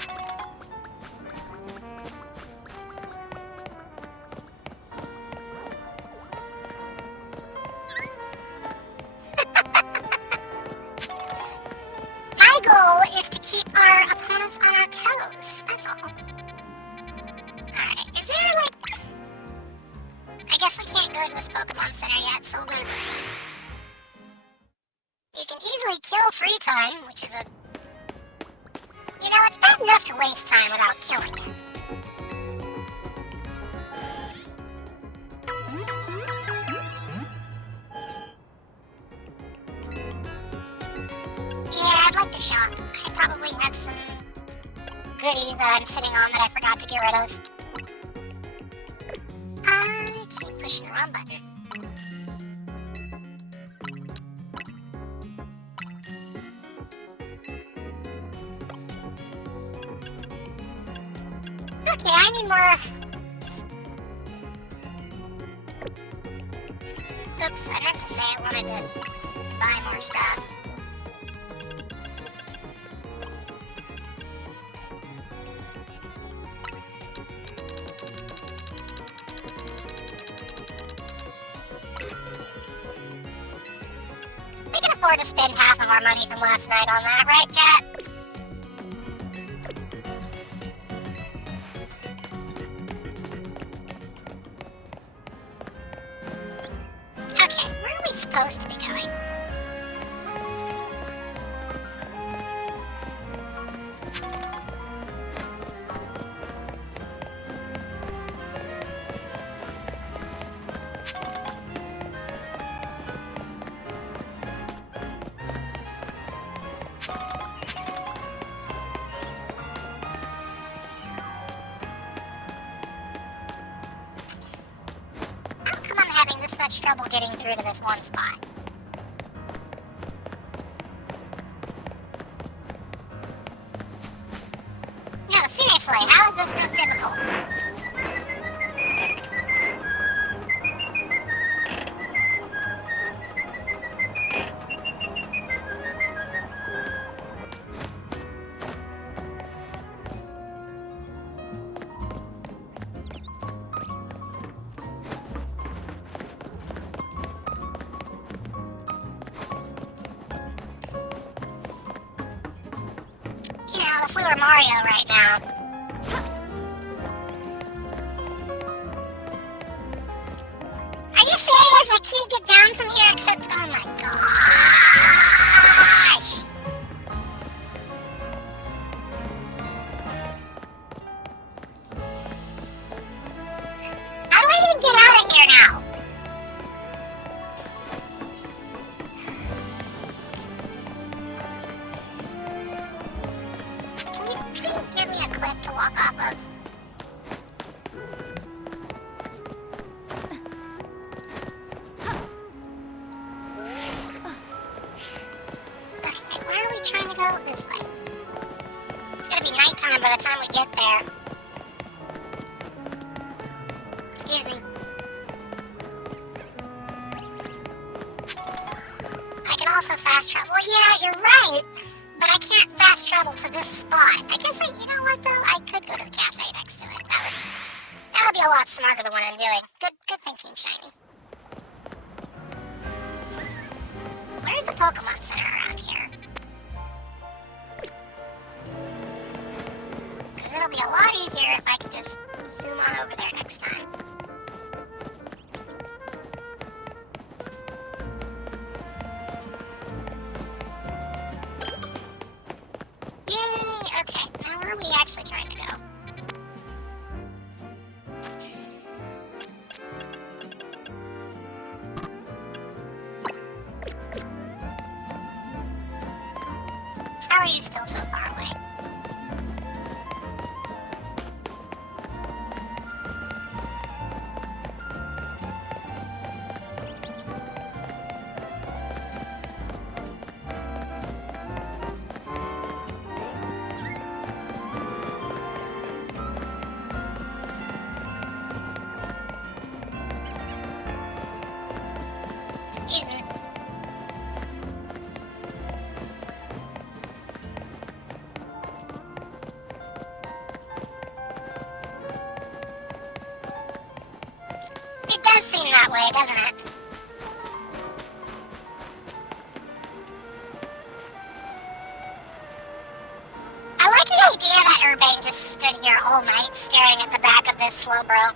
My goal is to keep our opponents on our toes. That's all. Alright, is there like... I guess we can't go to this Pokemon Center yet, so we'll go to this one. You can easily kill free time, which is a... You know, it's bad enough to waste time without killing it. like to shop. I probably have some goodies that I'm sitting on that I forgot to get rid of. I keep pushing the wrong button. Okay, I need more. Oops, I meant to say I wanted to buy more stuff. We can afford to spend half of our money from last night on that, right, chat? Okay, where are we supposed to be going? How come I'm having this much trouble getting through to this one spot? No, seriously, how is this this difficult? You know, if we were Mario right now. Are you serious? I can't get down from here except. Oh my gosh! How do I even get out of here now? Can you give me a cliff to walk off of? Okay, where are we trying to go? This way. It's gonna be nighttime by the time we get there. Excuse me. I can also fast travel. Well, yeah, you're right. But I can't fast travel to this spot. I guess you know what though? I could go to the cafe next to it. That would be a lot smarter than what I'm doing. Good thinking, Shiny. Where's the Pokemon Center around here? Because it'll be a lot easier if I could just zoom on over there next time. Yay! Okay, now where are we actually trying to go? How are you still so far away? Excuse me. It does seem that way, doesn't it? I like the idea that Urbane just stood here all night staring at the back of this Slowbro.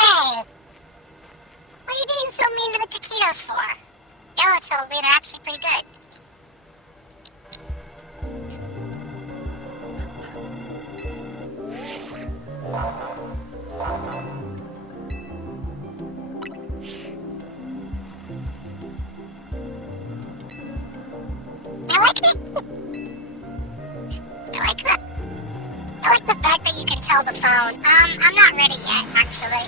Hey! What are you being so mean to the taquitos for? Yellow tells me they're actually pretty good. phone. I'm not ready yet, actually.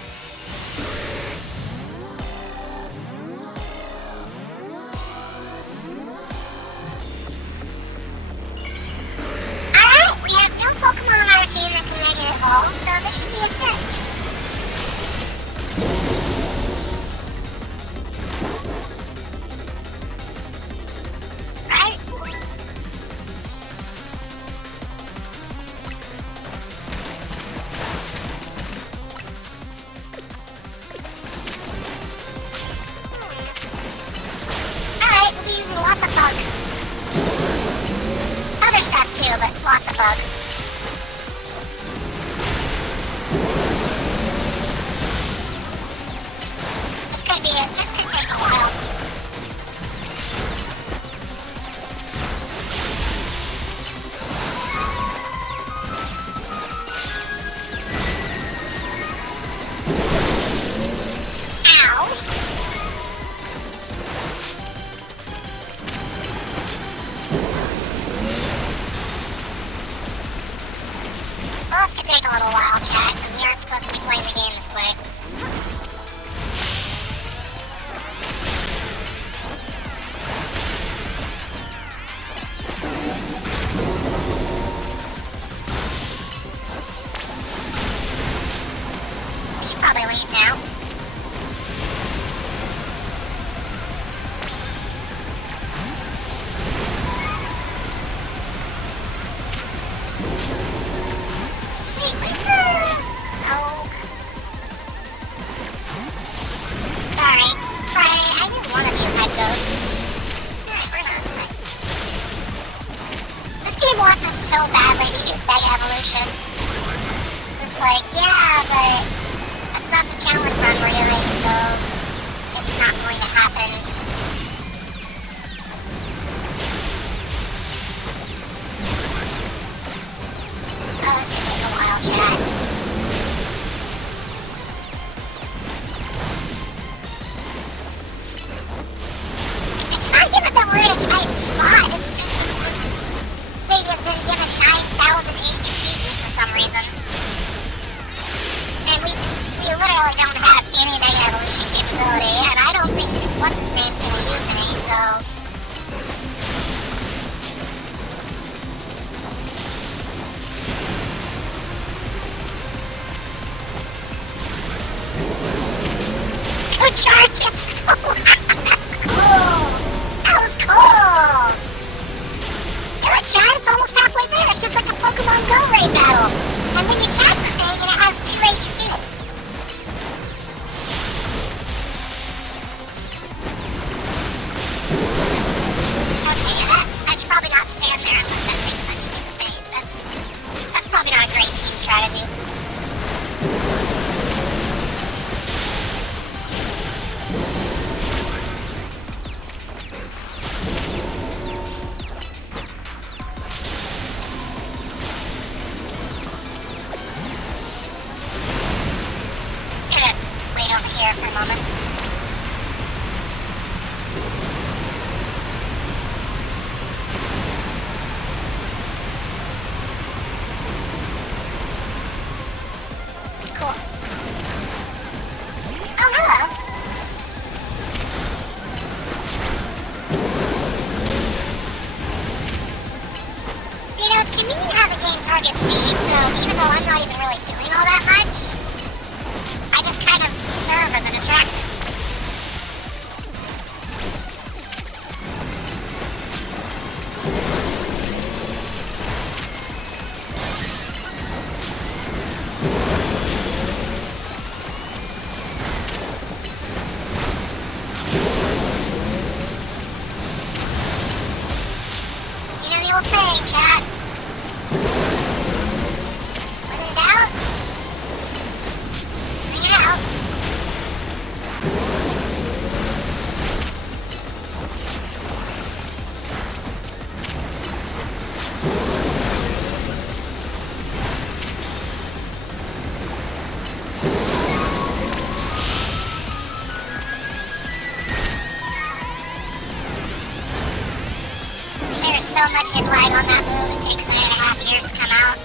Alright, we have no Pokemon on our team that can make it evolve, so this should be a set. Right? Alright, we'll be using lots of bug. Other stuff too, but lots of bug. This could take a while. Ow. Well, this could take a little while, chat, because we aren't supposed to be playing the game this way. We should probably leave now. Wait, where's the... Oh. Sorry. Friday, I knew one of you had ghosts. Alright, we're not. This game wants us so badly to use Mega Evolution. It's like, yeah, but that's not the challenge run we're doing, so it's not going to happen. Oh, this is gonna take a while, chat. It's not even that we're in a tight spot, it's just that this thing has been given 9,000 HP for some reason. And we literally don't have any Mega Evolution capability, and I don't think what's-his-name's gonna use any, so... Good charge! That's cool! That was cool! You know, chat, it's almost halfway there. It's just like a Pokemon Go raid battle. And then you catch the thing and it has 2 HP. Okay, yeah, I should probably not stand there and let that thing punch me in the face. That's probably not a great team strategy. Just gonna wait over here for a moment. Cool. Oh, hello. You know, it's convenient how the game targets me, so even though I'm not even really doing all that much, I just kind of serve as a distraction. You know the old saying, chat? When in doubt, sing it out. There's so much hit lag on that move, it takes 3.5 years to come out.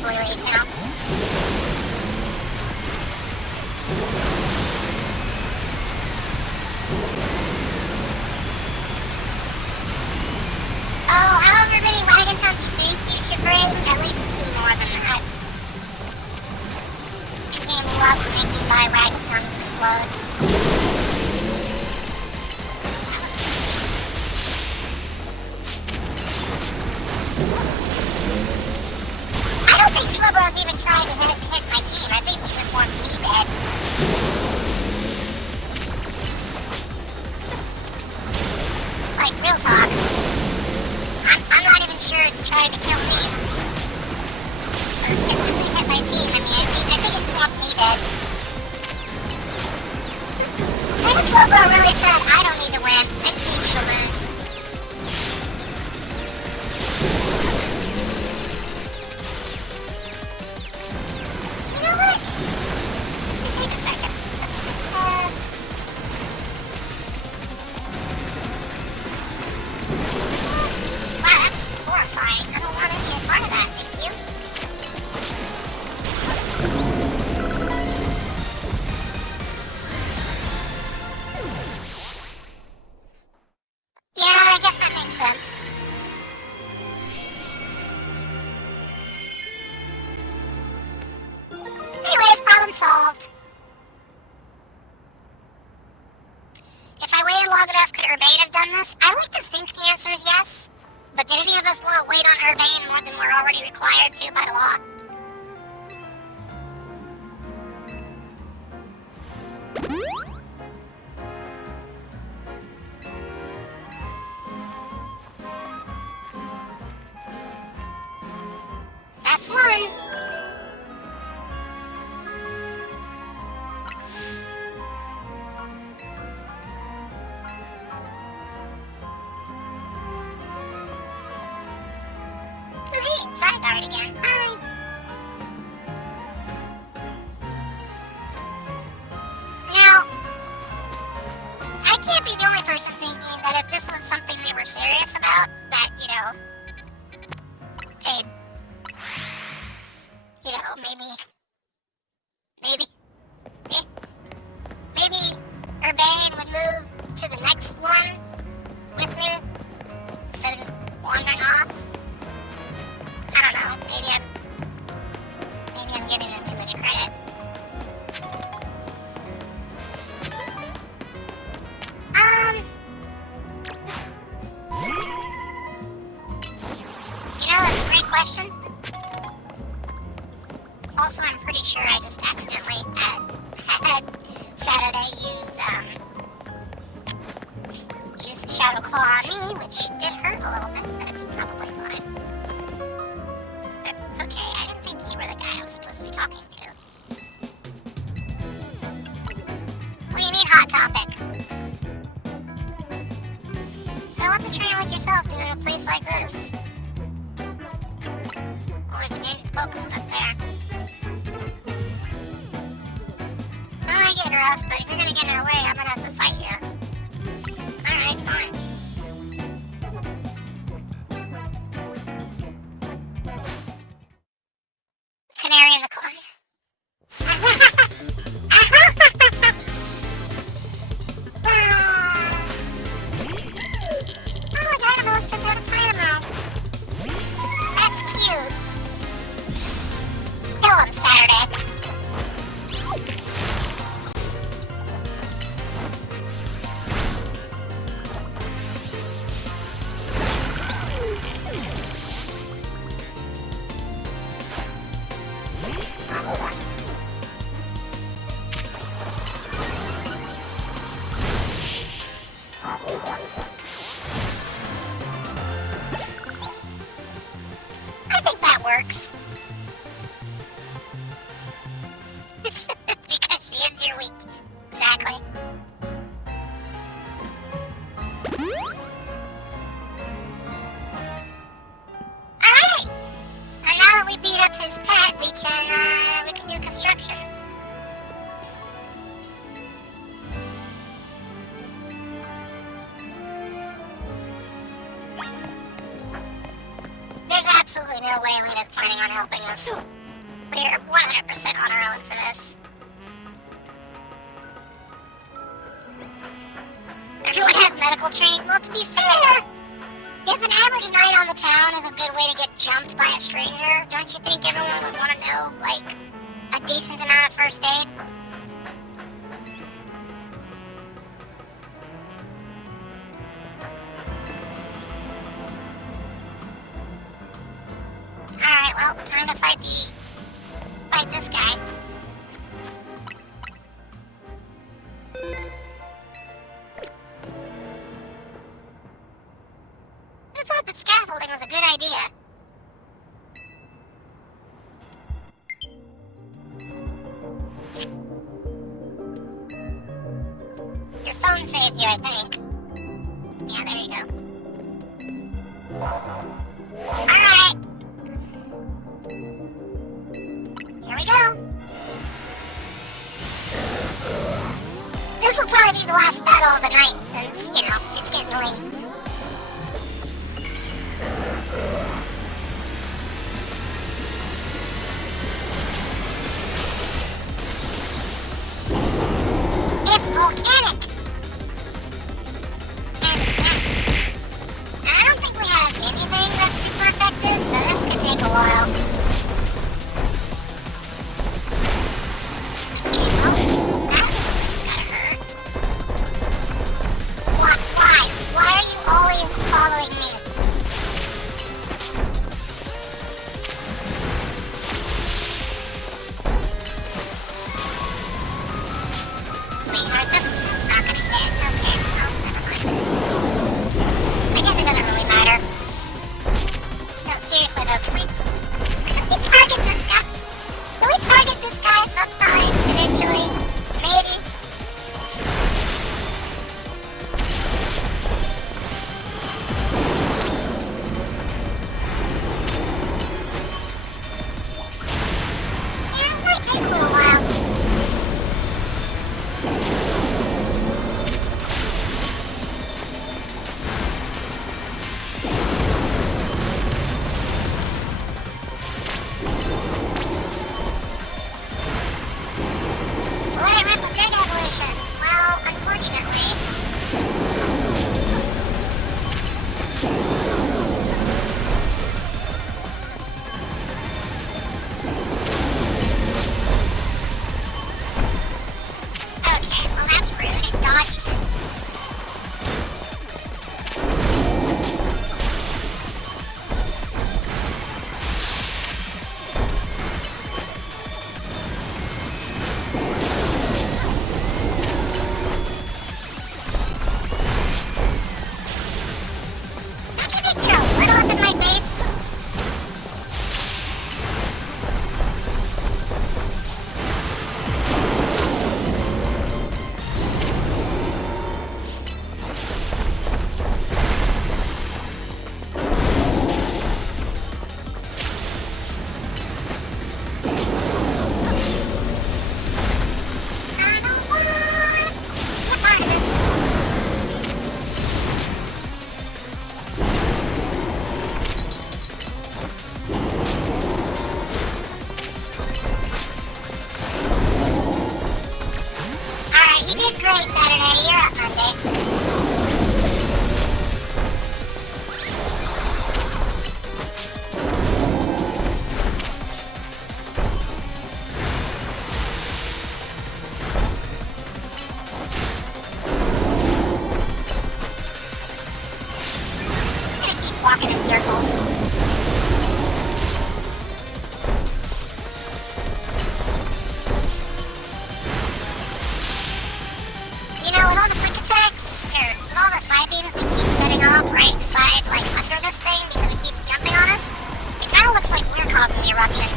probably leave now. Oh, however many wagon tons you think you should bring, at least 2 more than that. The game loves making my wagon tons explode. I don't think Slowbro's even trying to hit my team. I think he just wants me dead. Like, real talk. I'm not even sure it's trying to kill me. Or hit my team. I mean, I think it just wants me dead. And Slowbro really said, I don't need to win. I just need you to lose. You know what? Let's just take a second. Let's just, wow, that's horrifying. I don't want any part of that, thank you. Yeah, I guess that makes sense. Anyways, problem solved. If I waited long enough, could Urbane have done this? I like to think the answer is yes. But did any of us want to wait on Urbane more than we're already required to by law? That's one. Hey, Sideguard again. Hi. Now, I can't be the only person thinking that if this was something they were serious about, that, you know, they'd, you know, maybe Urbane would move to the next one with me instead of just wandering off. I don't know. Maybe I'm giving them too much credit. You know, that's a great question. Also, I'm pretty sure I just accidentally had Saturday use Shadow Claw on me, which did hurt a little bit, but it's probably fine. But, okay, I didn't think you were the guy I was supposed to be talking to. What do you mean, Hot Topic? So what's a trainer like yourself do in a place like this? Or to get the Pokemon up there? I might get rough, but if you're gonna get in our way, I'm gonna have to fight you. Alright, fine. Canary in the coal. Oh, Dynamo sends out a Tyramo. That's cute. Kill him, Saturday. absolutely no way Lena's planning on helping us. We're 100% on our own for this. Everyone has medical training. Well, to be fair, if an average night on the town is a good way to get jumped by a stranger, don't you think everyone would want to know, like, a decent amount of first aid? Alright, well, time to fight this guy. I thought that scaffolding was a good idea. Your phone saves you, I think. Yeah, there you go. Alright. Here we go. This will probably be the last battle of the night, since, you know, it's getting late. It's volcanic! And it's panic. And I don't think we have anything that's super effective, so this could take a while. Okay, well, that thing's gotta hurt. Why? Why are you always following me? Sweetheart, that's not gonna hit. Okay, well, never mind. I guess it doesn't really matter. No, seriously though, can we target this guy? Can we target this guy sometime, eventually? Maybe? Yeah, it might take a little while. Let it rip a good evolution. Well, unfortunately. Okay, well that's rude. It dodged it. Don't you think you're a little up in my face? I don't want to be a part of this. Alright, you did great Saturday. You're up Monday. Just gonna keep walking in circles. You know, with all the quick attacks, or with all the side beams we keep setting off right inside, like under this thing because it keeps jumping on us, it kind of looks like we're causing the eruption.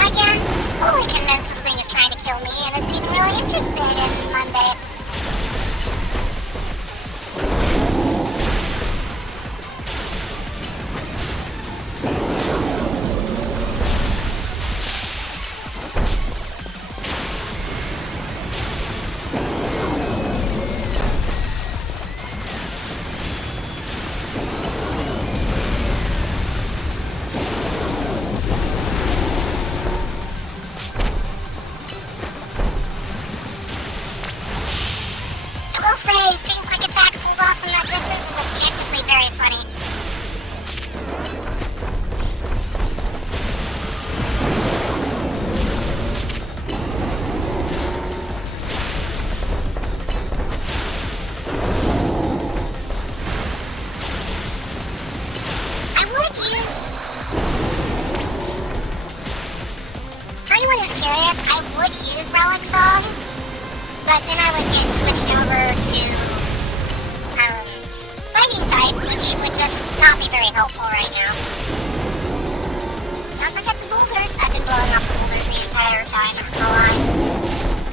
Again, fully convinced this thing is trying to kill me and isn't even really interested in Monday. not be very helpful right now. Don't forget the boulders. I've been blowing up the boulders the entire time, I'm not gonna lie.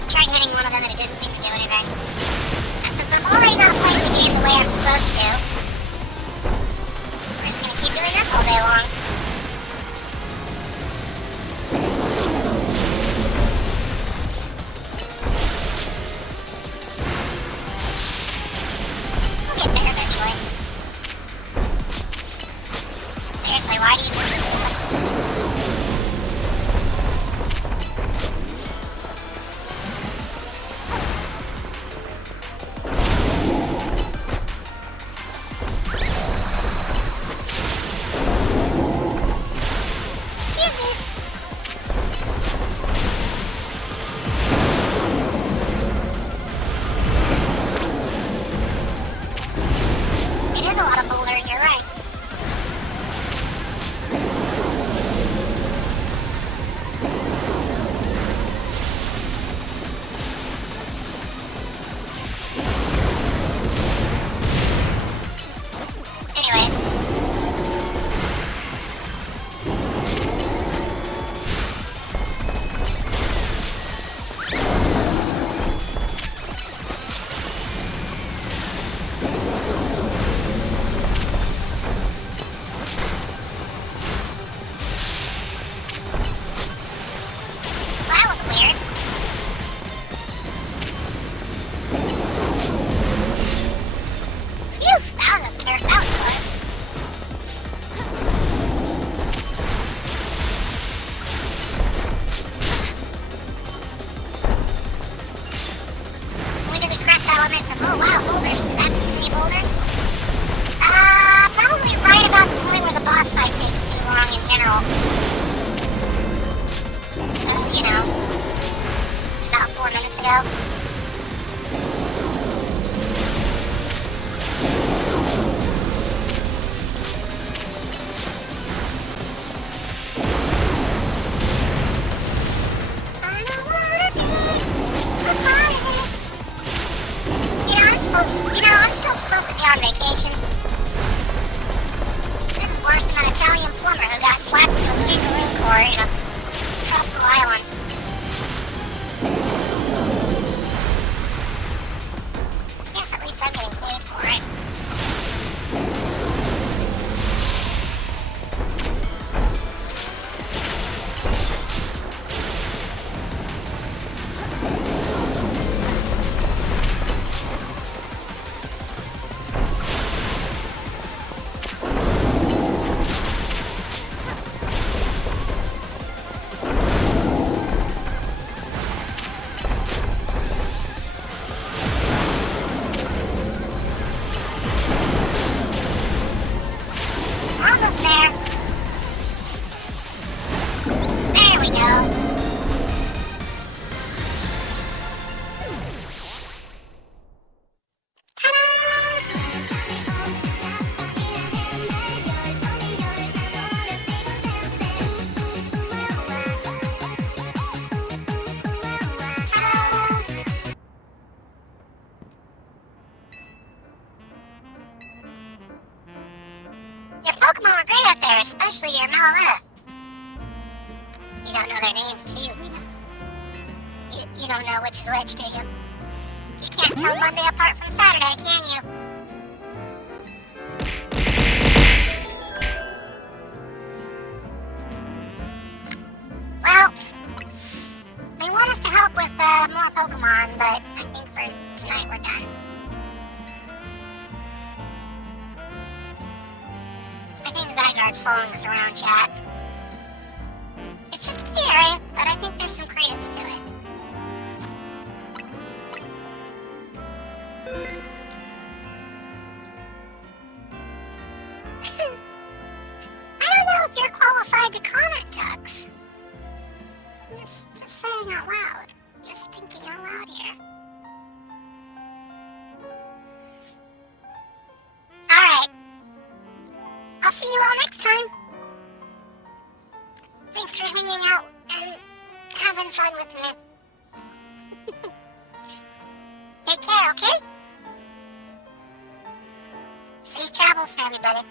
Tried hitting one of them and it didn't seem to do anything. And since I'm already not playing the game the way I'm supposed to, we're just gonna keep doing this all day long. We'll get there eventually. Seriously, why do you do this quest? Oh wow, boulders. That's too many boulders. Probably right about the point where the boss fight takes too long in general. So, you know, about 4 minutes ago. I'm still supposed to be on vacation. This is worse than an Italian plumber who got slapped with a kangaroo court in a tropical island. I guess at least I'm getting paid for it. Almost there. There we go. Your Pokemon were great out there, especially your mellow. You don't know their names, do you? You don't know which is which, do you? You can't tell Monday apart from Saturday, can you? Well, they want us to help with more Pokemon, but I think for tonight we're done. I think Zygarde's following us around, chat. It's just a theory, but I think there's some credence to it. I don't know if you're qualified to comment, Tux. I'm just saying out loud. Just thinking out loud here. Alright. I'll see you all next time. Thanks for hanging out and having fun with me. Take care, okay? Safe travels for everybody.